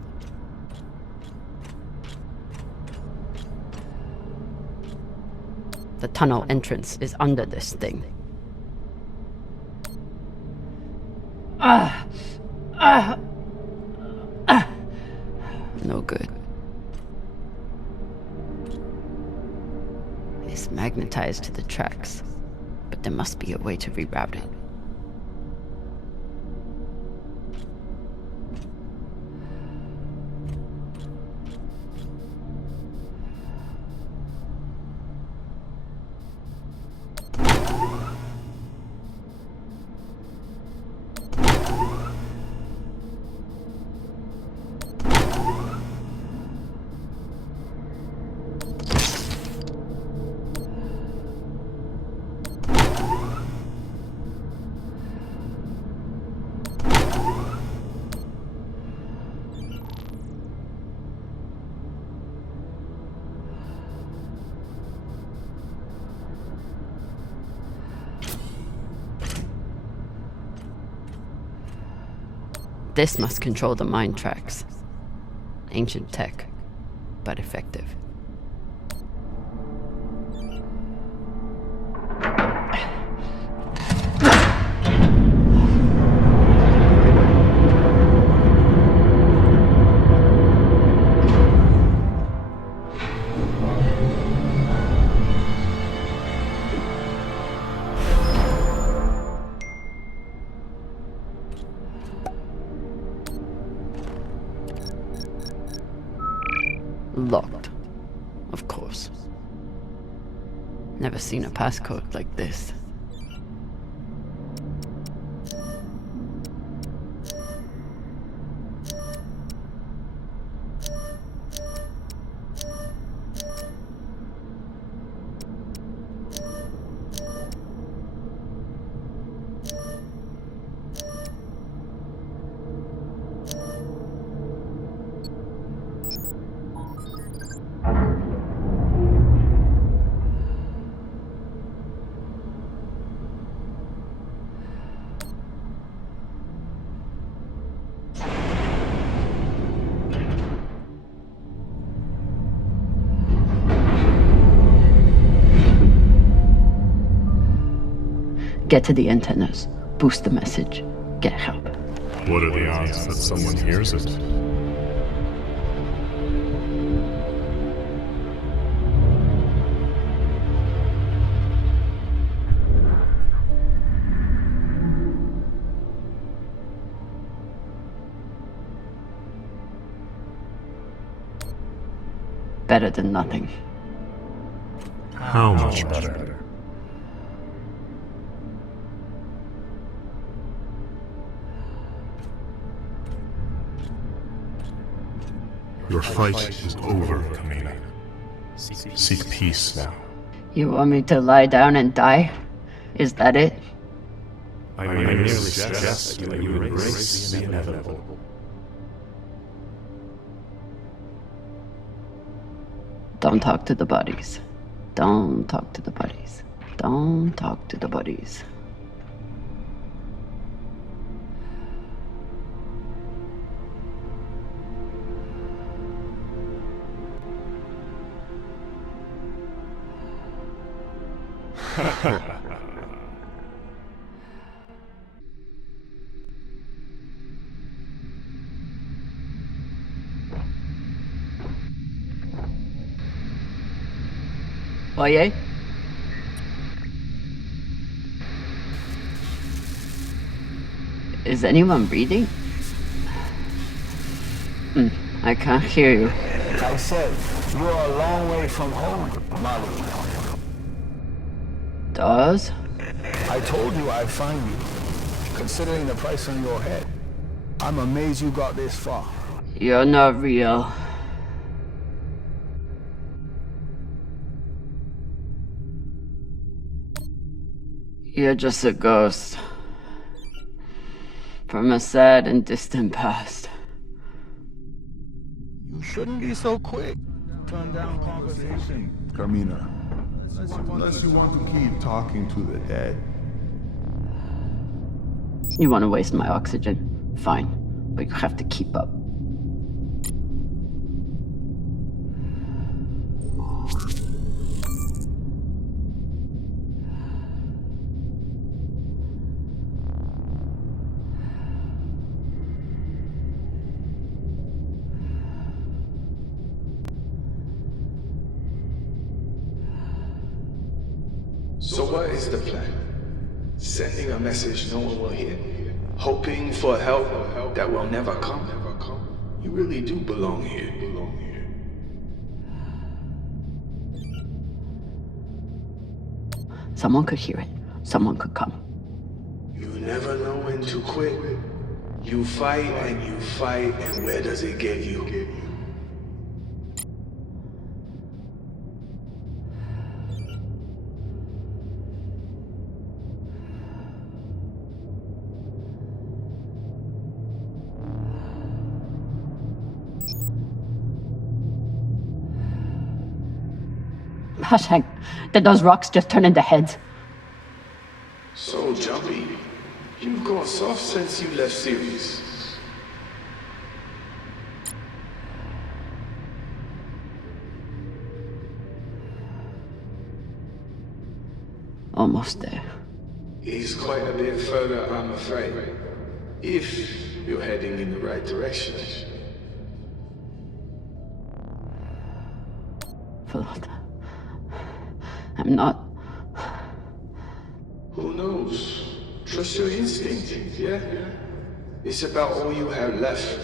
The tunnel entrance is under this thing. No good. It's magnetized to the tracks, but there must be a way to reroute it. This must control the mine tracks. Ancient tech, but effective. Locked. Of course. Never seen a passcode like this. Get to the antennas. Boost the message. Get help. What are the odds that someone hears it? Better than nothing. How much better? Your fight is over, Camina. Seek peace now. You want me to lie down and die? Is that it? I merely suggest that you embrace the inevitable. Don't talk to the bodies. Don't talk to the bodies. Don't talk to the bodies. Oye? Is anyone breathing? I can't hear you. I said, you're a long way from home, Molly. Dawes? I told you I'd find you. Considering the price on your head, I'm amazed you got this far. You're not real. You're just a ghost. From a sad and distant past. You shouldn't be so quick. Turn down conversation, Camina. Unless you want to keep talking to the dead. You want to waste my oxygen? Fine. But you have to keep up. So what is the plan? Sending a message no one will hear? Hoping for help that will never come? You really do belong here. Someone could hear it. Someone could come. You never know when to quit. You fight, and where does it get you? Hashtag, did those rocks just turn into heads? So jumpy. You've gone soft since you left Series. Almost there. He's quite a bit further, I'm afraid. If you're heading in the right direction. Float. I'm not. Who knows? Trust your instinct, yeah? It's about all you have left.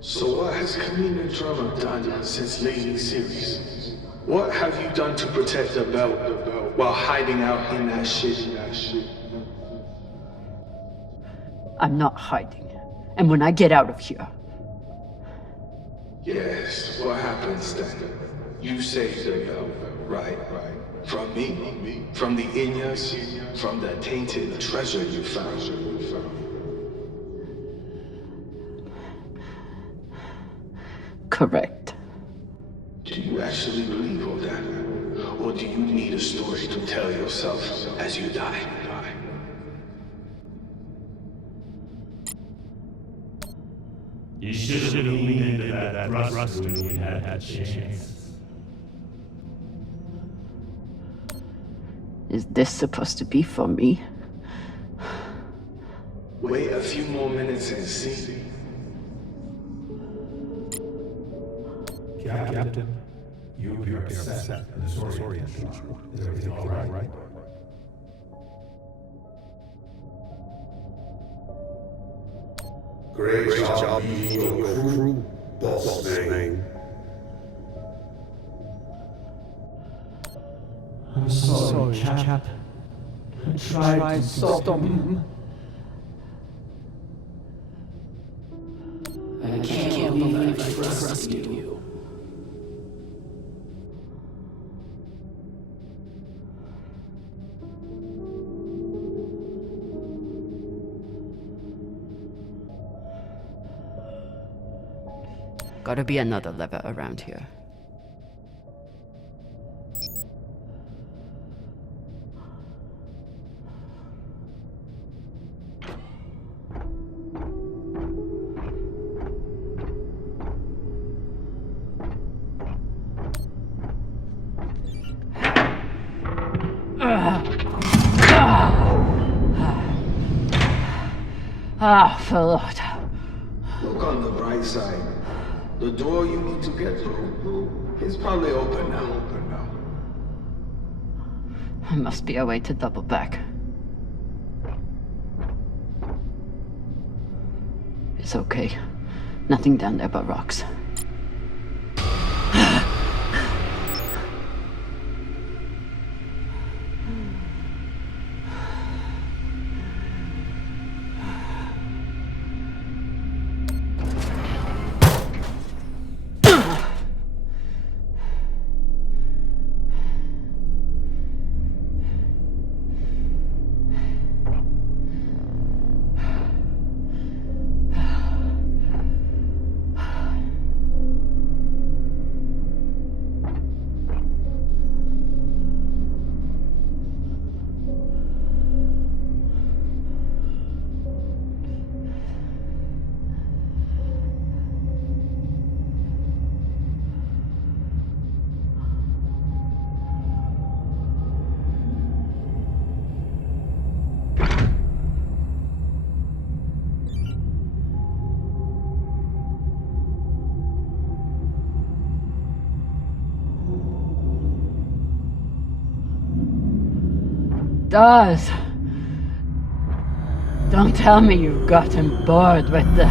So what has Camina Drummer done since leaving Series? What have you done to protect the belt while hiding out in that shit? I'm not hiding. And when I get out of here... Yes, what happens then? You saved the belt, right? From me? From the Inyas? From the tainted treasure you found? Correct. Do you actually believe all that? Or do you need a story to tell yourself as you die? You should have leaned into that thrust when you had that chance. Is this supposed to be for me? Wait a few more minutes and see. Captain, you appear upset and disoriented. Is everything all right? Great job being your crew, boss man. I'm sorry, Cap. I tried to stop him. I can't believe I trusted you. Gotta be another lever around here. For Lord. Look on the bright side. The door you need to get through is probably open now. There must be a way to double back. It's okay. Nothing down there but rocks. Does. Don't tell me you've gotten bored with the...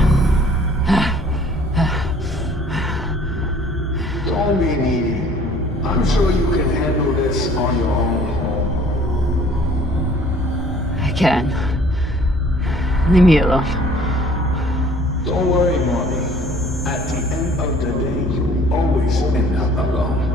Don't be needy. I'm sure you can handle this on your own. I can. Leave me alone. Don't worry, Mommy. At the end of the day, you always end up alone.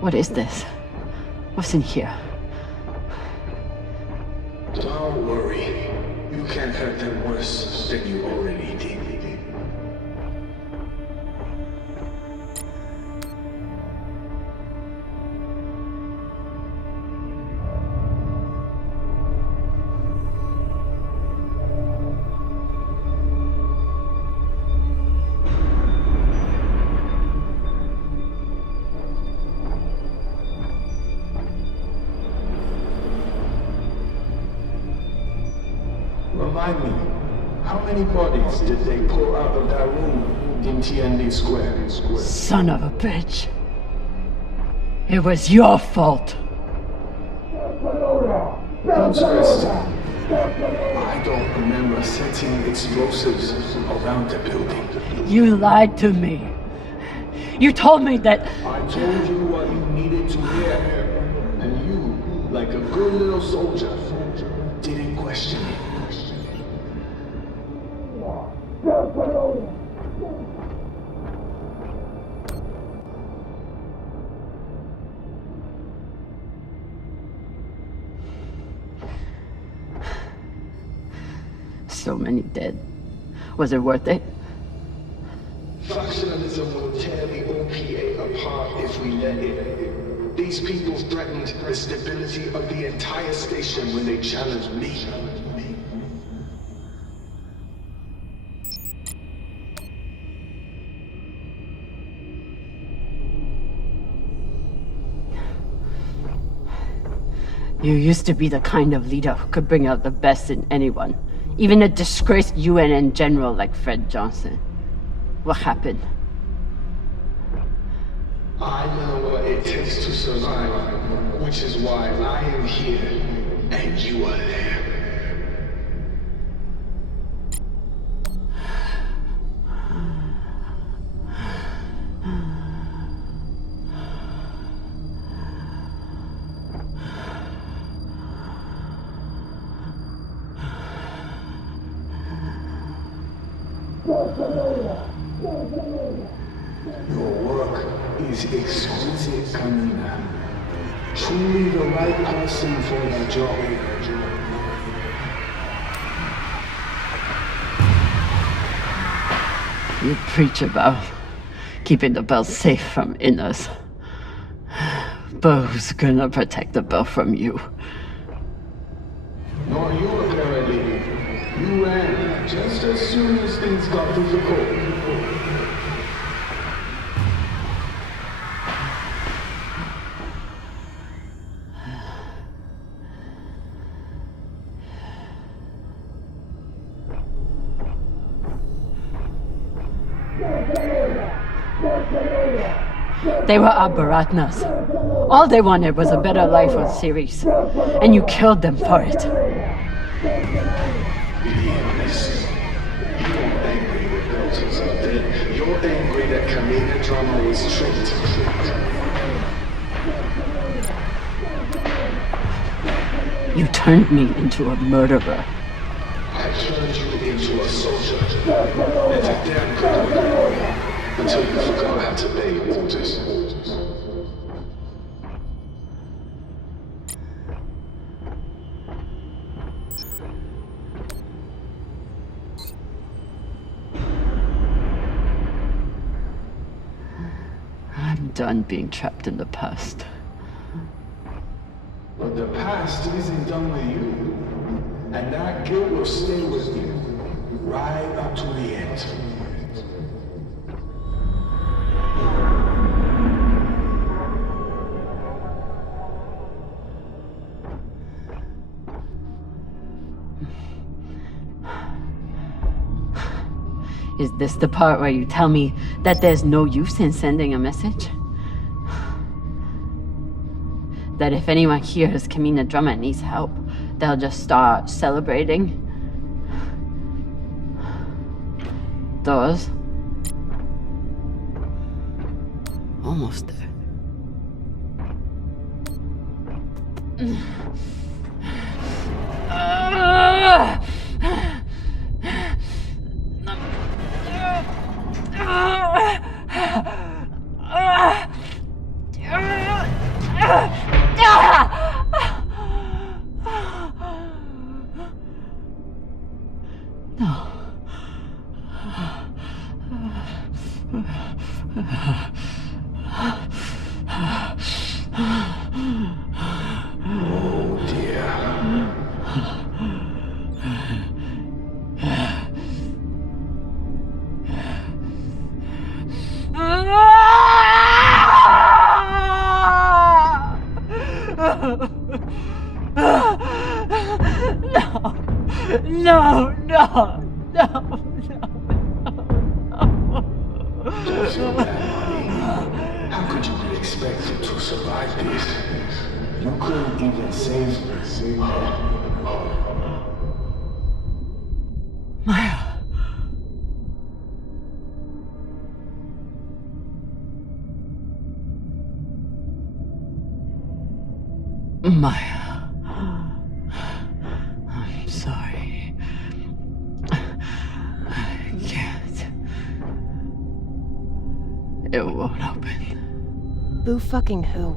What is this? What's in here? Don't worry. You can't hurt them worse than you already did. Remind me, how many bodies did they pull out of that room in TND Square? Son of a bitch. It was your fault. Interesting. I don't remember setting explosives around the building. You lied to me. You told me that... I told you what you needed to hear. And you, like a good little soldier, didn't question it. So many dead. Was it worth it? Factionalism will tear the OPA apart if we let it. These people threatened the stability of the entire station when they challenged me. You used to be the kind of leader who could bring out the best in anyone. Even a disgraced UNN general like Fred Johnson. What happened? I know what it takes to survive, which is why I am here, and you are there. Your work is exquisite, Camina. Truly the right person for the job. You preach about keeping the bell safe from inners. But who's gonna protect the bell from you? Nor you, apparently. You ran just as soon as things got difficult. They were abandonadas. All they wanted was a better life on Series, and you killed them for it. Be honest. You aren't angry that Belgians are dead. You're angry that Camina Drummer was tricked. You turned me into a murderer. I turned you into a soldier. It's a damn good way. Until you forgot how to obey orders. I'm done being trapped in the past. But the past isn't done with you. And that guilt will stay with you. Right up to the end. Is this the part where you tell me that there's no use in sending a message? That if anyone hears Camina Drummer needs help, they'll just start celebrating? Those? Almost there. Oh dear. No, no. Don't feel bad, honey. How could you be expected to survive this? You couldn't even save her. Maya. Maya. I'm sorry. I can't. It won't open. Boo fucking who?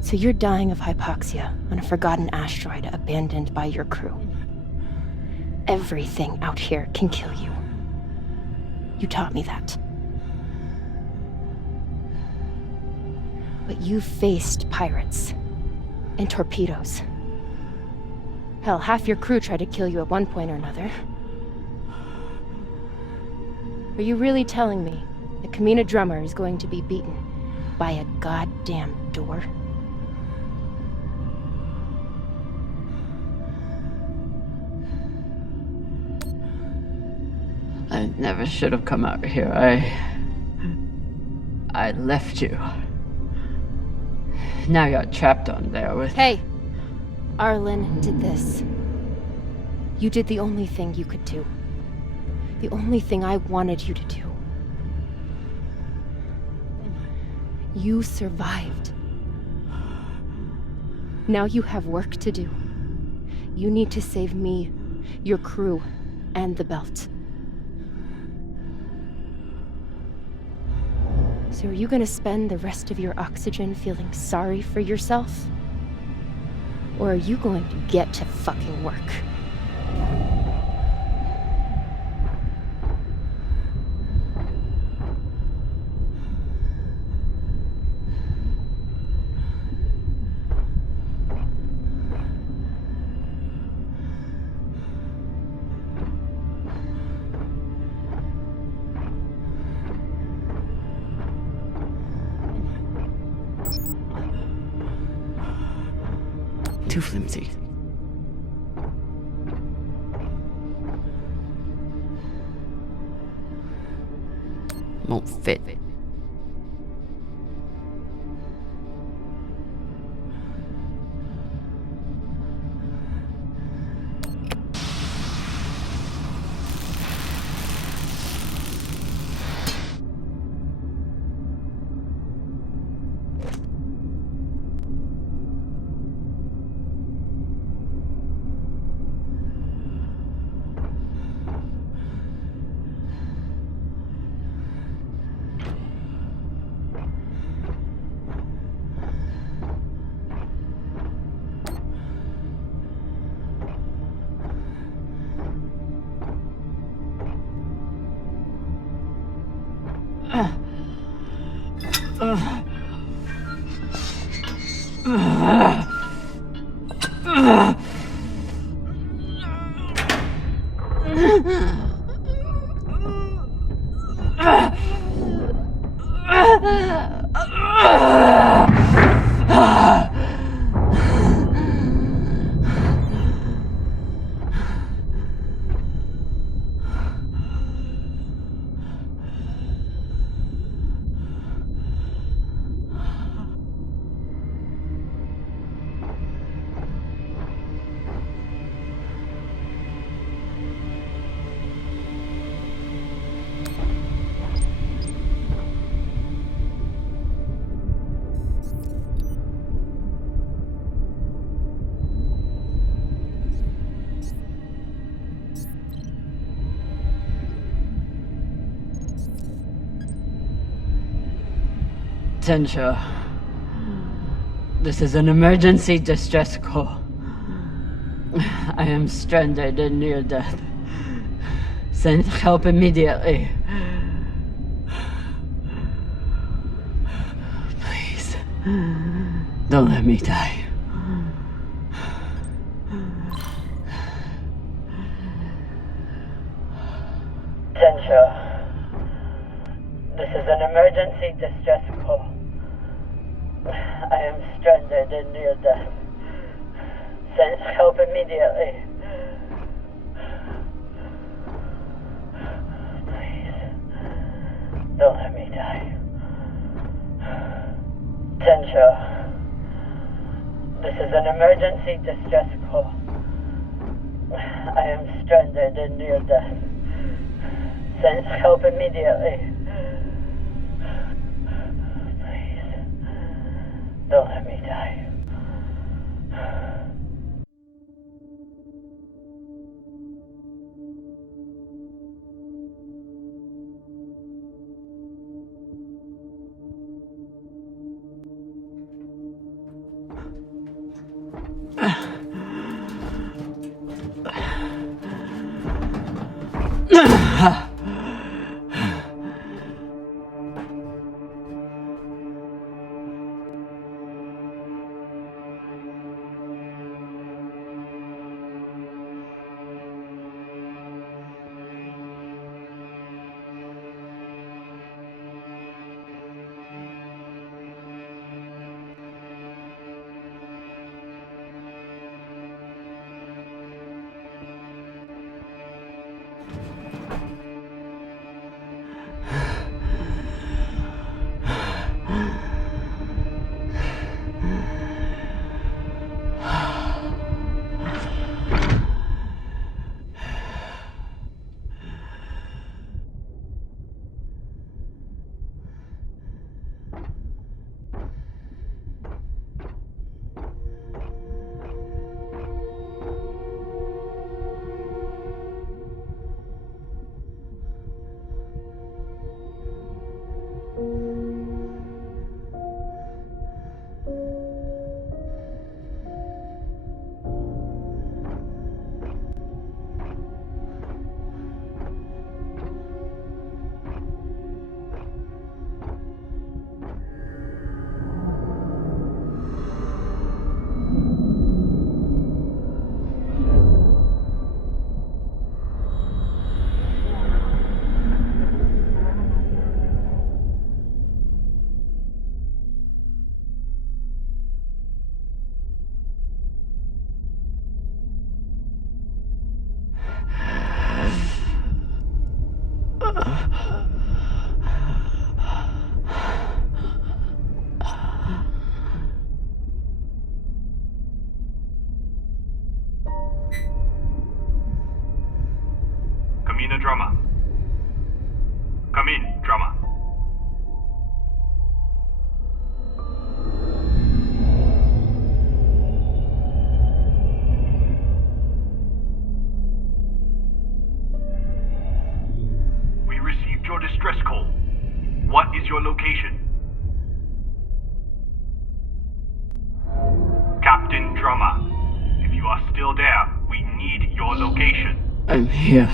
So you're dying of hypoxia on a forgotten asteroid abandoned by your crew. Everything out here can kill you. You taught me that. But you faced pirates and torpedoes. Hell, half your crew tried to kill you at one point or another. Are you really telling me that Camina Drummer is going to be beaten by a goddamn door? I never should have come out here. I left you. Now you're trapped on there with... Hey! Arlen did this. You did the only thing you could do. The only thing I wanted you to do. You survived. Now you have work to do. You need to save me, your crew, and the belt. So are you gonna spend the rest of your oxygen feeling sorry for yourself? Or are you going to get to fucking work? Too flimsy. Won't fit. Tensha, this is an emergency distress call. I am stranded and near death. Send help immediately. Don't let me die. Attention. This is an emergency distress call. I am stranded and near death. Send help immediately. Please. Don't let me die. Attention. This is an emergency distress call. I am stranded and near death. Send help immediately. Please. Don't let me die. Camina Drummer. Come in, Drummer. We received your distress call. What is your location? Captain Drummer, if you are still there, we need your location. I'm here.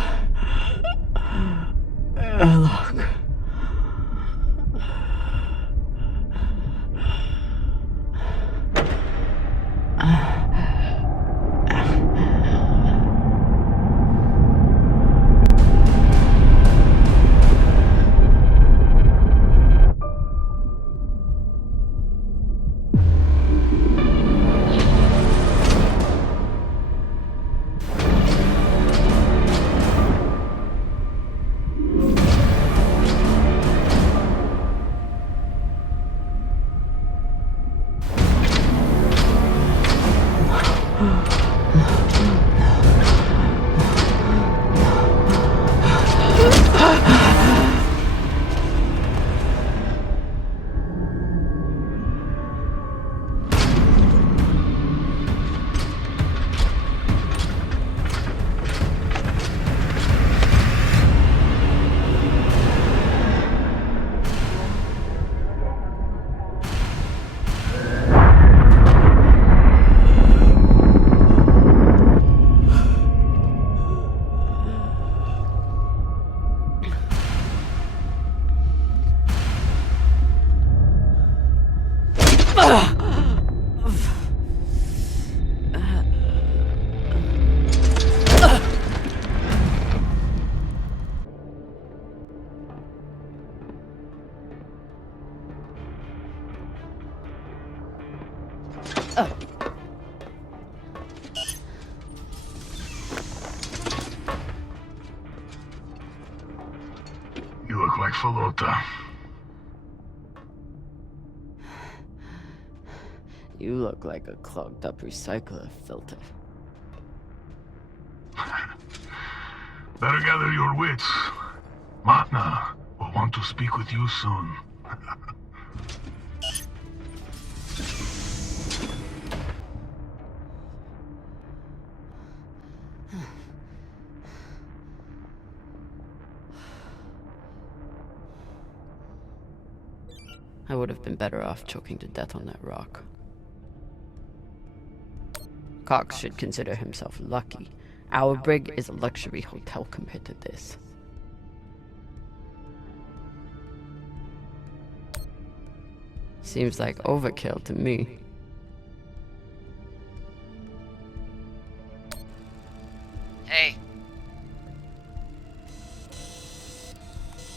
Look. You look like Falota. You look like a clogged up recycler filter. Better gather your wits. Matna will want to speak with you soon. I would have been better off choking to death on that rock. Cox should consider himself lucky. Our brig is a luxury hotel compared to this. Seems like overkill to me. Hey.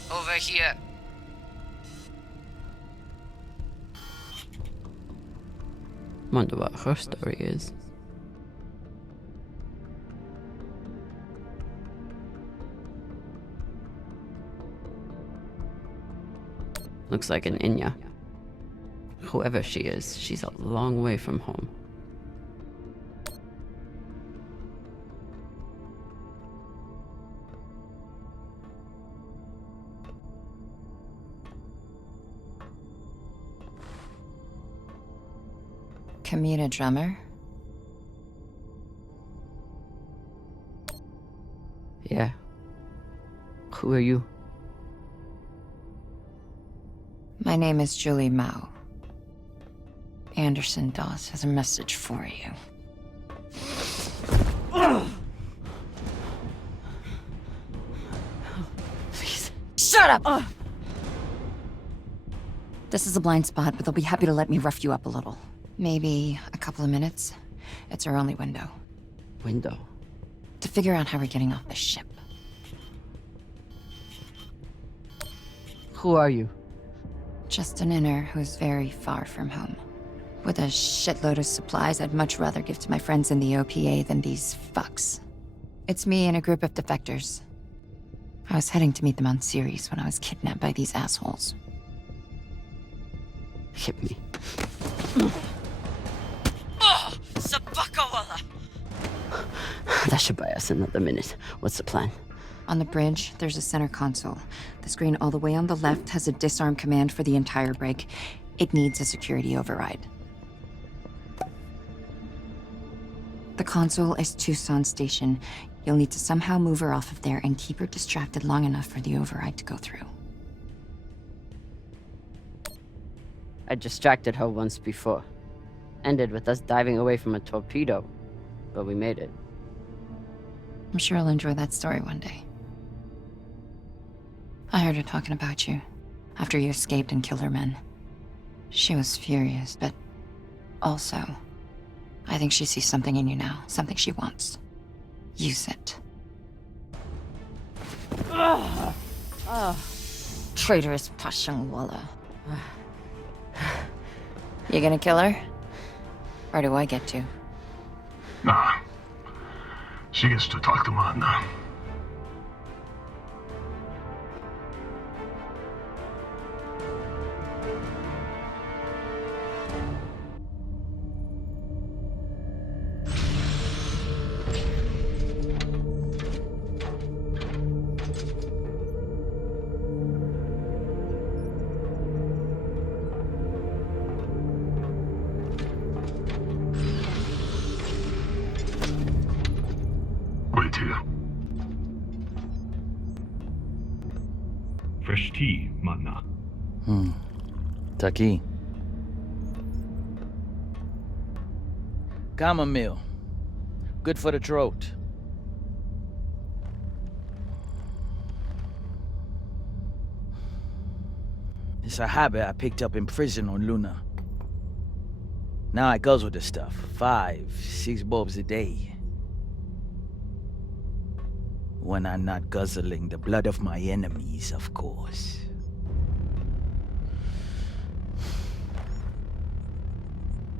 Over here. Wonder what her story is. Looks like an Inya. Whoever she is, she's a long way from home. Camina Drummer? Yeah. Who are you? My name is Julie Mao. Anderson Dawes has a message for you. Please. Shut up! This is a blind spot, but they'll be happy to let me rough you up a little. Maybe a couple of minutes. It's our only window. Window? To figure out how we're getting off the ship. Who are you? Just an inner who's very far from home. With a shitload of supplies I'd much rather give to my friends in the OPA than these fucks. It's me and a group of defectors. I was heading to meet them on Series when I was kidnapped by these assholes. Hit me. Oh, Sabakawala! That should buy us another minute. What's the plan? On the bridge, there's a center console. The screen all the way on the left has a disarm command for the entire brig. It needs a security override. The console is Tucson Station. You'll need to somehow move her off of there and keep her distracted long enough for the override to go through. I distracted her once before. Ended with us diving away from a torpedo. But we made it. I'm sure I'll enjoy that story one day. I heard her talking about you, after you escaped and killed her men. She was furious, but also, I think she sees something in you now, something she wants. Use it. Traitorous Pashangwala. You gonna kill her? Or do I get to? Nah. She gets to talk to Matna. Wait here. Fresh tea, Matna. Taki. Chamomile. Good for the throat. It's a habit I picked up in prison on Luna. Now it goes with the stuff. 5, 6 bulbs a day. When I'm not guzzling the blood of my enemies, of course.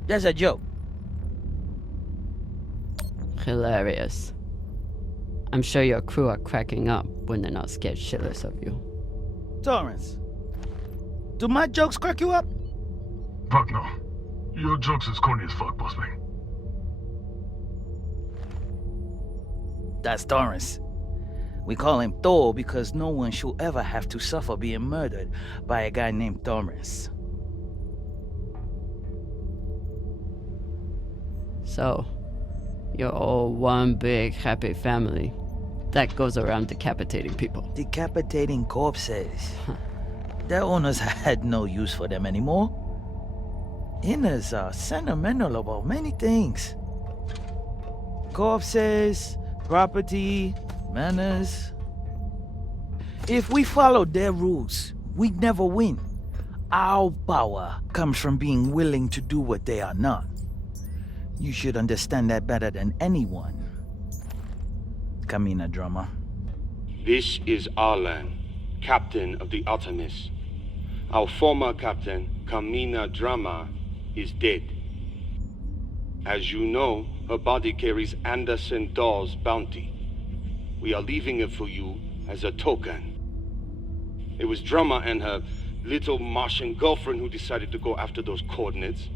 That's a joke. Hilarious. I'm sure your crew are cracking up when they're not scared shitless of you. Torrance, do my jokes crack you up? Fuck no. Your jokes is corny as fuck, boss man. That's Torrance. We call him Thor because no one should ever have to suffer being murdered by a guy named Torrance. So, you're all one big happy family that goes around decapitating people. Decapitating corpses. Their owners had no use for them anymore. Inners are sentimental about many things. Corpses, property, manners. If we followed their rules, we'd never win. Our power comes from being willing to do what they are not. You should understand that better than anyone. Camina Drummer. This is our land, captain of the Artemis. Our former captain, Camina Drummer, is dead. As you know, her body carries Anderson Dawes' bounty. We are leaving it for you as a token. It was Drummer and her little Martian girlfriend who decided to go after those coordinates.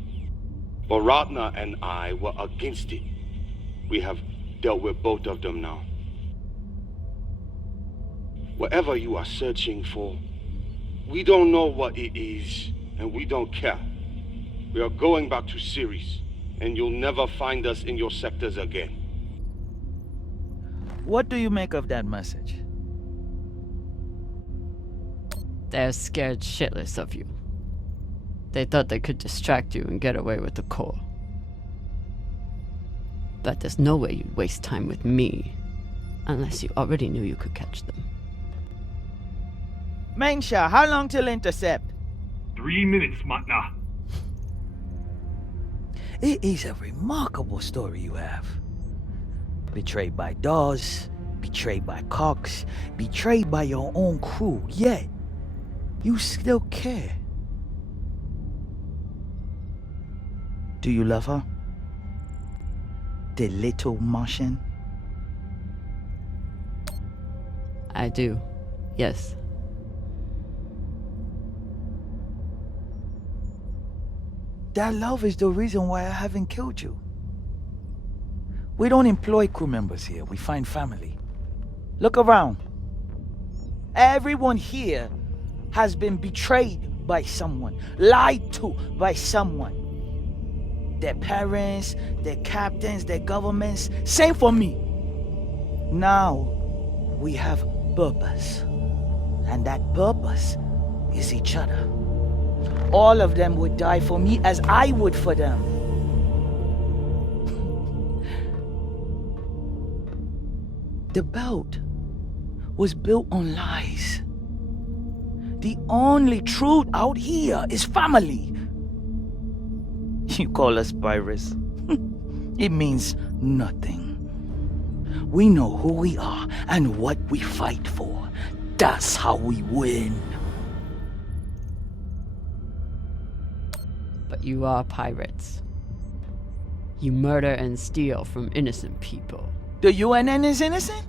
But Ratna and I were against it. We have dealt with both of them now. Whatever you are searching for, we don't know what it is, and we don't care. We are going back to Ceres, and you'll never find us in your sectors again. What do you make of that message? They're scared shitless of you. They thought they could distract you and get away with the core. But there's no way you'd waste time with me, unless you already knew you could catch them. Mensha, how long till intercept? 3 minutes, Matna. It is a remarkable story you have. Betrayed by Dawes, betrayed by Cox, betrayed by your own crew, yet you still care. Do you love her? The little Martian? I do, yes. That love is the reason why I haven't killed you. We don't employ crew members here, we find family. Look around. Everyone here has been betrayed by someone, lied to by someone. Their parents, their captains, their governments, same for me. Now, we have purpose. And that purpose is each other. All of them would die for me as I would for them. The belt was built on lies. The only truth out here is family. You call us pirates. It means nothing. We know who we are and what we fight for. That's how we win. But you are pirates. You murder and steal from innocent people. The UNN is innocent?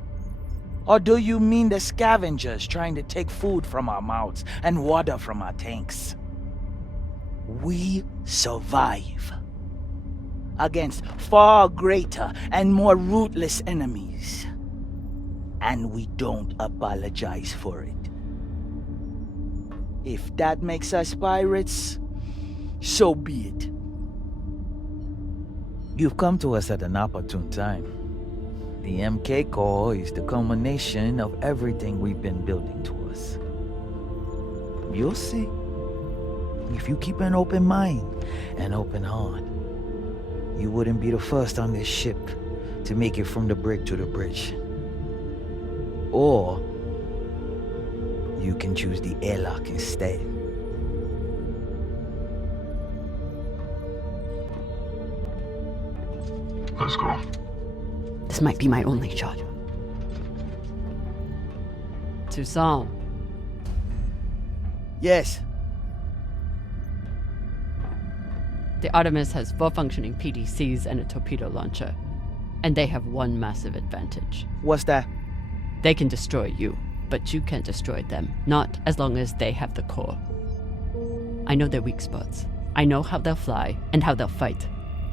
Or do you mean the scavengers trying to take food from our mouths and water from our tanks? We survive against far greater and more ruthless enemies. And we don't apologize for it. If that makes us pirates, so be it. You've come to us at an opportune time. The MK core is the culmination of everything we've been building towards. You'll see. If you keep an open mind and open heart, you wouldn't be the first on this ship to make it from the brig to the bridge. Or you can choose the airlock instead. Let's go. This might be my only shot. Toussaint. Yes. The Artemis has 4 functioning PDCs and a torpedo launcher. And they have one massive advantage. What's that? They can destroy you, but you can't destroy them. Not as long as they have the core. I know their weak spots. I know how they'll fly and how they'll fight.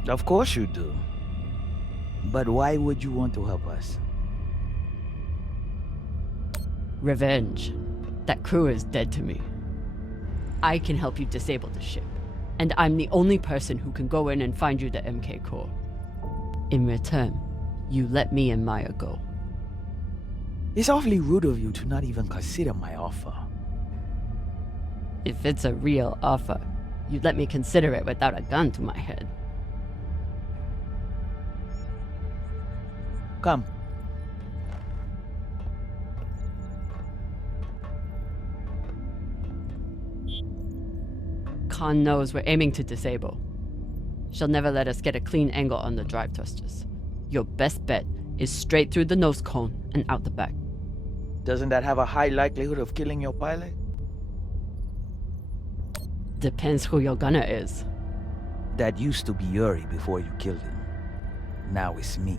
Of course you do. But why would you want to help us? Revenge. That crew is dead to me. I can help you disable the ship. And I'm the only person who can go in and find you the MK core. In return, you let me and Maya go. It's awfully rude of you to not even consider my offer. If it's a real offer, you'd let me consider it without a gun to my head. Come. Khan knows we're aiming to disable. She'll never let us get a clean angle on the drive thrusters. Your best bet is straight through the nose cone and out the back. Doesn't that have a high likelihood of killing your pilot? Depends who your gunner is. That used to be Yuri before you killed him. Now it's me.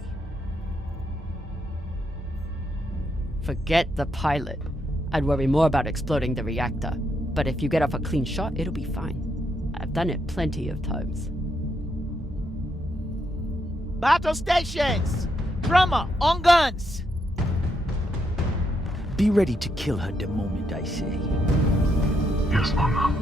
Forget the pilot. I'd worry more about exploding the reactor. But if you get off a clean shot, it'll be fine. I've done it plenty of times. Battle stations! Drummer, on guns! Be ready to kill her the moment I say. Yes, Mama.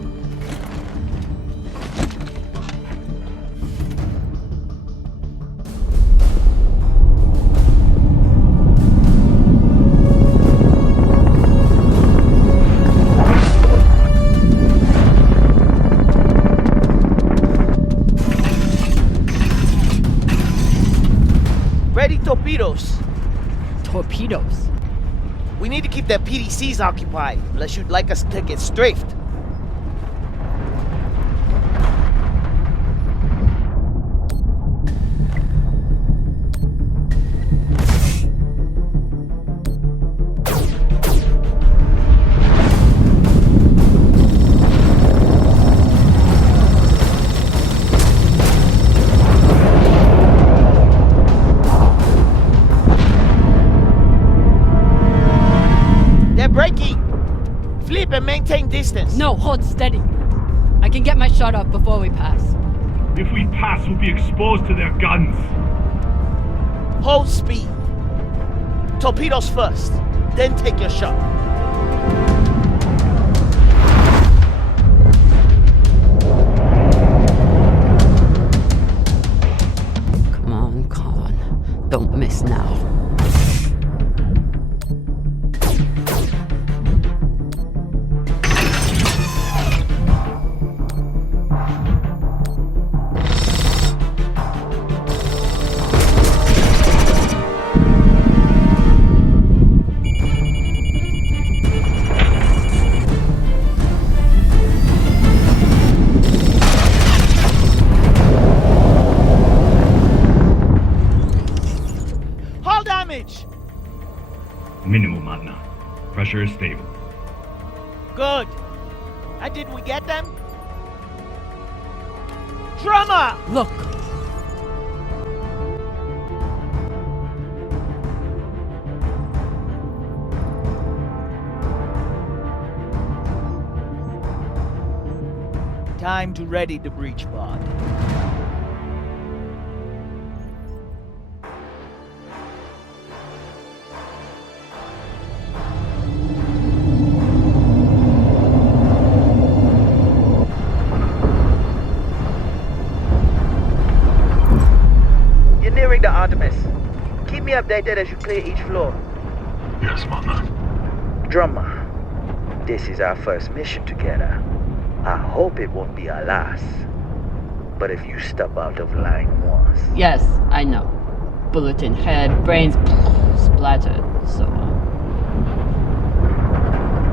Ready torpedoes. Torpedoes? We need to keep their PDCs occupied, unless you'd like us to get strafed. And maintain distance. No, hold steady. I can get my shot off before we pass. If we pass, we'll be exposed to their guns. Hold speed. Torpedoes first, then take your shot. Come on, Khan. Don't miss now. Minimal, Matna. Pressure is stable. Good. And did we get them? Drummer! Look! Time to ready the breach pod. The Artemis. Keep me updated as you clear each floor. Yes, Mama. Drummer, this is our first mission together. I hope it won't be our last. But if you step out of line once... Yes, I know. Bullet in head, brains splattered, so on.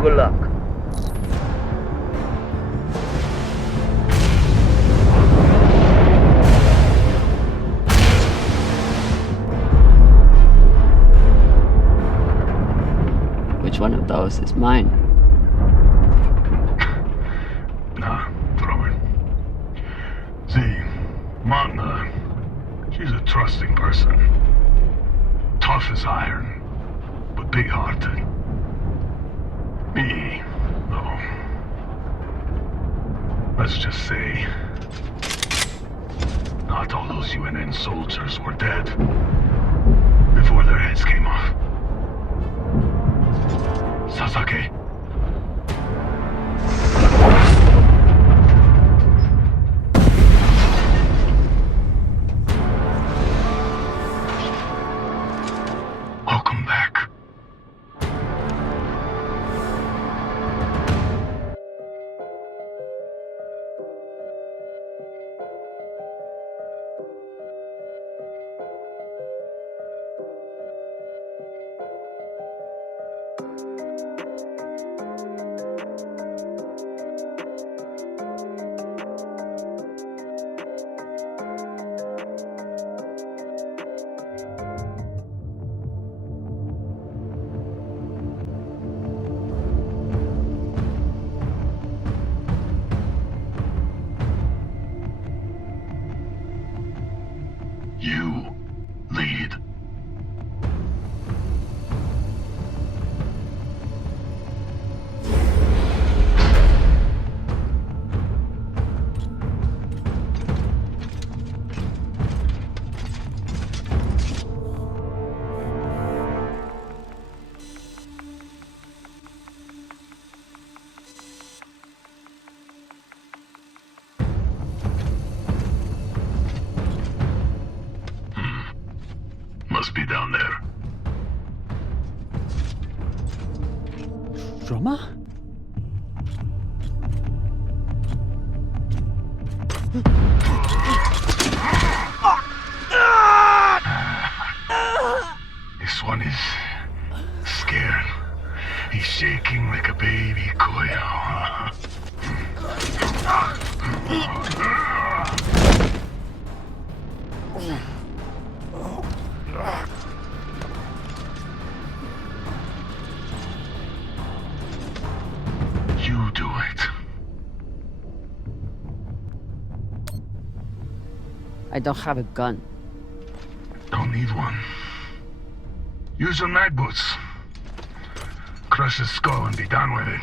Good luck. those is mine. Nah, Drummer. See, Manta, she's a trusting person. Tough as iron, but big-hearted. Me, though, let's just say, not all those UNN soldiers were dead before their heads came off. Sasaki. Welcome back. You lead. Must be down there. Drummer? This one is scared. He's shaking like a baby koyo. You do it. I don't have a gun. Don't need one. Use your night boots. Crush his skull and be done with it.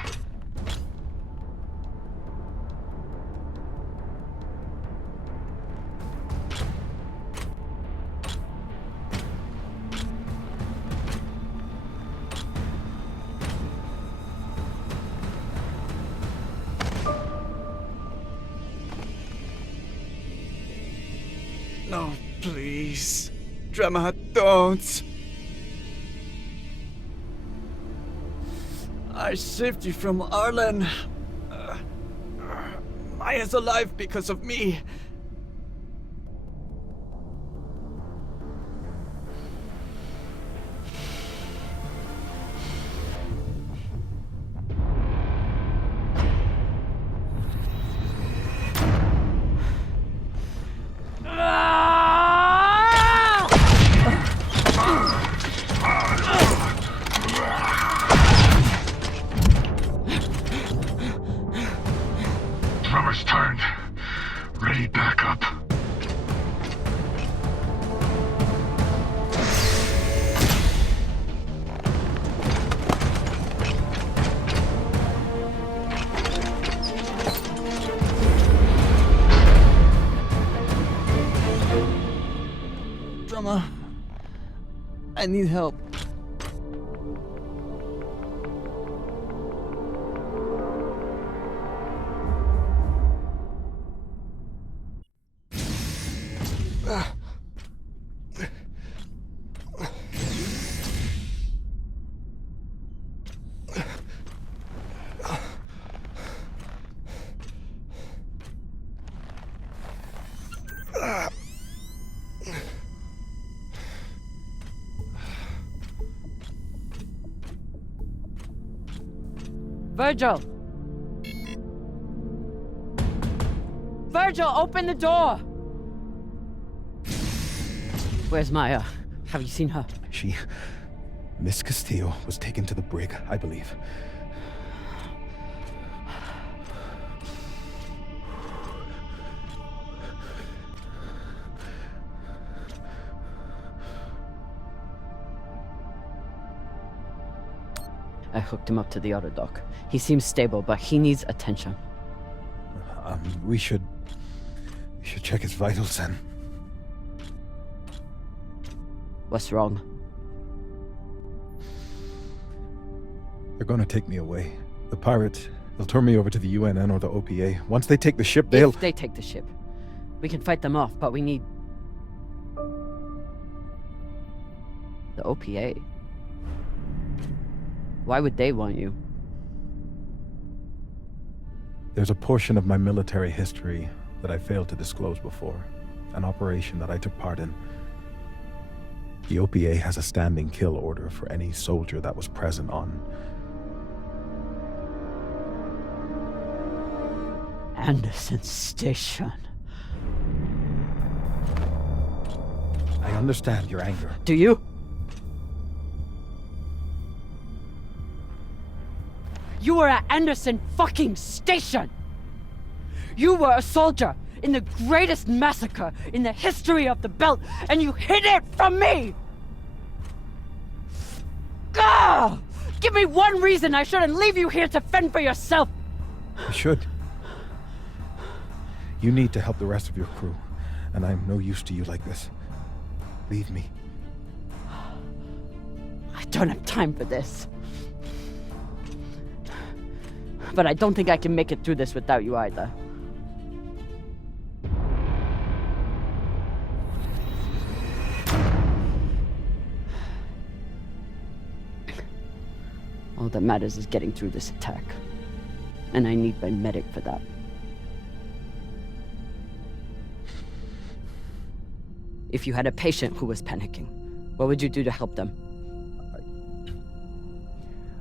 No, please. Drummer, don't. I saved you from Arlen. Maya's alive because of me. Drummer's turned. Ready back up. Drummer, I need help. Virgil! Virgil, open the door! Where's Maya? Have you seen her? Miss Castillo was taken to the brig, I believe. I hooked him up to the other dock. He seems stable, but he needs attention. We should check his vitals then. What's wrong? They're gonna take me away. The pirates, they'll turn me over to the UNN or the OPA. Once they take the ship, they'll... If they take the ship, we can fight them off, but we need... the OPA. Why would they want you? There's a portion of my military history that I failed to disclose before. An operation that I took part in. The OPA has a standing kill order for any soldier that was present on... Anderson Station. I understand your anger. Do you? You were at Anderson fucking Station! You were a soldier in the greatest massacre in the history of the belt, and you hid it from me! Gah! Give me one reason I shouldn't leave you here to fend for yourself! You should. You need to help the rest of your crew, and I'm no use to you like this. Leave me. I don't have time for this. But I don't think I can make it through this without you either. All that matters is getting through this attack. And I need my medic for that. If you had a patient who was panicking, what would you do to help them?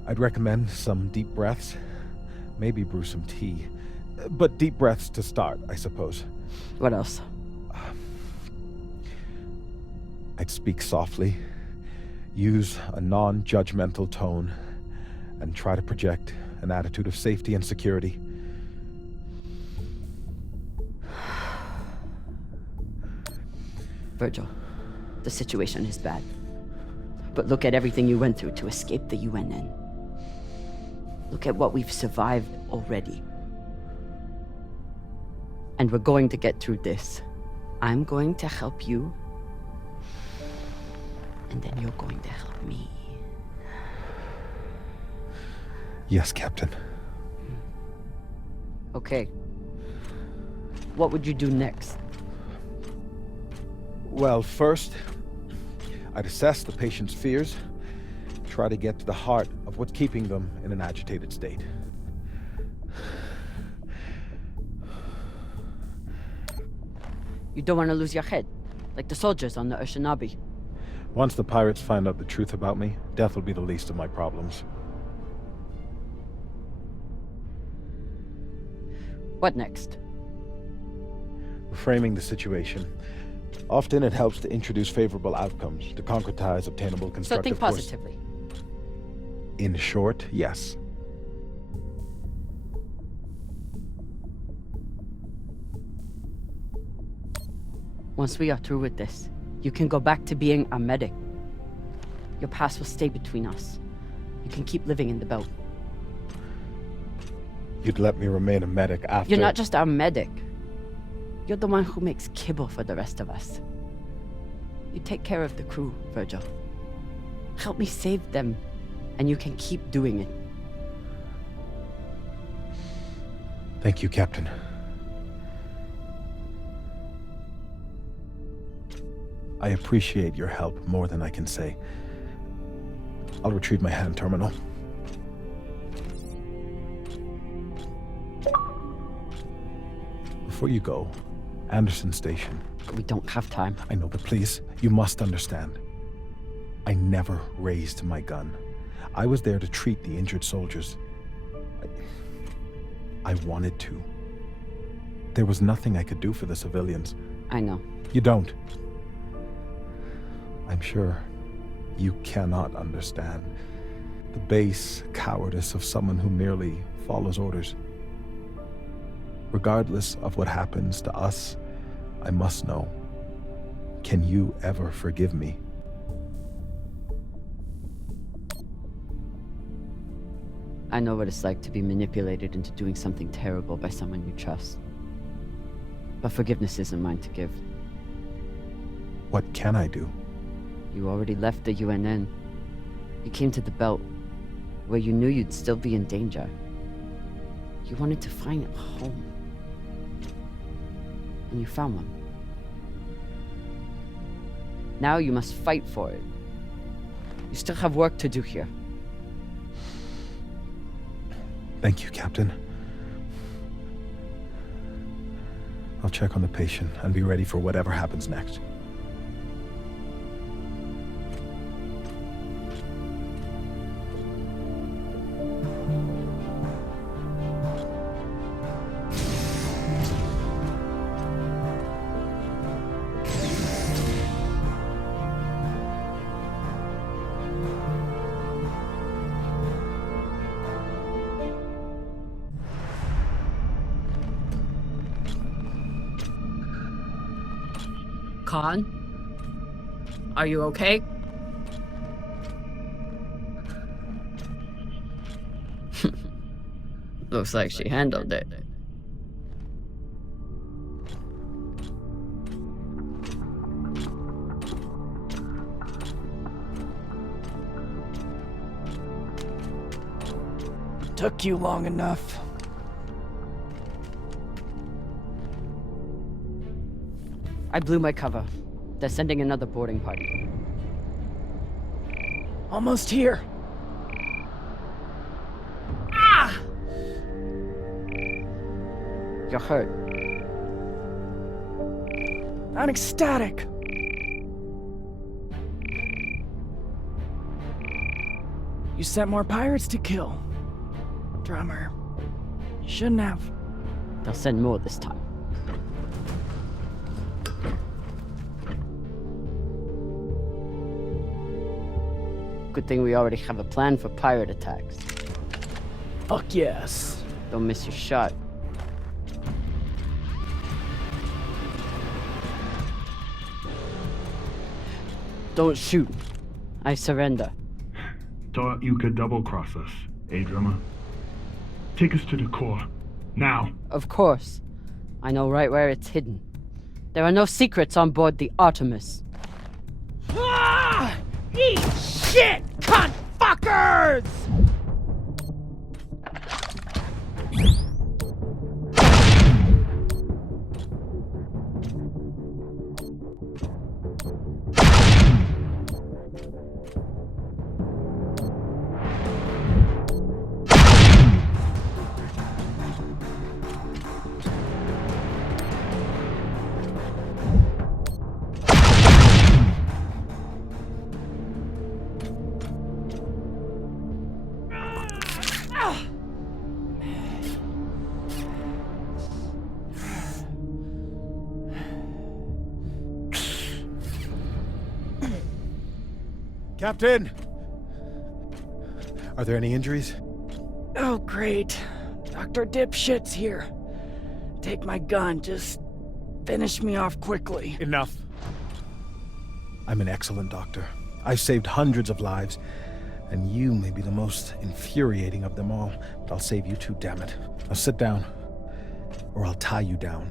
I'd recommend some deep breaths. Maybe brew some tea. But deep breaths to start, I suppose. What else? I'd speak softly, use a non-judgmental tone, and try to project an attitude of safety and security. Virgil, the situation is bad. But look at everything you went through to escape the UNN. Look at what we've survived already. And we're going to get through this. I'm going to help you. And then you're going to help me. Yes, Captain. Okay. What would you do next? Well, first, I'd assess the patient's fears, try to get to the heart of what's keeping them in an agitated state. You don't want to lose your head, like the soldiers on the Oceanabi. Once the pirates find out the truth about me, death will be the least of my problems. What next? Reframing the situation. Often it helps to introduce favorable outcomes, to concretize obtainable constructive So think positively. In short, yes. Once we are through with this, you can go back to being a medic. Your past will stay between us. You can keep living in the belt. You'd let me remain a medic after... You're not just our medic. You're the one who makes kibble for the rest of us. You take care of the crew, Virgil. Help me save them, and you can keep doing it. Thank you, Captain. I appreciate your help more than I can say. I'll retrieve my hand terminal. Before you go, Anderson Station. We don't have time. I know, but please, you must understand. I never raised my gun. I was there to treat the injured soldiers. I wanted to. There was nothing I could do for the civilians. I know. You don't. I'm sure You cannot understand the base cowardice of someone who merely follows orders. Regardless of what happens to us, I must know. Can you ever forgive me? I know what it's like to be manipulated into doing something terrible by someone you trust. But forgiveness isn't mine to give. What can I do? You already left the UNN. You came to the Belt, where you knew you'd still be in danger. You wanted to find a home. And you found one. Now you must fight for it. You still have work to do here. Thank you, Captain. I'll check on the patient and be ready for whatever happens next. Khan? Are you okay? Looks like she handled it. Took you long enough. I blew my cover. They're sending another boarding party. Almost here. You're hurt. I'm ecstatic. You sent more pirates to kill. Drummer. You shouldn't have. They'll send more this time. Good thing we already have a plan for pirate attacks. Fuck yes. Don't miss your shot. Don't shoot. I surrender. Thought you could double-cross us, eh, Drummer? Take us to the core. Now. Of course. I know right where it's hidden. There are no secrets on board the Artemis. Ah! Eat shit, cunt fuckers! Captain! Are there any injuries? Oh, great. Dr. Dipshit's here. Take my gun, just finish me off quickly. Enough. I'm an excellent doctor. I've saved hundreds of lives, and you may be the most infuriating of them all, but I'll save you too, damn it. Now sit down, or I'll tie you down.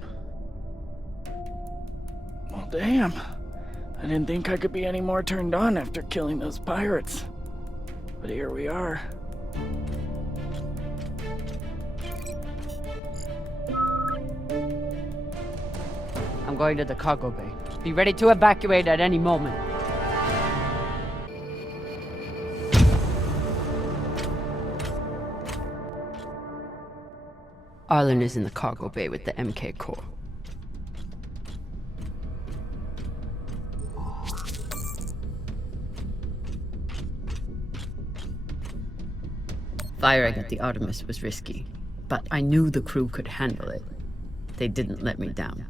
Well, damn. I didn't think I could be any more turned on after killing those pirates. But here we are. I'm going to the cargo bay. Be ready to evacuate at any moment. Arlen is in the cargo bay with the MK core. Firing at the Artemis was risky, but I knew the crew could handle it. They didn't let me down.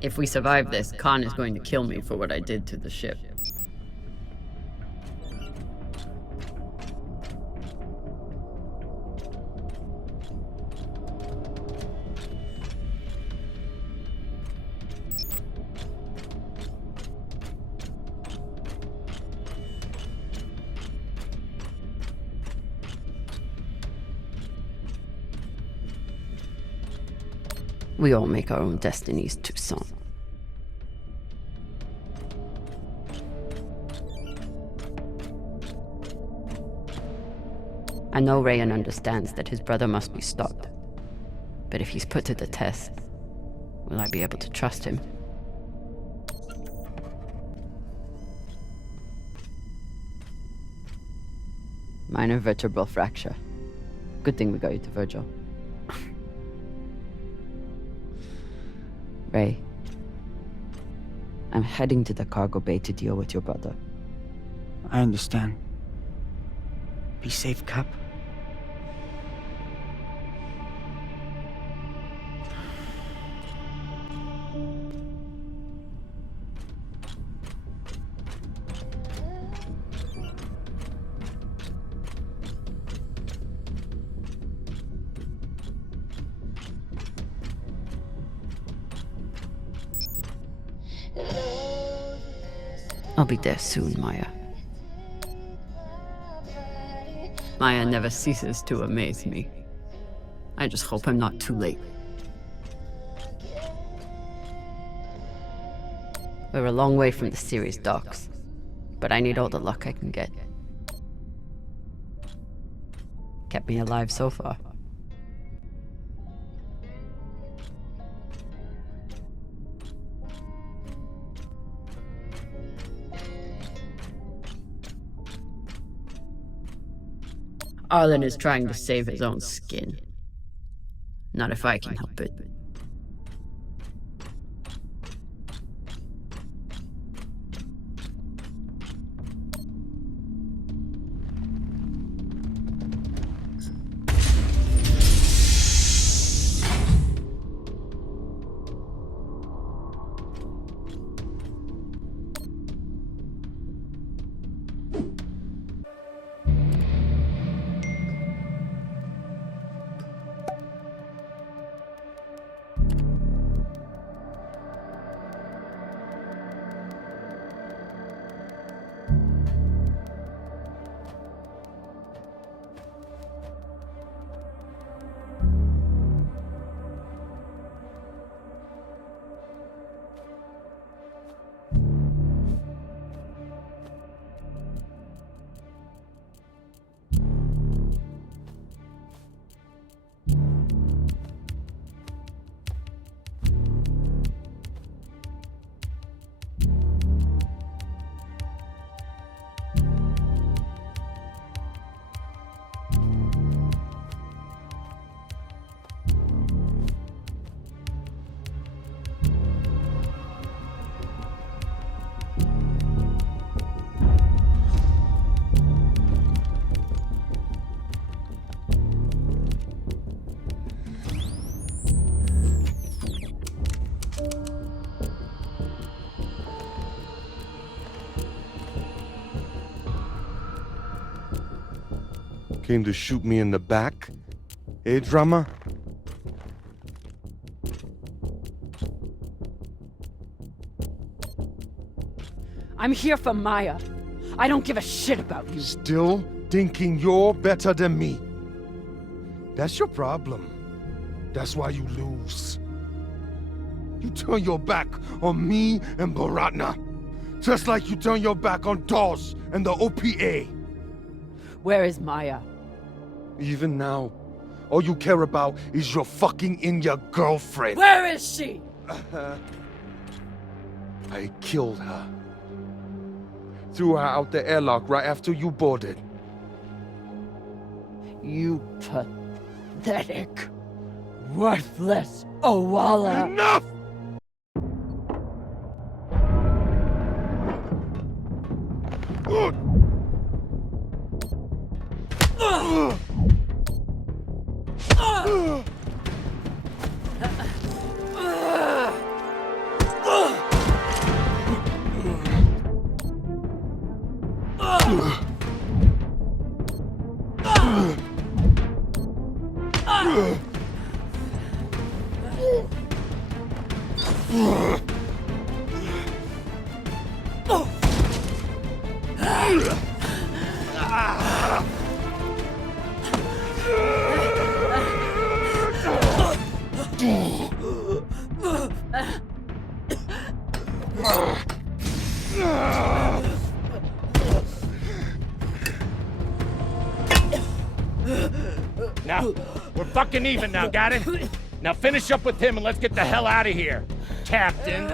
If we survive this, Khan is going to kill me for what I did to the ship. We all make our own destinies, Toussaint. I know Rayan understands that his brother must be stopped. But if he's put to the test, will I be able to trust him? Minor vertebral fracture. Good thing we got you to Virgil. Ray, I'm heading to the cargo bay to deal with your brother. I understand. Be safe, Cap. I'll be there soon, Maya. Maya never ceases to amaze me. I just hope I'm not too late. We're a long way from the Series docks, but I need all the luck I can get. Kept me alive so far. Arlen is trying to save his own skin. Not if I can help it. Came to shoot me in the back? Eh, drama? I'm here for Maya. I don't give a shit about you. Still thinking you're better than me. That's your problem. That's why you lose. You turn your back on me and Baratna. Just like you turn your back on Dawes and the OPA. Where is Maya? Even now, all you care about is your fucking India girlfriend. Where is she? I killed her. Threw her out the airlock right after you boarded. You pathetic, worthless Owala. Enough! Now, we're fucking even now, got it? Now finish up with him and let's get the hell out of here, Captain.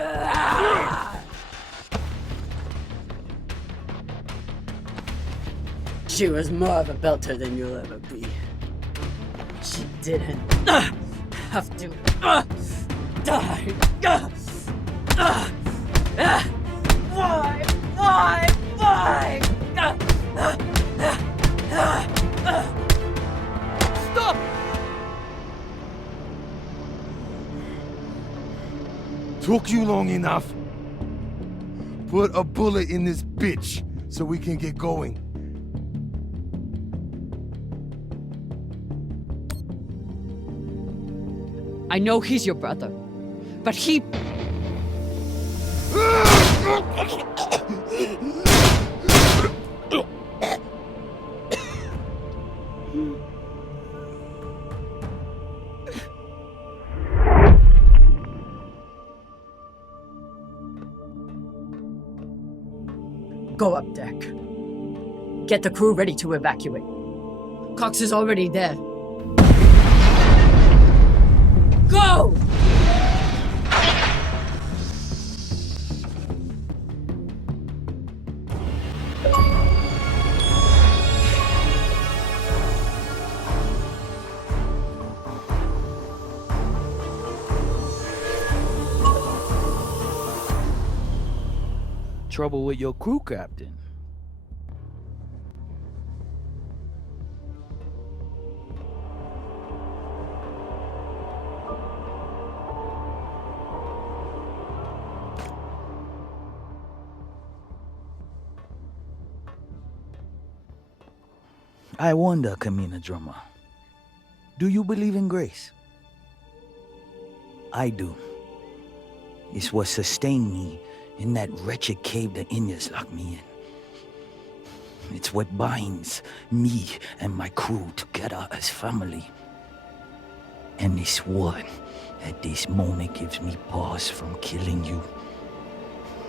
She was more of a belter than you'll ever be. She didn't have to die. Why? Stop! Took you long enough. Put a bullet in this bitch so we can get going. I know he's your brother, but he... Go up deck. Get the crew ready to evacuate. Cox is already there. Go! Trouble with your crew, Captain. I wonder, Camina Drummer, do you believe in grace? I do. It's what sustained me in that wretched cave the Indians locked me in. It's what binds me and my crew together as family. And this one, at this moment, gives me pause from killing you.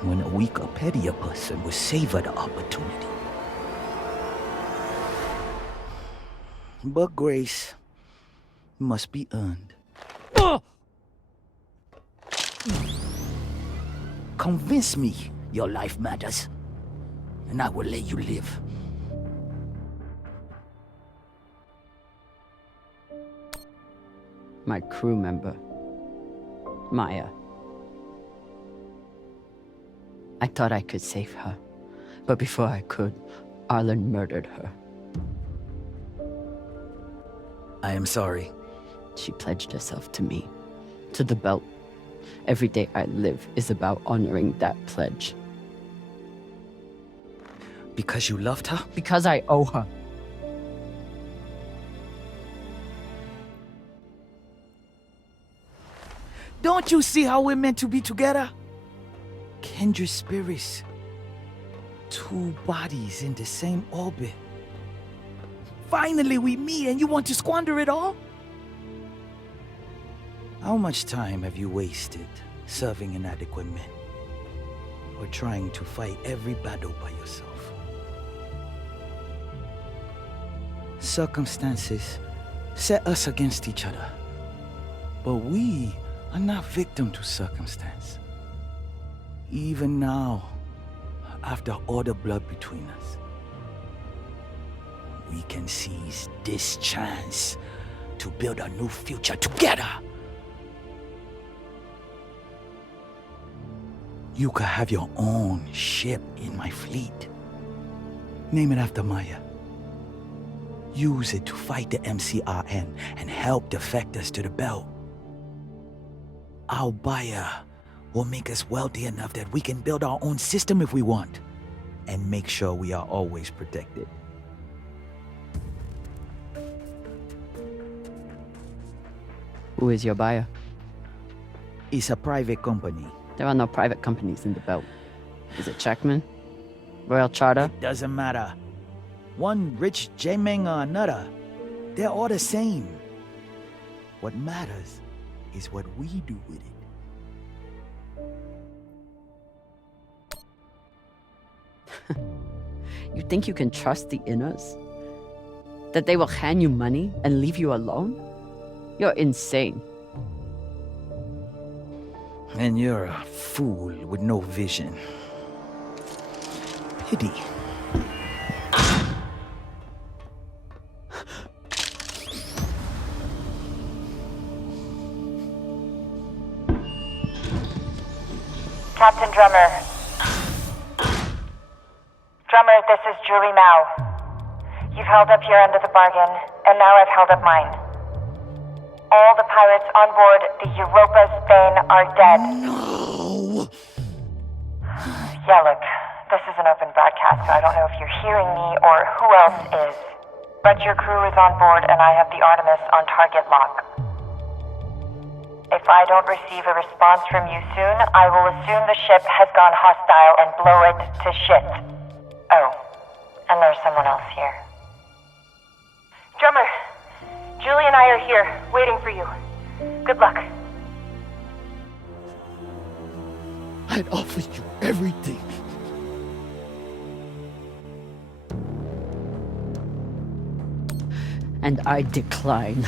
When a weaker, pettier person would savor the opportunity. But grace must be earned. Convince me your life matters, and I will let you live. My crew member, Maya. I thought I could save her, but before I could, Arlen murdered her. I am sorry. She pledged herself to me, to the belt. Every day I live is about honoring that pledge. Because you loved her? Because I owe her. Don't you see how we're meant to be together? Kindred spirits. Two bodies in the same orbit. Finally we meet and you want to squander it all? How much time have you wasted serving inadequate men? Or trying to fight every battle by yourself? Circumstances set us against each other. But we are not victim to circumstance. Even now, after all the blood between us, we can seize this chance to build a new future together. You could have your own ship in my fleet. Name it after Maya. Use it to fight the MCRN and help defectors to the belt. Our buyer will make us wealthy enough that we can build our own system if we want. and make sure we are always protected. Who is your buyer? It's a private company. There are no private companies in the belt. Is it Checkman? Royal Charter? It doesn't matter. One rich J-Meng or another. They're all the same. What matters is what we do with it. You think you can trust the Inners? That they will hand you money and leave you alone? You're insane. And you're a fool with no vision. Pity. Captain Drummer. Drummer, this is Julie Mao. You've held up your end of the bargain, and now I've held up mine. All the pirates on board the Europa Spain are dead. No! Yeah, look, this is an open broadcast, so I don't know if you're hearing me or who else is. But your crew is on board, and I have the Artemis on target lock. If I don't receive a response from you soon, I will assume the ship has gone hostile and blow it to shit. Oh, and there's someone else here. Drummer, Julie and I are here, waiting for you. Good luck. I'd offer you everything. And I decline.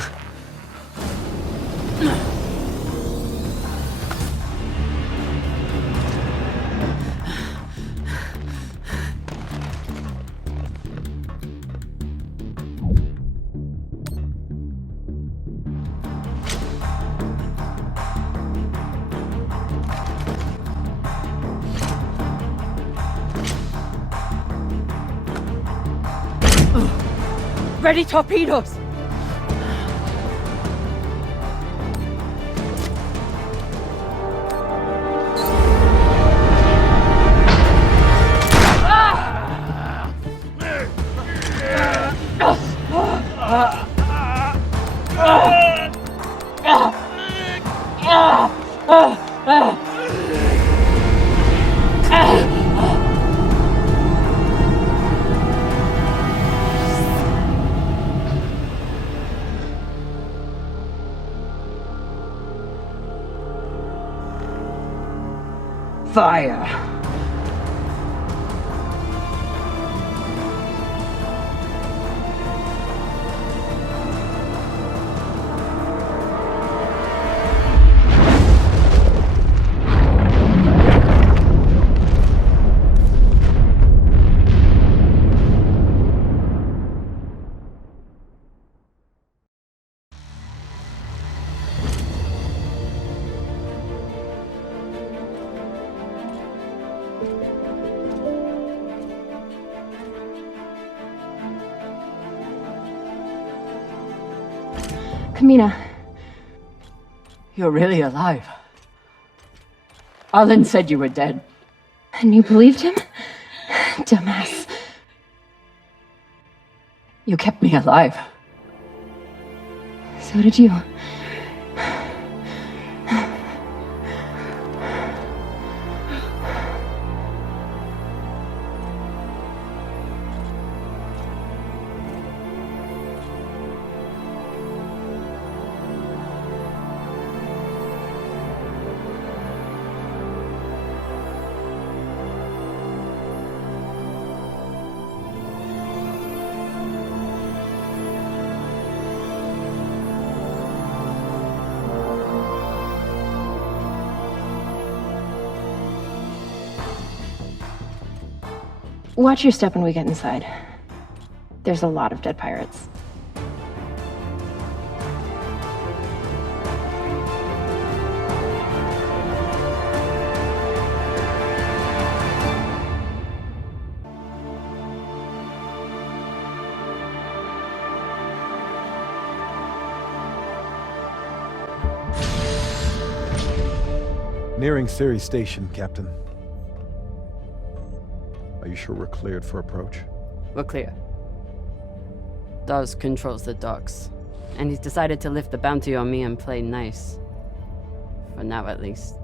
Ready torpedoes! Fire! Camina. You're really alive. Arlen said you were dead. And you believed him? Dumbass. You kept me alive. So did you. Watch your step when we get inside. There's a lot of dead pirates. Nearing Ceres Station, Captain. Are you sure we're cleared for approach? We're clear. Dawes controls the docks, and he's decided to lift the bounty on me and play nice. For now, at least.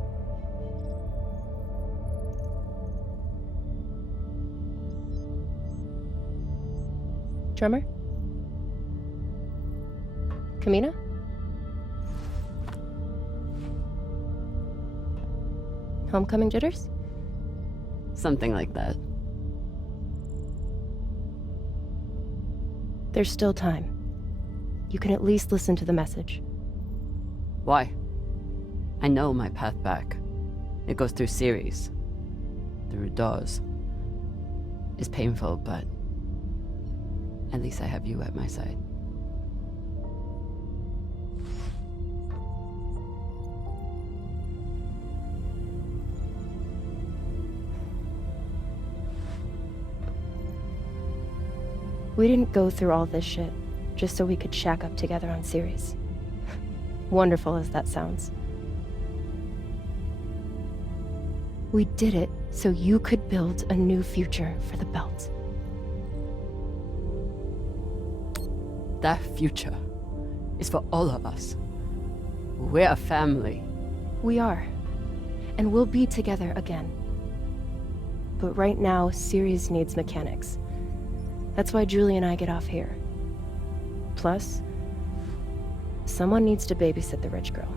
Drummer? Camina? Homecoming jitters? Something like that. There's still time. You can at least listen to the message. Why? I know my path back. It goes through Series. Through Dawes. It's painful, but at least I have you at my side. We didn't go through all this shit just so we could shack up together on Series. Wonderful as that sounds. We did it so you could build a new future for the Belt. That future is for all of us. We're a family. We are. And we'll be together again. But right now, Series needs mechanics. That's why Julie and I get off here. Plus, someone needs to babysit the rich girl.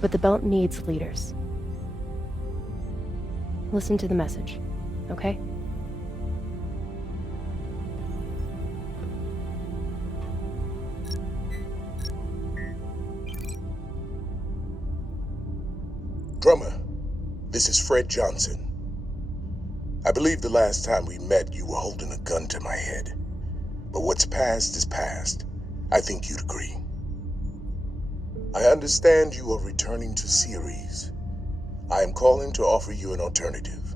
But the Belt needs leaders. Listen to the message, okay? Drummer, this is Fred Johnson. I believe the last time we met, you were holding a gun to my head. But what's past is past. I think you'd agree. I understand you are returning to Series. I am calling to offer you an alternative.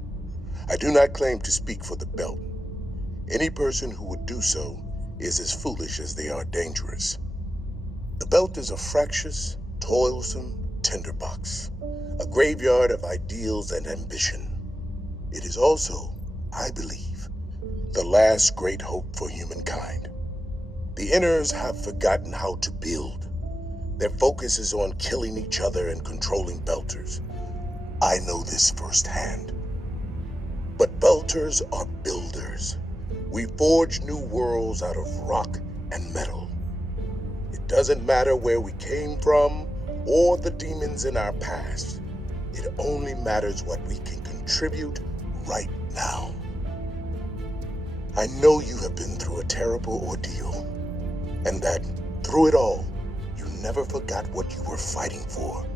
I do not claim to speak for the Belt. Any person who would do so is as foolish as they are dangerous. The Belt is a fractious, toilsome tinderbox, a graveyard of ideals and ambition. It is also, I believe, the last great hope for humankind. The Inners have forgotten how to build. Their focus is on killing each other and controlling Belters. I know this firsthand. But Belters are builders. We forge new worlds out of rock and metal. It doesn't matter where we came from or the demons in our past. It only matters what we can contribute right now. I know you have been through a terrible ordeal, and that, through it all, you never forgot what you were fighting for.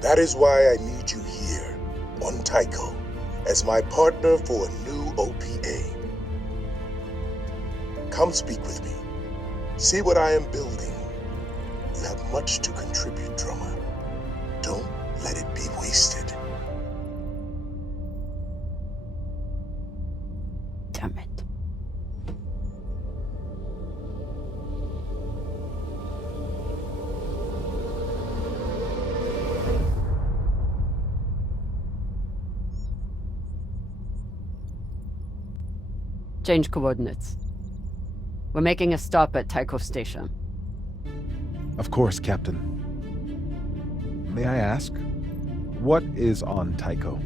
That is why I need you here, on Tycho, as my partner for a new OPA. Come speak with me. See what I am building. You have much to contribute, Drummer. Don't let it be wasted. Damn it. Change coordinates. We're making a stop at Tycho Station. Of course, Captain. May I ask, what is on Tycho?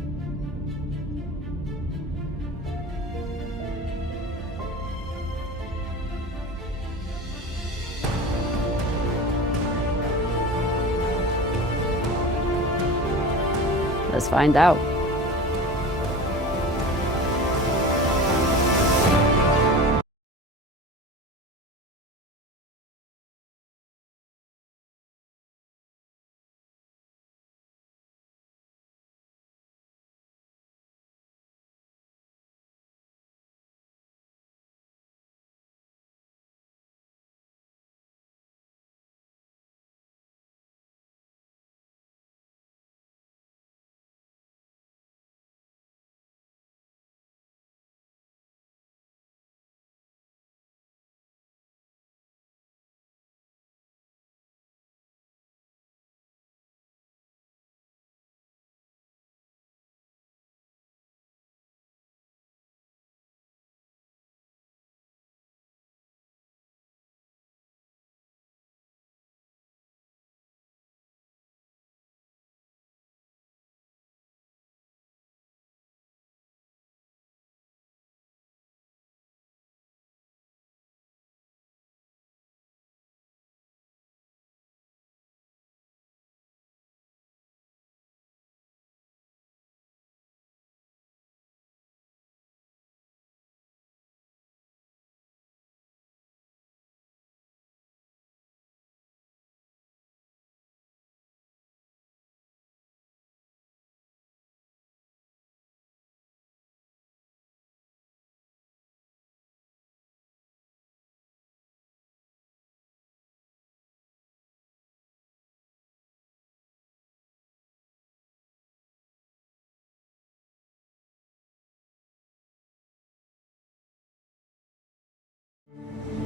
Let's find out.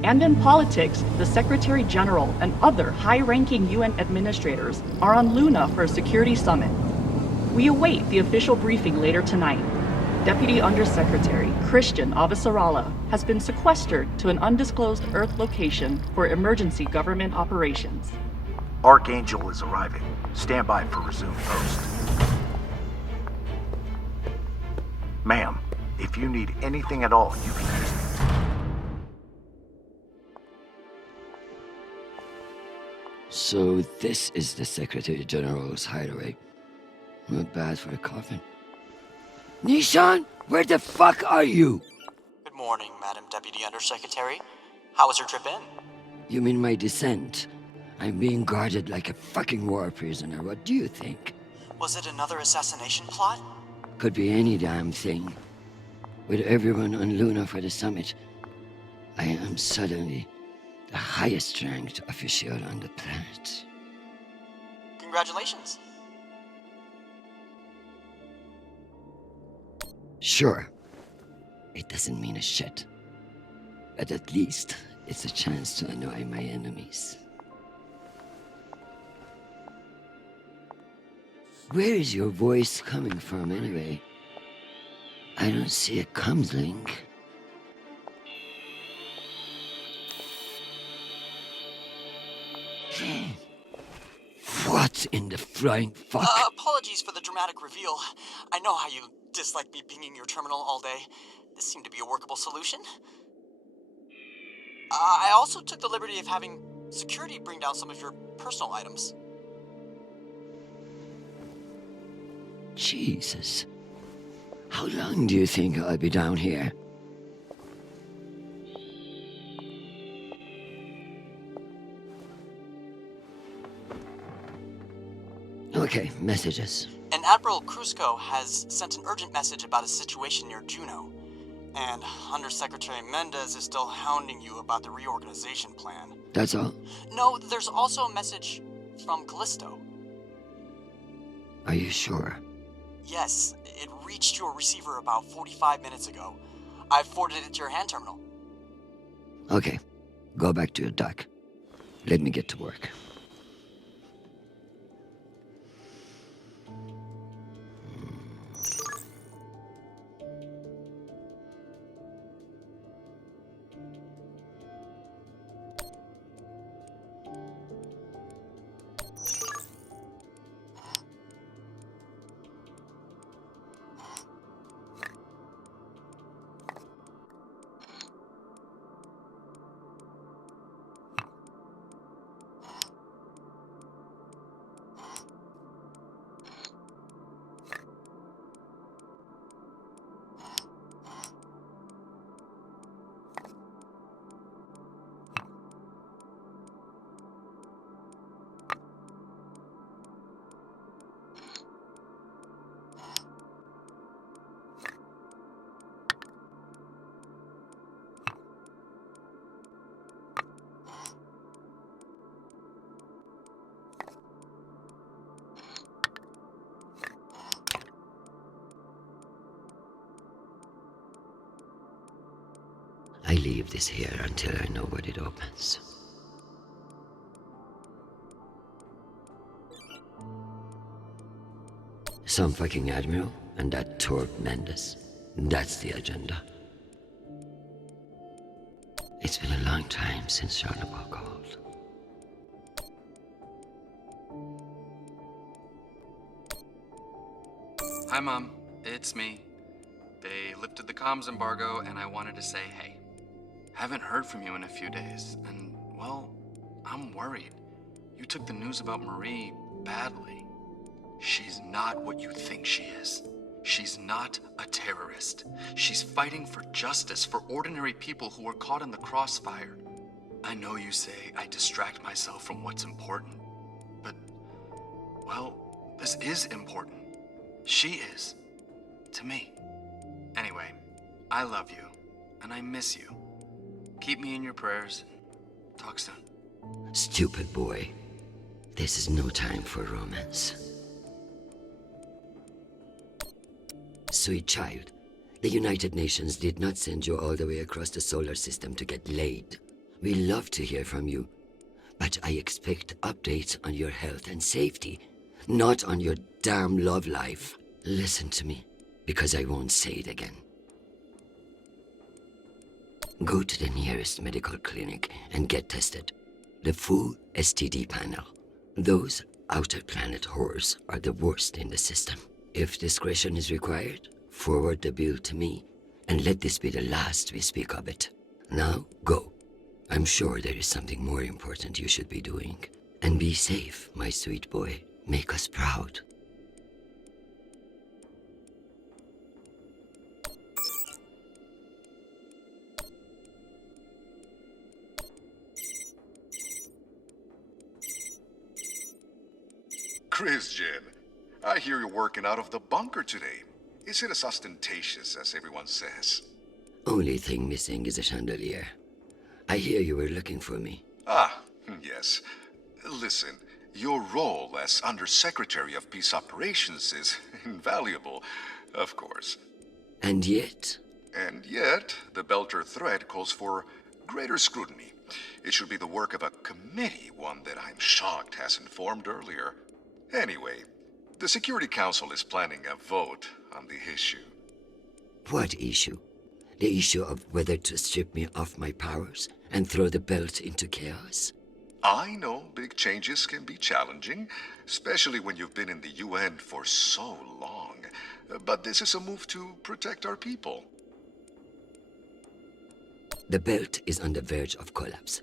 And in politics, the Secretary General and other high-ranking UN administrators are on Luna for a security summit. We await the official briefing later tonight. Deputy Undersecretary Christian Avasarala has been sequestered to an undisclosed Earth location for emergency government operations. Archangel is arriving. Stand by for resume post. Ma'am, if you need anything at all, you can use me. So this is the Secretary General's hideaway. Not bad for a coffin. Nishan, where the fuck are you? Good morning, Madam Deputy Undersecretary. How was your trip in? You mean my descent? I'm being guarded like a fucking war prisoner. What do you think? Was it another assassination plot? Could be any damn thing. With everyone on Luna for the summit, I am suddenly the highest ranked official on the planet. Congratulations. Sure. It doesn't mean a shit. But at least it's a chance to annoy my enemies. Where is your voice coming from anyway? I don't see a comms link. What in the flying fuck? Apologies for the dramatic reveal. I know how you dislike me pinging your terminal all day. This seemed to be a workable solution. I also took the liberty of having security bring down some of your personal items. Jesus. How long do you think I'll be down here? Okay, messages. And Admiral Krusco has sent an urgent message about a situation near Juno. And Undersecretary Mendez is still hounding you about the reorganization plan. That's all? No, there's also a message from Callisto. Are you sure? Yes, it reached your receiver about 45 minutes ago. I forwarded it to your hand terminal. Okay, go back to your dock. Let me get to work. I leave this here until I know what it opens. Some fucking admiral and that Torb Mendes. That's the agenda. It's been a long time since Jean-Paul called. Hi, Mom. It's me. They lifted the comms embargo, and I wanted to say hey. Haven't heard from you in a few days, and, well, I'm worried. You took the news about Marie badly. She's not what you think she is. She's not a terrorist. She's fighting for justice for ordinary people who are caught in the crossfire. I know you say I distract myself from what's important, but, well, this is important. She is. To me. Anyway, I love you, and I miss you. Keep me in your prayers. Talk soon. Stupid boy. This is no time for romance. Sweet child, the United Nations did not send you all the way across the solar system to get laid. We love to hear from you, but I expect updates on your health and safety, not on your damn love life. Listen to me, because I won't say it again. Go to the nearest medical clinic and get tested. The full STD panel. Those outer planet whores are the worst in the system. If discretion is required, forward the bill to me, and let this be the last we speak of it. Now, go. I'm sure there is something more important you should be doing. And be safe, my sweet boy. Make us proud. Christian, I hear you're working out of the bunker today. Is it as ostentatious as everyone says? Only thing missing is a chandelier. I hear you were looking for me. Ah, yes. Listen, your role as Undersecretary of Peace Operations is invaluable, of course. And yet? And yet, the Belter threat calls for greater scrutiny. It should be the work of a committee, one that I'm shocked hasn't formed earlier. Anyway, the Security Council is planning a vote on the issue. What issue? The issue of whether to strip me of my powers and throw the belt into chaos? I know big changes can be challenging, especially when you've been in the UN for so long. But this is a move to protect our people. The belt is on the verge of collapse,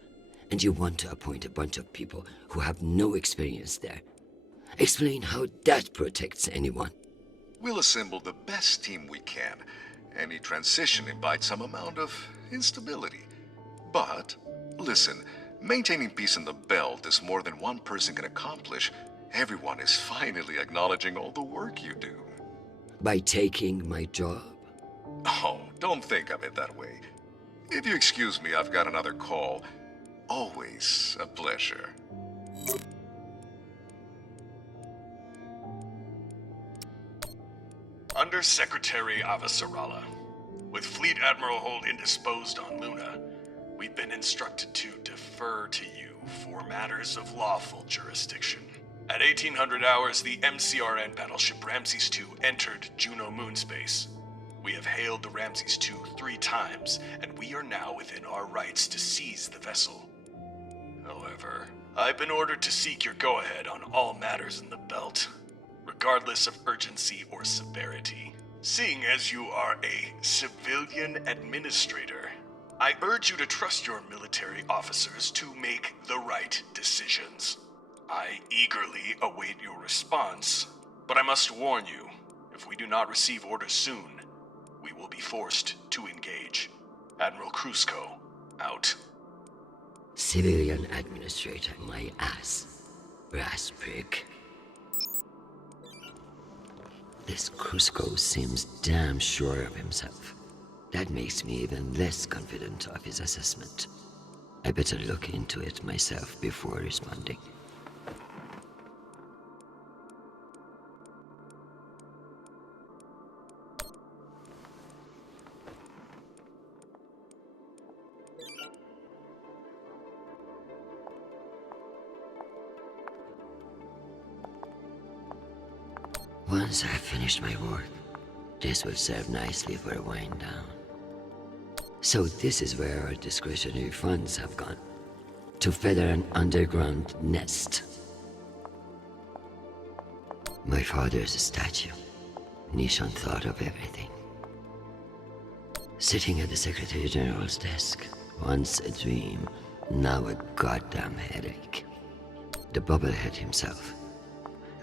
and you want to appoint a bunch of people who have no experience there. Explain how that protects anyone. We'll assemble the best team we can. Any transition invites some amount of instability. But, listen, maintaining peace in the belt is more than one person can accomplish. Everyone is finally acknowledging all the work you do. By taking my job? Oh, don't think of it that way. If you excuse me, I've got another call. Always a pleasure. Undersecretary Avasarala. With Fleet Admiral Holt indisposed on Luna, we've been instructed to defer to you for matters of lawful jurisdiction. At 1800 hours, the MCRN battleship Ramses II entered Juno moonspace. We have hailed the Ramses II 3 times, and we are now within our rights to seize the vessel. However, I've been ordered to seek your go-ahead on all matters in the belt, regardless of urgency or severity. Seeing as you are a civilian administrator, I urge you to trust your military officers to make the right decisions. I eagerly await your response, but I must warn you, if we do not receive orders soon, we will be forced to engage. Admiral Krusko, out. Civilian administrator, my ass. Brass prick. This Krusko seems damn sure of himself. That makes me even less confident of his assessment. I better look into it myself before responding. Once I've finished my work, this will serve nicely for a wind down. So this is where our discretionary funds have gone. To feather an underground nest. My father's a statue. Nishon thought of everything. Sitting at the Secretary General's desk. Once a dream, now a goddamn headache. The bubblehead himself.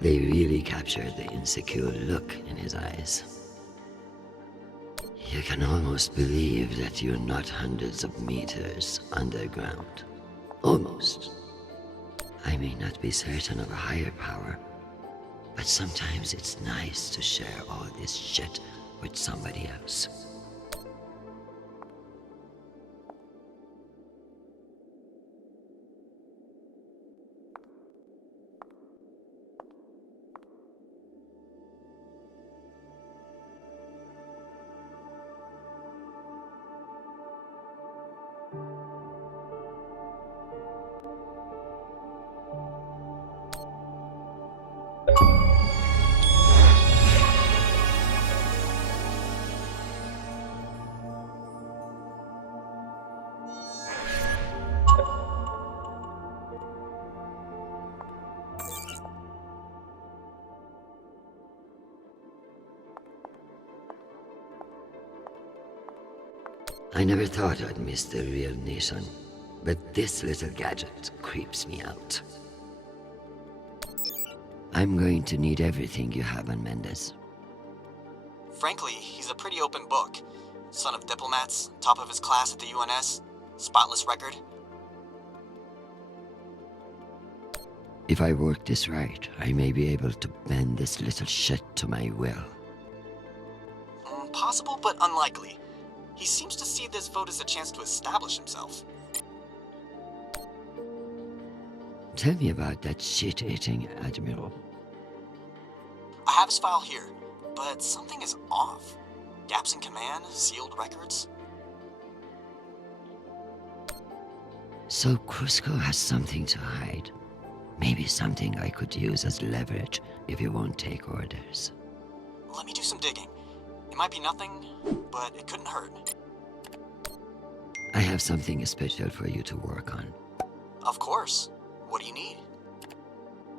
They really captured the insecure look in his eyes. You can almost believe that you're not hundreds of meters underground. Almost. I may not be certain of a higher power, but sometimes it's nice to share all this shit with somebody else. I never thought I'd miss the real nation, but this little gadget creeps me out. I'm going to need everything you have on Mendez. Frankly, he's a pretty open book. Son of diplomats, top of his class at the UNS, spotless record. If I work this right, I may be able to bend this little shit to my will. Possible, but unlikely. He seems to see this vote as a chance to establish himself. Tell me about that shit-eating admiral. I have his file here, but something is off. Gaps in command, sealed records. So Cusco has something to hide. Maybe something I could use as leverage if you won't take orders. Let me do some digging. It might be nothing, but it couldn't hurt. I have something special for you to work on. Of course. What do you need?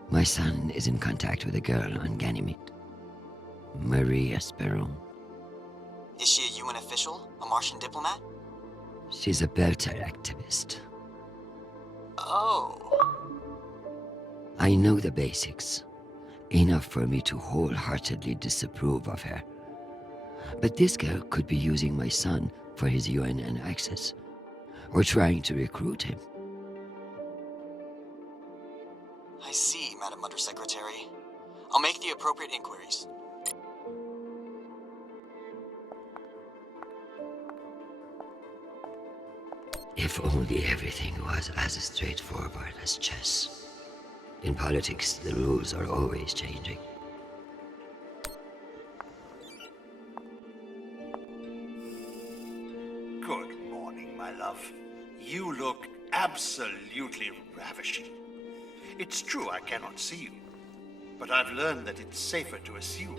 My son is in contact with a girl on Ganymede. Marie Esperon. Is she a UN official? A Martian diplomat? She's a Belter activist. Oh. I know the basics. Enough for me to wholeheartedly disapprove of her. But this girl could be using my son for his UNN access, or trying to recruit him. I see, Madam Undersecretary. I'll make the appropriate inquiries. If only everything was as straightforward as chess. In politics, the rules are always changing. Good morning, my love. You look absolutely ravishing. It's true I cannot see you, but I've learned that it's safer to assume.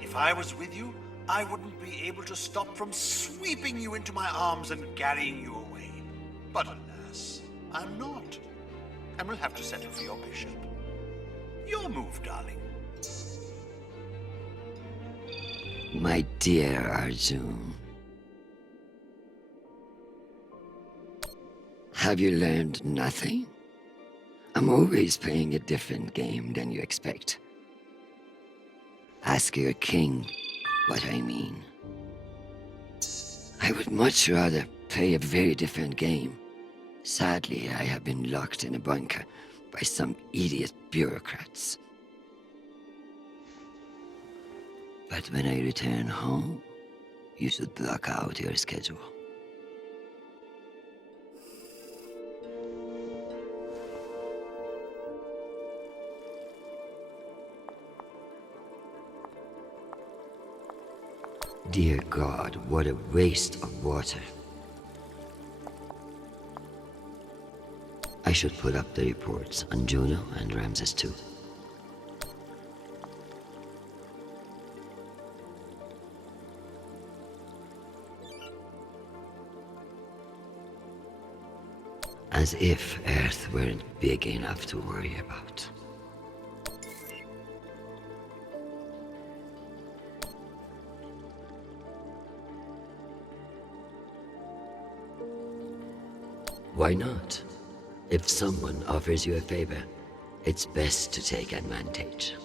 If I was with you, I wouldn't be able to stop from sweeping you into my arms and carrying you away. But alas, I'm not, and will have to settle for your bishop. Your move, darling. My dear Arjun. Have you learned nothing? I'm always playing a different game than you expect. Ask your king what I mean. I would much rather play a very different game. Sadly, I have been locked in a bunker by some idiot bureaucrats. But when I return home, you should block out your schedule. Dear God, what a waste of water. I should put up the reports on Juno and Ramses too. As if Earth weren't big enough to worry about. Why not? If someone offers you a favor, it's best to take advantage.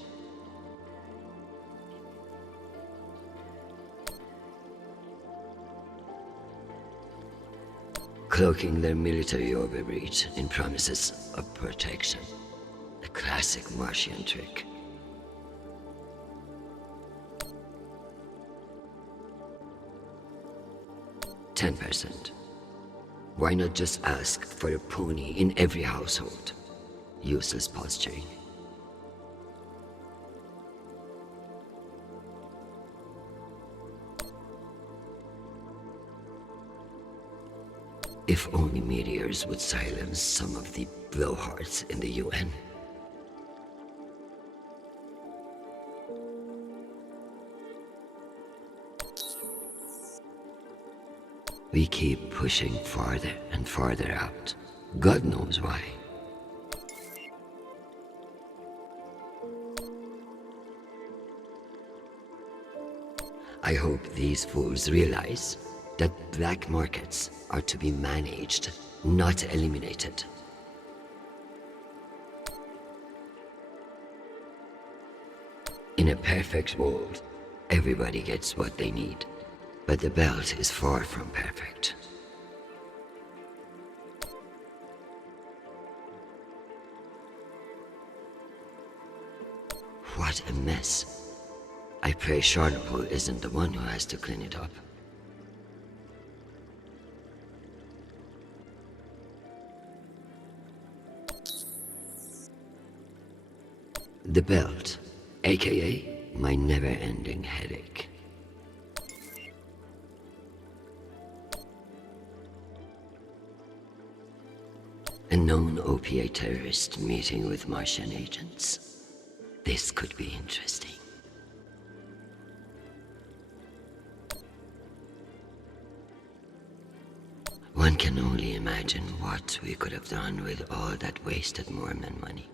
Cloaking their military overreach in promises of protection. A classic Martian trick. $10%. Why not just ask for a pony in every household? Useless posturing. If only meteors would silence some of the blowhards in the UN. We keep pushing farther and farther out. God knows why. I hope these fools realize that black markets are to be managed, not eliminated. In a perfect world, everybody gets what they need, but the belt is far from perfect. What a mess. I pray Charnapol isn't the one who has to clean it up. The belt, aka my never-ending headache. A known opiate terrorist meeting with Martian agents. This could be interesting. One can only imagine what we could have done with all that wasted Mormon money.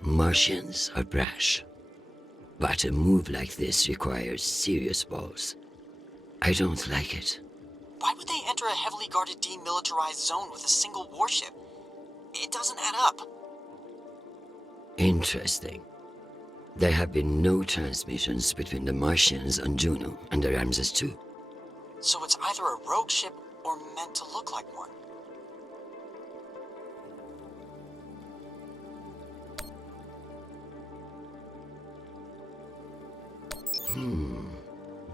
Martians are brash, but a move like this requires serious balls. I don't like it. Why would they enter a heavily guarded demilitarized zone with a single warship? It doesn't add up. Interesting. There have been no transmissions between the Martians on Juno and the Ramses II. So it's either a rogue ship or meant to look like one.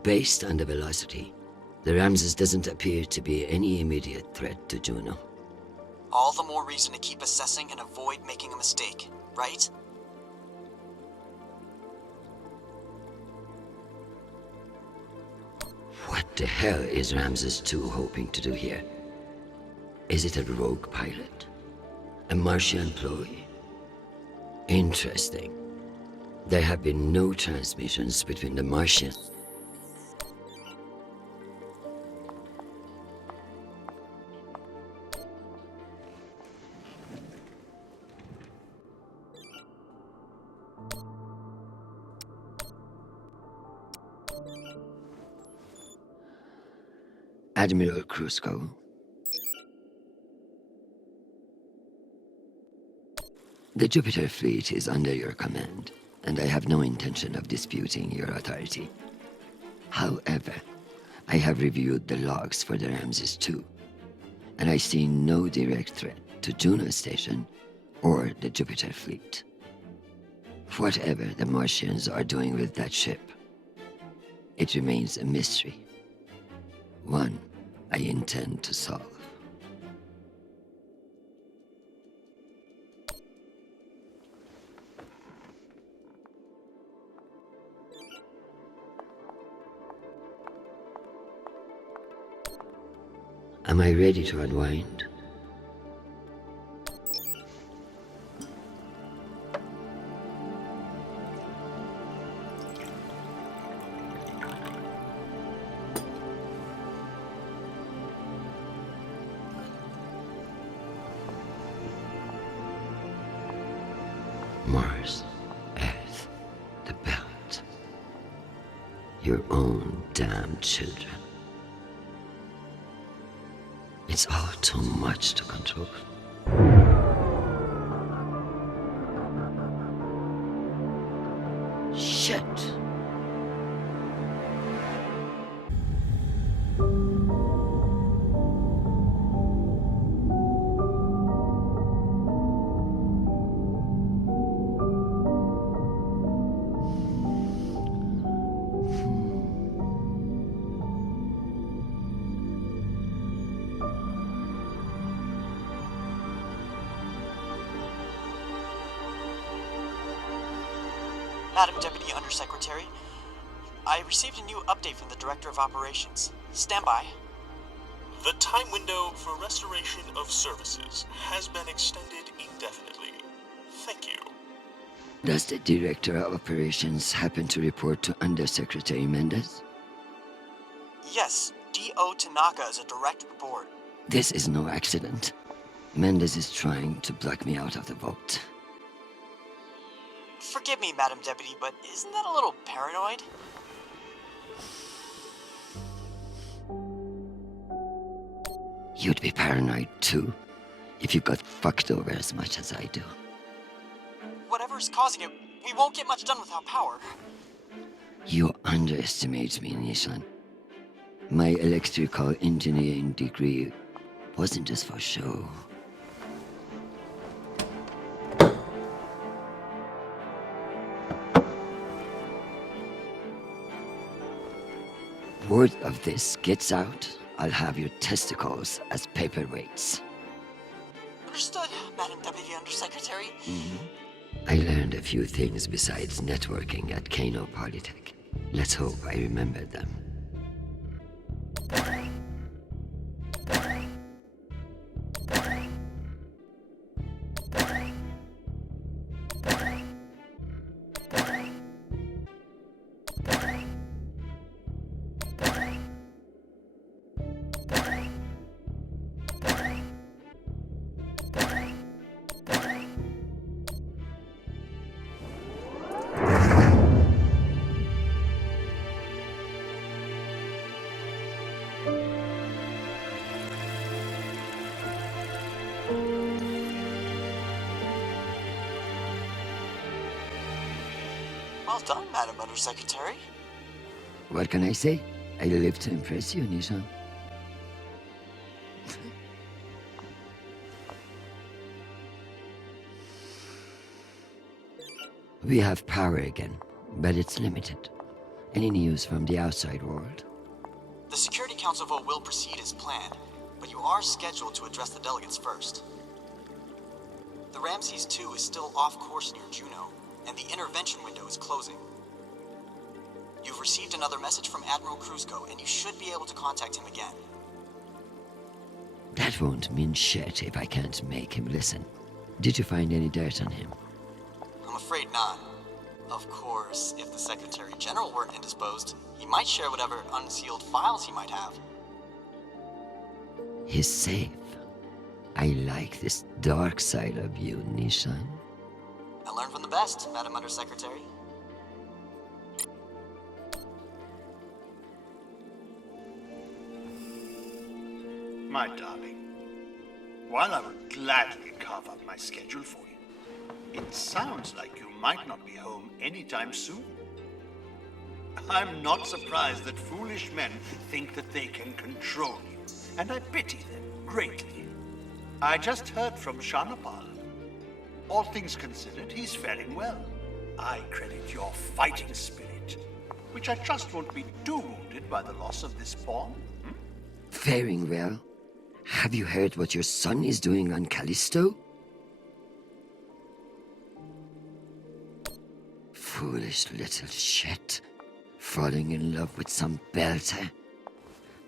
Based on the velocity, the Ramses doesn't appear to be any immediate threat to Juno. All the more reason to keep assessing and avoid making a mistake, right? What the hell is Ramses II hoping to do here? Is it a rogue pilot? A Martian ploy? Interesting. There have been no transmissions between the Martians. Admiral Krusco. The Jupiter fleet is under your command, and I have no intention of disputing your authority. However, I have reviewed the logs for the Ramses II, and I see no direct threat to Juno Station or the Jupiter fleet. Whatever the Martians are doing with that ship, it remains a mystery. One I intend to solve. Am I ready to unwind? Mars, Earth, the belt. Your own damn children. It's all too much to control. Shit. Madam Deputy Undersecretary, I received a new update from the Director of Operations. Stand by. The time window for restoration of services has been extended indefinitely. Thank you. Does the Director of Operations happen to report to Undersecretary Mendez? Yes, D.O. Tanaka is a direct report. This is no accident. Mendez is trying to block me out of the vault. Forgive me, Madam Deputy, but isn't that a little paranoid? You'd be paranoid too, if you got fucked over as much as I do. Whatever's causing it, we won't get much done without power. You underestimate me, Nishan. My electrical engineering degree wasn't just for show. Word of this gets out, I'll have your testicles as paperweights. Understood, Madam Deputy Undersecretary. I learned a few things besides networking at Kano Polytech. Let's hope I remember them. Well done, Madam Undersecretary. What can I say? I live to impress you, Nishan. We have power again, but it's limited. Any news from the outside world? The Security Council vote will proceed as planned, but you are scheduled to address the delegates first. The Ramses 2 is still off course near Juno, and the intervention window is closing. You've received another message from Admiral Kruzko, and you should be able to contact him again. That won't mean shit if I can't make him listen. Did you find any dirt on him? I'm afraid not. Of course, if the Secretary General weren't indisposed, he might share whatever unsealed files he might have. He's safe. I like this dark side of you, Nishan. I learned from the best, Madam Undersecretary. My darling, while I would gladly carve up my schedule for you, it sounds like you might not be home anytime soon. I'm not surprised that foolish men think that they can control you, and I pity them greatly. I just heard from Shanapal. All things considered, he's faring well. I credit your fighting spirit, which I trust won't be too wounded by the loss of this pawn. Faring well? Have you heard what your son is doing on Callisto? Foolish little shit. Falling in love with some belter.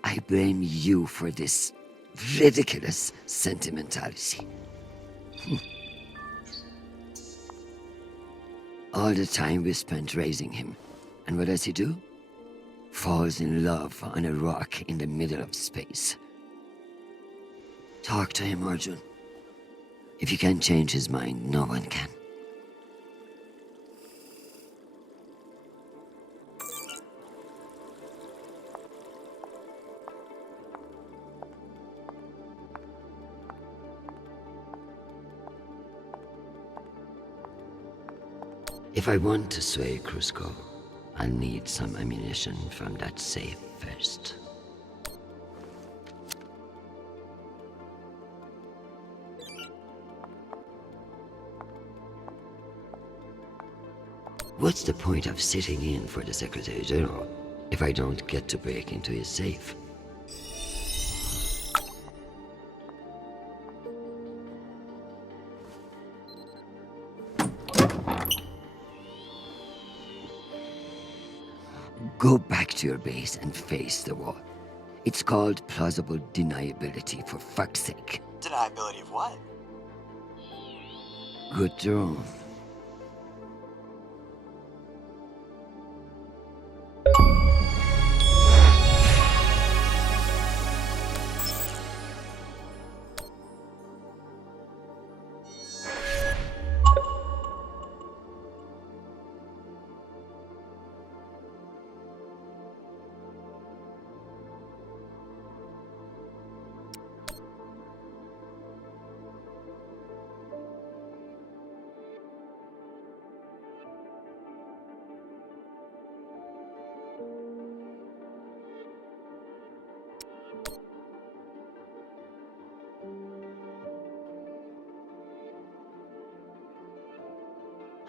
I blame you for this ridiculous sentimentality. All the time we spent raising him. And what does he do? Falls in love on a rock in the middle of space. Talk to him, Arjun. If you can't change his mind, no one can. If I want to sway Kruzko, I'll need some ammunition from that safe first. What's the point of sitting in for the Secretary General if I don't get to break into his safe? Go back to your base and face the wall. It's called plausible deniability, for fuck's sake. Deniability of what? Good drone.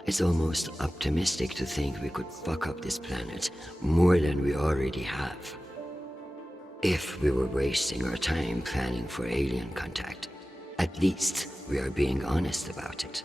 It's almost optimistic to think we could fuck up this planet more than we already have. If we were wasting our time planning for alien contact, at least we are being honest about it.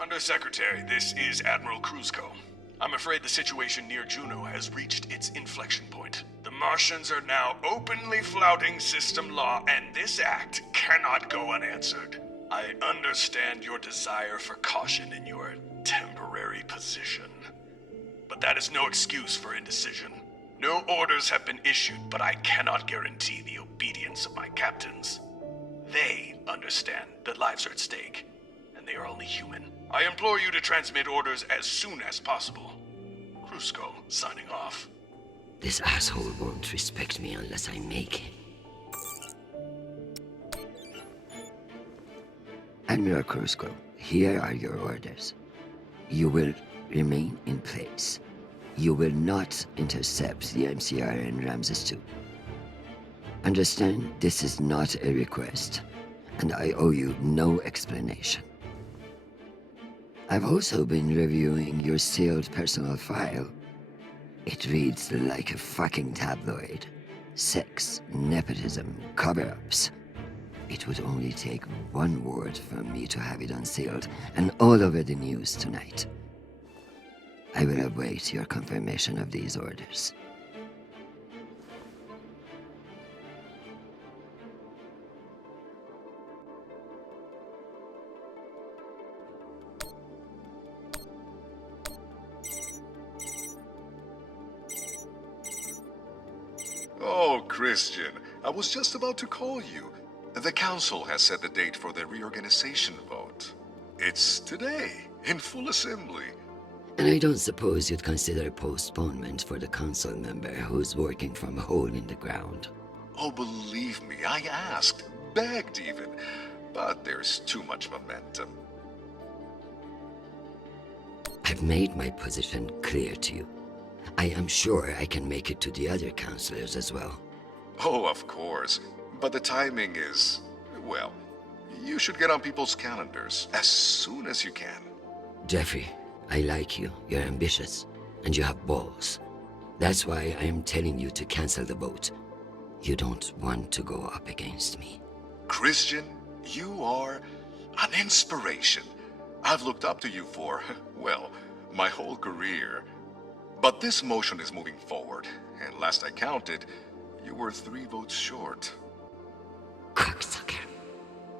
Undersecretary, this is Admiral Kruzko. I'm afraid the situation near Juno has reached its inflection point. The Martians are now openly flouting system law, and this act cannot go unanswered. I understand your desire for caution in your temporary position. But that is no excuse for indecision. No orders have been issued, but I cannot guarantee the obedience of my captains. They understand that lives are at stake, and they are only human. I implore you to transmit orders as soon as possible. Kruzko, signing off. This asshole won't respect me unless I make him. Admiral Kruzko, here are your orders. You will remain in place. You will not intercept the MCR and Ramses II. Understand, this is not a request, and I owe you no explanation. I've also been reviewing your sealed personal file. It reads like a fucking tabloid. Sex, nepotism, cover-ups. It would only take one word from me to have it unsealed and all over the news tonight. I will await your confirmation of these orders. Oh, Christian, I was just about to call you. The council has set the date for the reorganization vote. It's today, in full assembly. And I don't suppose you'd consider postponement for the council member who's working from a hole in the ground. Oh, believe me, I asked, begged even, but there's too much momentum. I've made my position clear to you. I am sure I can make it to the other councilors as well. Oh, of course. But the timing is, well, you should get on people's calendars as soon as you can. Jeffrey, I like you. You're ambitious, and you have balls. That's why I am telling you to cancel the vote. You don't want to go up against me. Christian, you are an inspiration. I've looked up to you for, well, my whole career. But this motion is moving forward, and last I counted, you were 3 votes short. Cocksucker.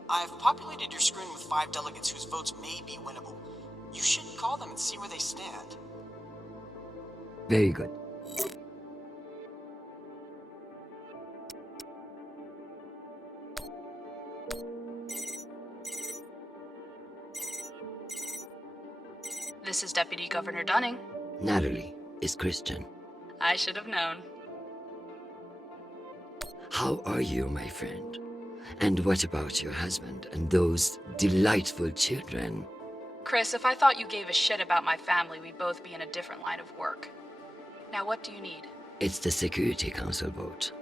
I've populated your screen with 5 delegates whose votes may be winnable. You should call them and see where they stand. Very good. This is Deputy Governor Dunning. Natalie is Christian. I should have known. How are you, my friend? And what about your husband and those delightful children? Chris, if I thought you gave a shit about my family, we'd both be in a different line of work. Now, what do you need? It's the Security Council vote.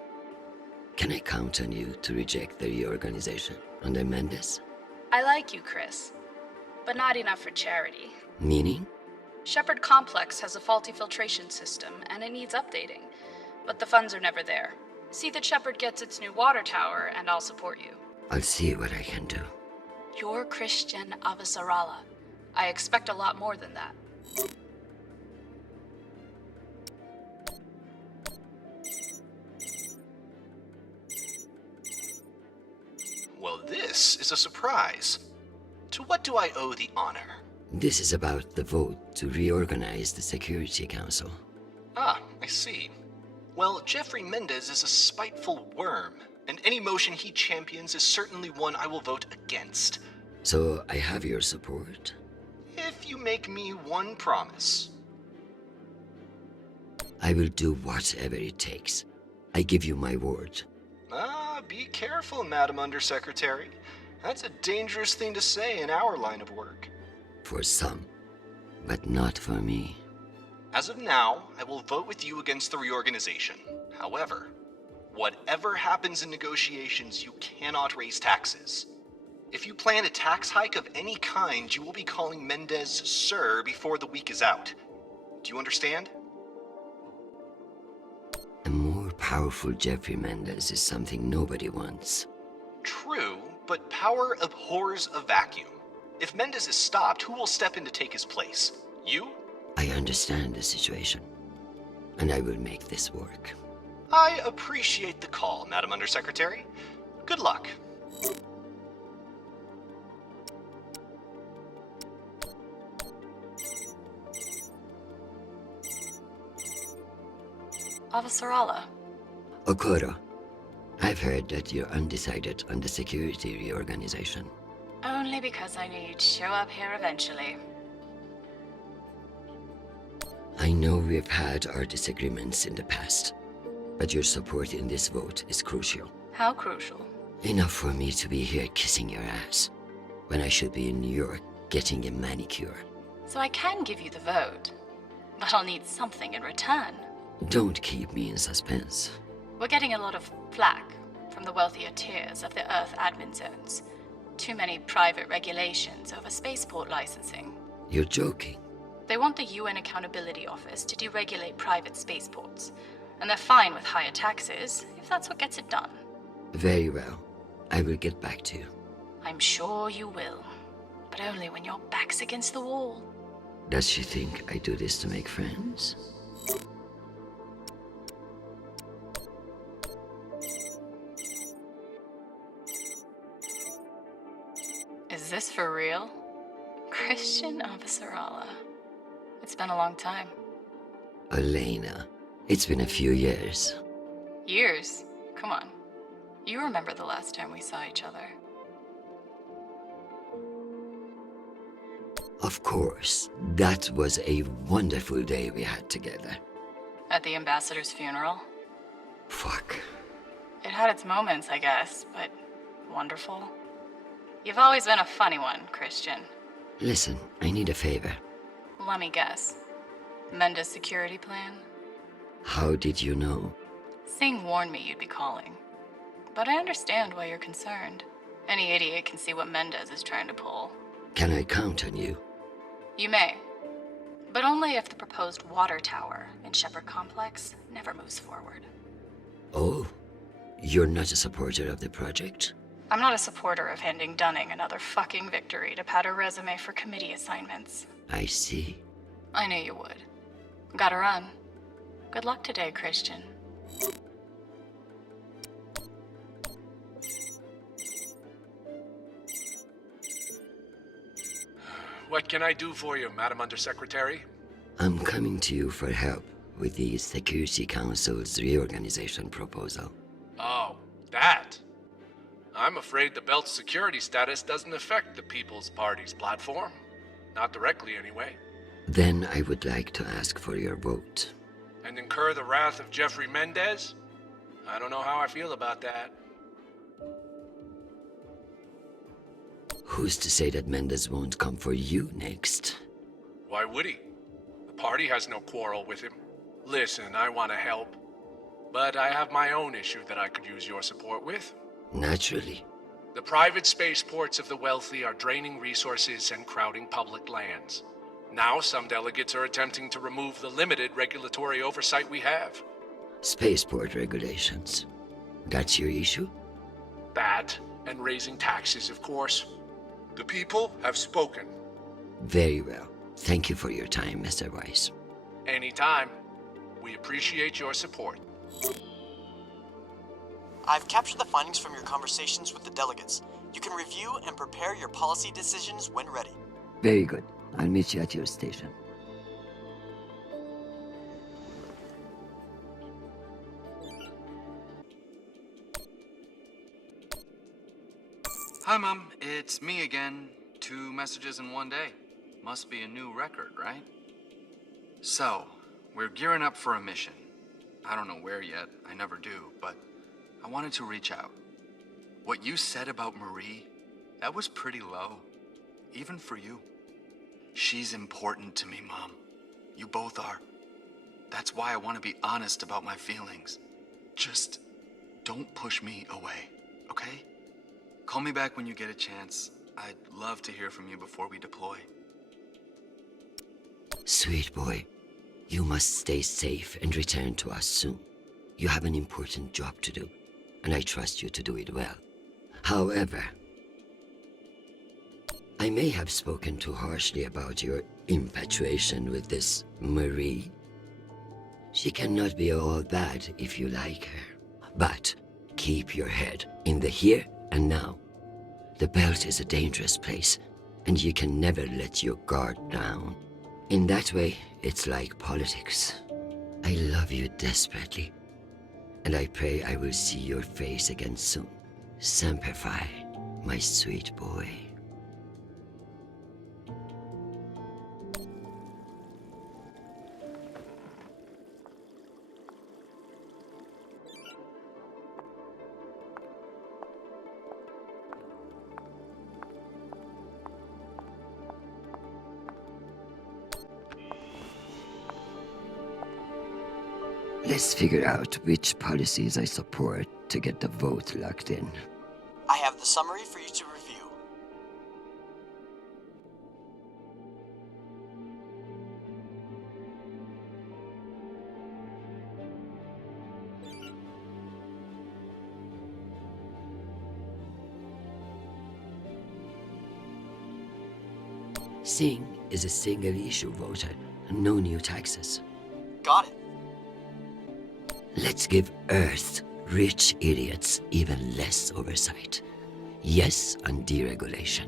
Can I count on you to reject the reorganization under Mendes? I like you, Chris, but not enough for charity. Meaning? Shepard Complex has a faulty filtration system, and it needs updating. But the funds are never there. See that Shepard gets its new water tower, and I'll support you. I'll see what I can do. You're Christian Avasarala. I expect a lot more than that. Well, this is a surprise. To what do I owe the honor? This is about the vote to reorganize the Security Council. Ah, I see. Well, Jeffrey Mendez is a spiteful worm, and any motion he champions is certainly one I will vote against. So I have your support? If you make me one promise. I will do whatever it takes. I give you my word. Ah, be careful, Madam Undersecretary. That's a dangerous thing to say in our line of work. For some, but not for me. As of now, I will vote with you against the reorganization. However, whatever happens in negotiations, you cannot raise taxes. If you plan a tax hike of any kind, you will be calling Mendez Sir before the week is out. Do you understand? A more powerful Jeffrey Mendez is something nobody wants. True, but power abhors a vacuum. If Mendez is stopped, who will step in to take his place? You? I understand the situation, and I will make this work. I appreciate the call, Madam Undersecretary. Good luck. Avasarala. Okoro, I've heard that you're undecided on the security reorganization. Only because I knew you'd show up here eventually. I know we've had our disagreements in the past, but your support in this vote is crucial. How crucial? Enough for me to be here kissing your ass, when I should be in New York getting a manicure. So I can give you the vote, but I'll need something in return. Don't keep me in suspense. We're getting a lot of flack from the wealthier tiers of the Earth admin zones. Too many private regulations over spaceport licensing. You're joking. They want the UN Accountability Office to deregulate private spaceports, and they're fine with higher taxes if that's what gets it done. Very well. I will get back to you. I'm sure you will, but only when your back's against the wall. Does she think I do this to make friends? Is this for real? Christian Avasarala. It's been a long time. Elena, it's been a few years. Years? Come on. You remember the last time we saw each other. Of course. That was a wonderful day we had together. At the ambassador's funeral? Fuck. It had its moments, I guess, but wonderful. You've always been a funny one, Christian. Listen, I need a favor. Let me guess. Mendez security plan? How did you know? Singh warned me you'd be calling. But I understand why you're concerned. Any idiot can see what Mendez is trying to pull. Can I count on you? You may. But only if the proposed water tower in Shepard Complex never moves forward. Oh, you're not a supporter of the project? I'm not a supporter of handing Dunning another fucking victory to pad her resume for committee assignments. I see. I knew you would. Gotta run. Good luck today, Christian. What can I do for you, Madam Undersecretary? I'm coming to you for help with the Security Council's reorganization proposal. Oh, that? I'm afraid the belt's security status doesn't affect the People's Party's platform. Not directly, anyway. Then I would like to ask for your vote. And incur the wrath of Jeffrey Mendez? I don't know how I feel about that. Who's to say that Mendez won't come for you next? Why would he? The party has no quarrel with him. Listen, I want to help. But I have my own issue that I could use your support with. Naturally. The private spaceports of the wealthy are draining resources and crowding public lands. Now some delegates are attempting to remove the limited regulatory oversight we have. Spaceport regulations. That's your issue? That, and raising taxes, of course. The people have spoken. Very well. Thank you for your time, Mr. Weiss. Anytime. We appreciate your support. I've captured the findings from your conversations with the delegates. You can review and prepare your policy decisions when ready. Very good. I'll meet you at your station. Hi, Mom. It's me again. 2 messages in one day. Must be a new record, right? So, we're gearing up for a mission. I don't know where yet. I never do, but I wanted to reach out. What you said about Marie, that was pretty low. Even for you. She's important to me, Mom. You both are. That's why I want to be honest about my feelings. Just don't push me away, okay? Call me back when you get a chance. I'd love to hear from you before we deploy. Sweet boy, you must stay safe and return to us soon. You have an important job to do, and I trust you to do it well. However, I may have spoken too harshly about your infatuation with this Marie. She cannot be all bad if you like her. But keep your head in the here and now. The belt is a dangerous place, and you can never let your guard down. In that way, it's like politics. I love you desperately, and I pray I will see your face again soon. Semper Fi, my sweet boy. Let's figure out which policies I support to get the vote locked in. I have the summary for you to review. Singh is a single-issue voter, no new taxes. Got it. Let's give Earth rich idiots even less oversight. Yes on deregulation.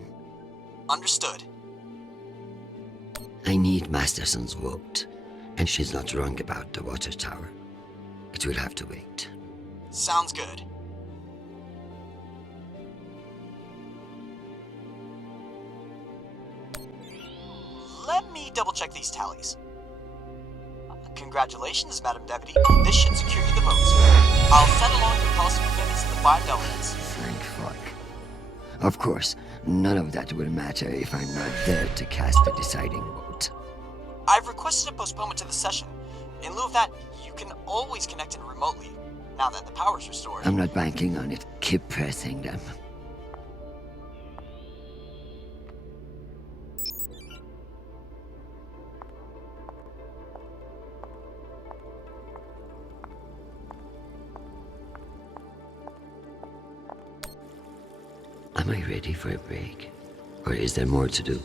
Understood. I need Masterson's vote, and she's not wrong about the water tower. It will have to wait. Sounds good. Let me double-check these tallies. Congratulations, Madam Deputy. This should secure you the votes. I'll send along your policy commitments to the 5 delegates. Thank fuck. Of course, none of that will matter if I'm not there to cast the deciding vote. I've requested a postponement to the session. In lieu of that, you can always connect in remotely, now that the power's restored. I'm not banking on it. Keep pressing them. Am I ready for a break? Or is there more to do?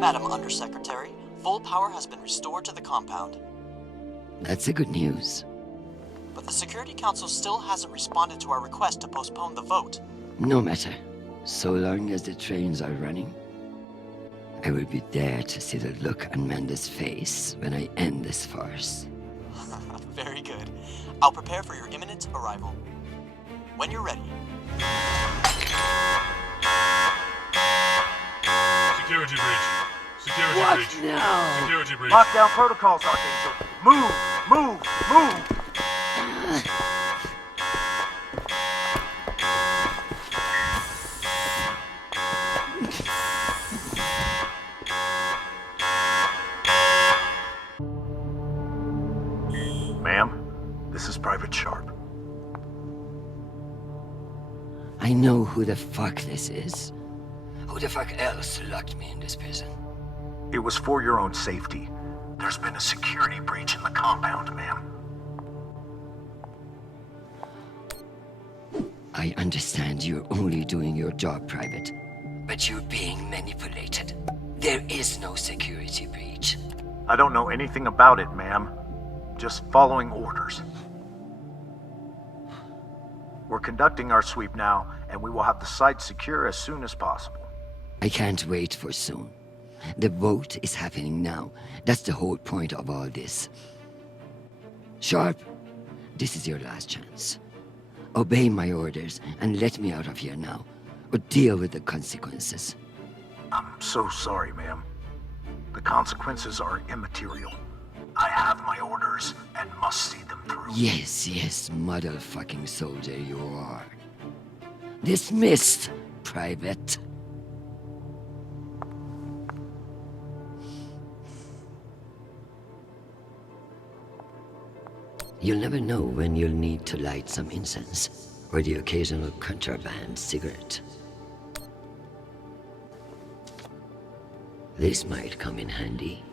Madam Undersecretary, full power has been restored to the compound. That's the good news. But the Security Council still hasn't responded to our request to postpone the vote. No matter. So long as the trains are running, I will be there to see the look on Amanda's face when I end this farce. Very good. I'll prepare for your imminent arrival. When you're ready. Security breach. Security What breach. now? Security breach. Lockdown protocols, Archangel. Move! Move! Move! Private Sharp. I know who the fuck this is. Who the fuck else locked me in this prison? It was for your own safety. There's been a security breach in the compound, ma'am. I understand you're only doing your job, Private, but you're being manipulated. There is no security breach. I don't know anything about it, ma'am. Just following orders. We're conducting our sweep now, and we will have the site secure as soon as possible. I can't wait for soon. The vote is happening now. That's the whole point of all this. Sharp, this is your last chance. Obey my orders and let me out of here now, or deal with the consequences. I'm so sorry, ma'am. The consequences are immaterial. I have my orders and must see them through. Yes, motherfucking soldier you are. Dismissed, Private. You'll never know when you'll need to light some incense, or the occasional contraband cigarette. This might come in handy.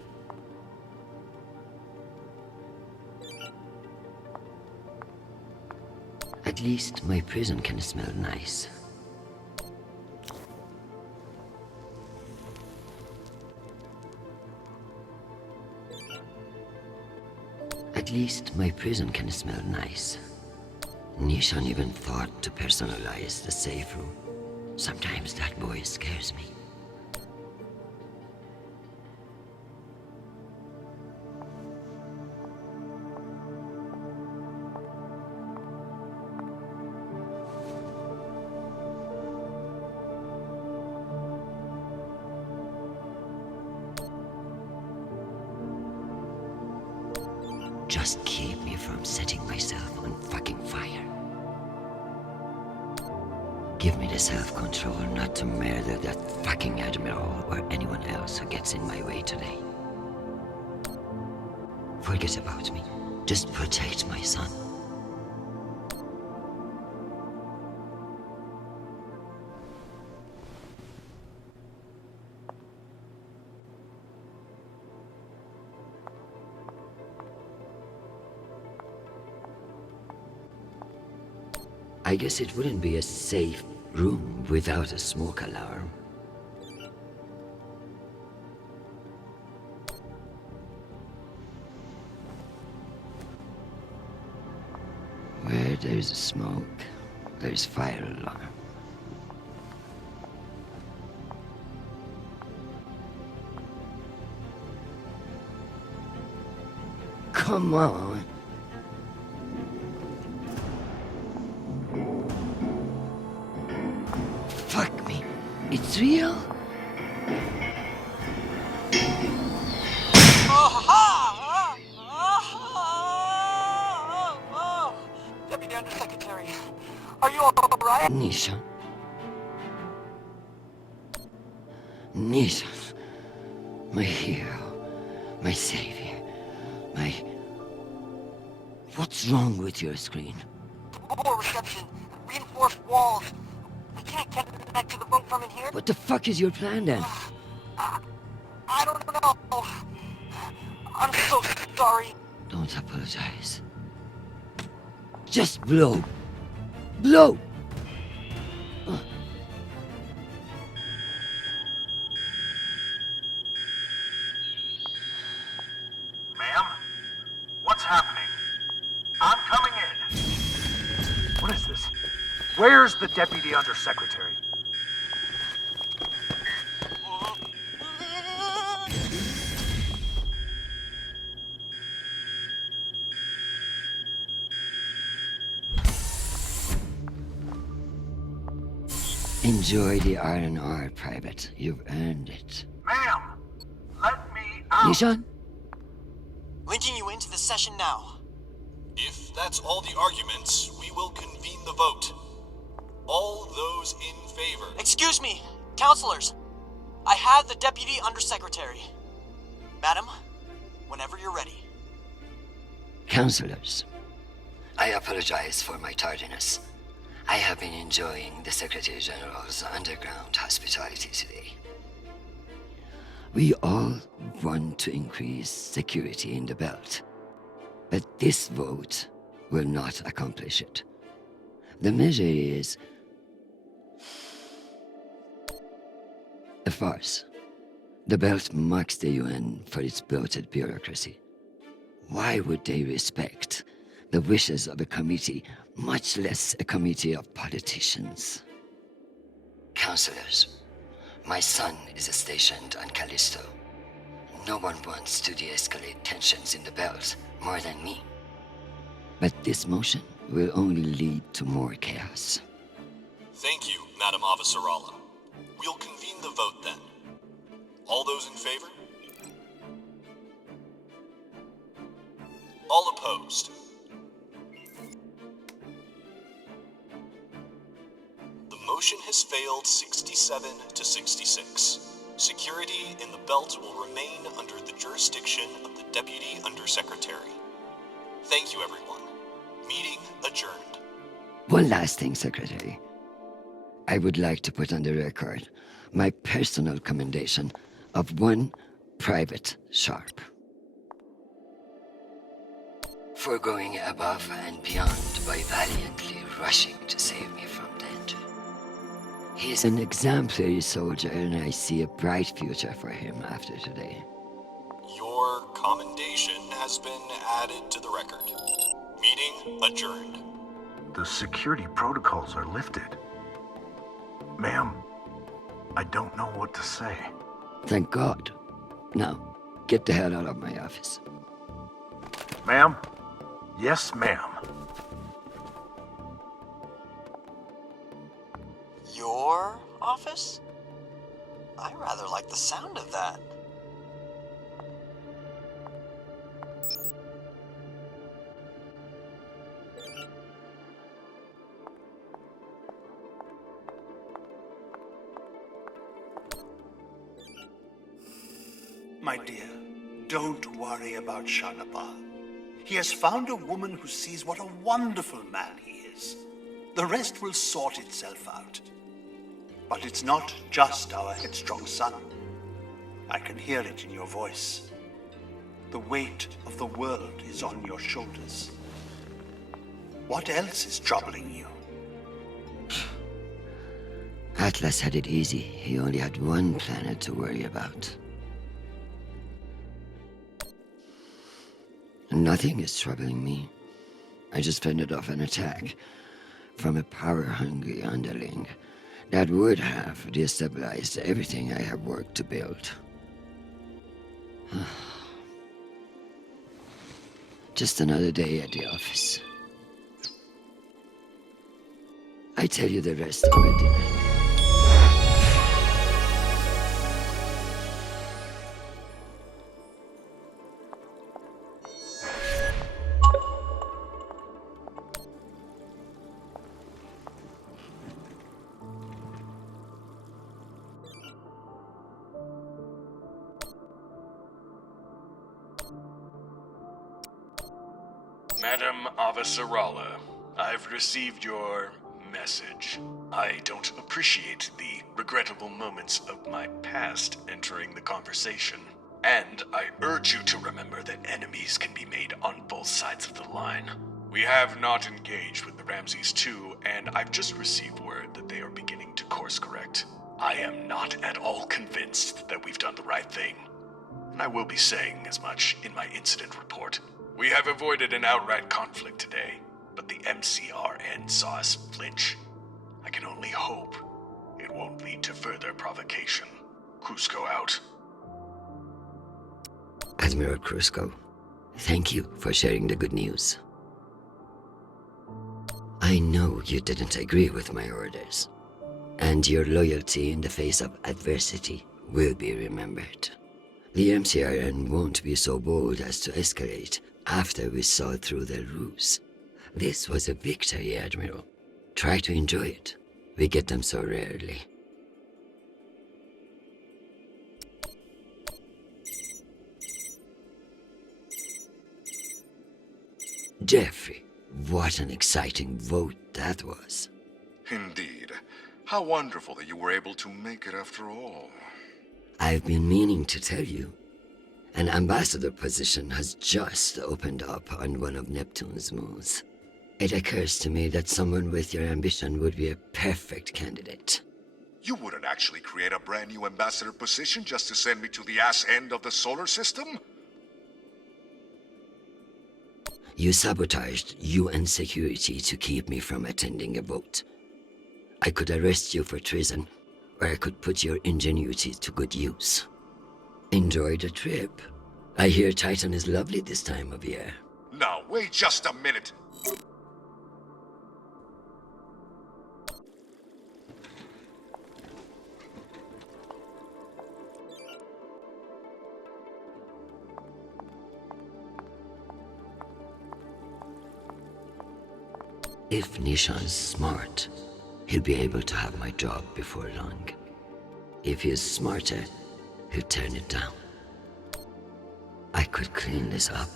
At least my prison can smell nice. At least my prison can smell nice. Nishan even thought to personalize the safe room. Sometimes that boy scares me. Just keep me from setting myself on fucking fire. Give me the self-control not to murder that fucking admiral or anyone else who gets in my way today. Forget about me. Just protect my son. I guess it wouldn't be a safe room without a smoke alarm. Where there's smoke, there's fire alarm. Come on. Fuck me. It's real? Deputy Undersecretary, are you alright? Nisha. Nisha. My hero. My savior. My... What's wrong with your screen? Poor reception. Reinforced walls. We can't connect to the boat from in here. What the fuck is your plan then? I don't know. I'm so sorry. Don't apologize. Just blow. Blow! Ma'am? What's happening? I'm coming in. What is this? Where's the Deputy Undersecretary? Enjoy the R&R, Private. You've earned it. Ma'am! Let me out! Nishan? Linking you into the session now. If that's all the arguments, we will convene the vote. All those in favor. Excuse me, counselors. I have the Deputy Undersecretary. Madam, whenever you're ready. Counselors, I apologize for my tardiness. I have been enjoying the Secretary General's underground hospitality today. We all want to increase security in the belt, but this vote will not accomplish it. The measure is a farce. The belt mocks the UN for its bloated bureaucracy. Why would they respect the wishes of a committee, much less a committee of politicians? Counselors, my son is stationed on Callisto. No one wants to de-escalate tensions in the belt more than me. But this motion will only lead to more chaos. Thank you, Madam Avasarala. We'll convene the vote then. All those in favor? All opposed? The motion has failed 67 to 66. Security in the belt will remain under the jurisdiction of the Deputy Undersecretary. Thank you, everyone. Meeting adjourned. One last thing, Secretary. I would like to put on the record my personal commendation of one Private Sharp for going above and beyond by valiantly rushing to save me from danger. He is an exemplary soldier, and I see a bright future for him after today. Your commendation has been added to the record. Meeting adjourned. The security protocols are lifted. Ma'am, I don't know what to say. Thank God. Now, get the hell out of my office. Ma'am? Yes, ma'am. Your office? I rather like the sound of that. My dear, don't worry about Shanapal. He has found a woman who sees what a wonderful man he is. The rest will sort itself out. But it's not just our headstrong son. I can hear it in your voice. The weight of the world is on your shoulders. What else is troubling you? Atlas had it easy. He only had one planet to worry about. Nothing is troubling me. I just fended off an attack from a power-hungry underling that would have destabilized everything I have worked to build. Just another day at the office. I tell you the rest over dinner. Madam Avasarala, I've received your message. I don't appreciate the regrettable moments of my past entering the conversation. And I urge you to remember that enemies can be made on both sides of the line. We have not engaged with the Ramses II, and I've just received word that they are beginning to course correct. I am not at all convinced that we've done the right thing. And I will be saying as much in my incident report. We have avoided an outright conflict today, but the MCRN saw us flinch. I can only hope it won't lead to further provocation. Cusco out. Admiral Cusco, thank you for sharing the good news. I know you didn't agree with my orders, and your loyalty in the face of adversity will be remembered. The MCRN won't be so bold as to escalate after we saw through their ruse. This was a victory, Admiral. Try to enjoy it. We get them so rarely. Jeffrey, What an exciting vote that was. Indeed. How wonderful that you were able to make it after all. I've been meaning to tell you. An ambassador position has just opened up on one of Neptune's moons. It occurs to me that someone with your ambition would be a perfect candidate. You wouldn't actually create a brand new ambassador position just to send me to the ass end of the solar system? You sabotaged UN security to keep me from attending a vote. I could arrest you for treason, or I could put your ingenuity to good use. Enjoy the trip. I hear Titan is lovely this time of year. Now, wait just a minute. If Nishan's smart, he'll be able to have my job before long. If he is smarter, he'll turn it down. I could clean this up,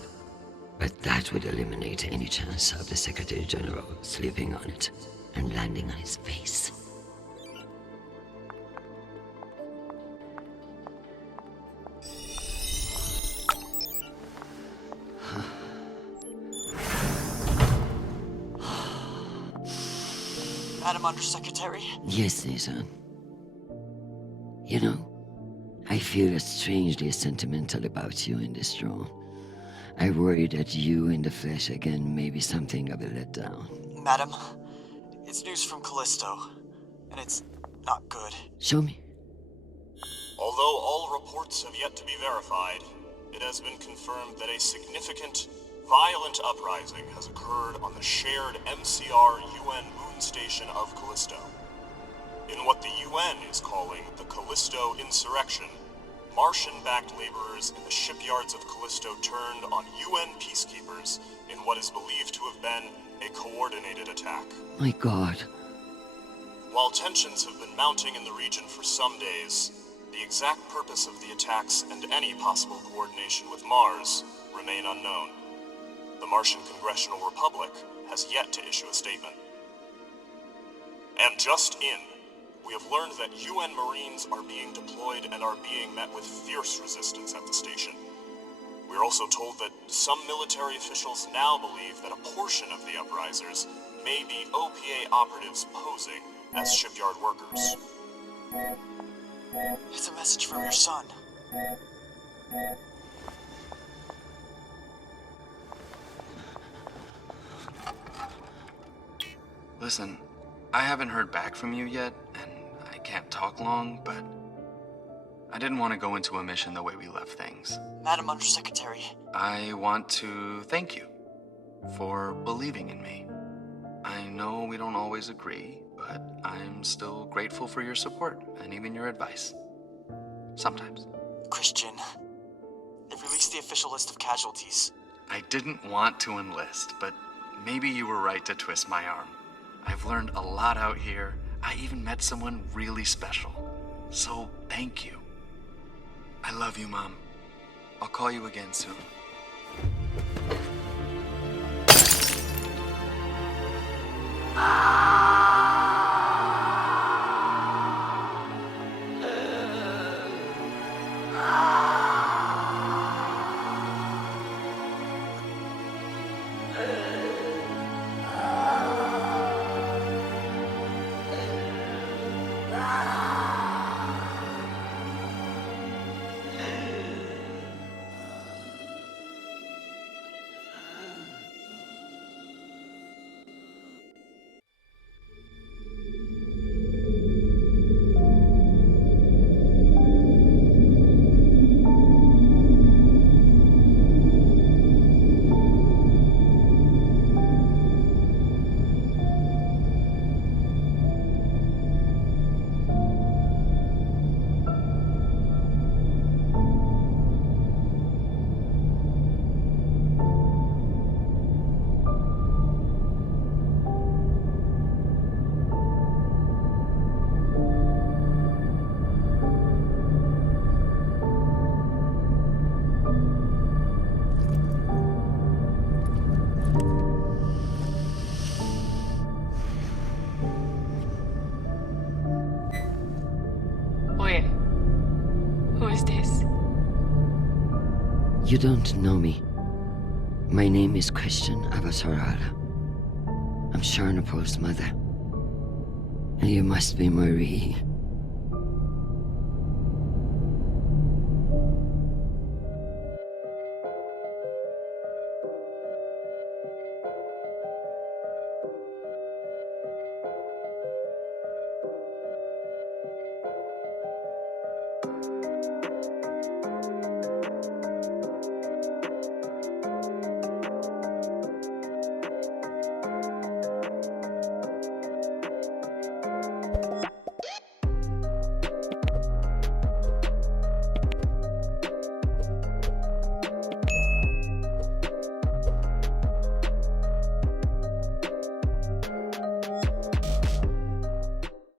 but that would eliminate any chance of the Secretary General sleeping on it and landing on his face. Madam Undersecretary? Yes, Nishan. You know, I feel strangely sentimental about you in this role. I worry that you in the flesh again may be something of a letdown. Madam, it's news from Callisto, and it's not good. Show me. Although all reports have yet to be verified, it has been confirmed that a significant, violent uprising has occurred on the shared MCR UN moon station of Callisto. In what the UN is calling the Callisto Insurrection, Martian-backed laborers in the shipyards of Callisto turned on UN peacekeepers in what is believed to have been a coordinated attack. My God. While tensions have been mounting in the region for some days, the exact purpose of the attacks and any possible coordination with Mars remain unknown. The Martian Congressional Republic has yet to issue a statement. And just in, we have learned that UN Marines are being deployed and are being met with fierce resistance at the station. We are also told that some military officials now believe that a portion of the uprisers may be OPA operatives posing as shipyard workers. It's a message from your son. Listen, I haven't heard back from you yet, and I can't talk long, but I didn't want to go into a mission the way we left things. Madam Undersecretary. I want to thank you for believing in me. I know we don't always agree, but I'm still grateful for your support and even your advice. Sometimes. Christian, they've released the official list of casualties. I didn't want to enlist, but maybe you were right to twist my arm. I've learned a lot out here. I even met someone really special. So, thank you. I love you, Mom. I'll call you again soon. You don't know me. My name is Christian Avasarala. I'm Sharnapur's mother. And you must be Marie.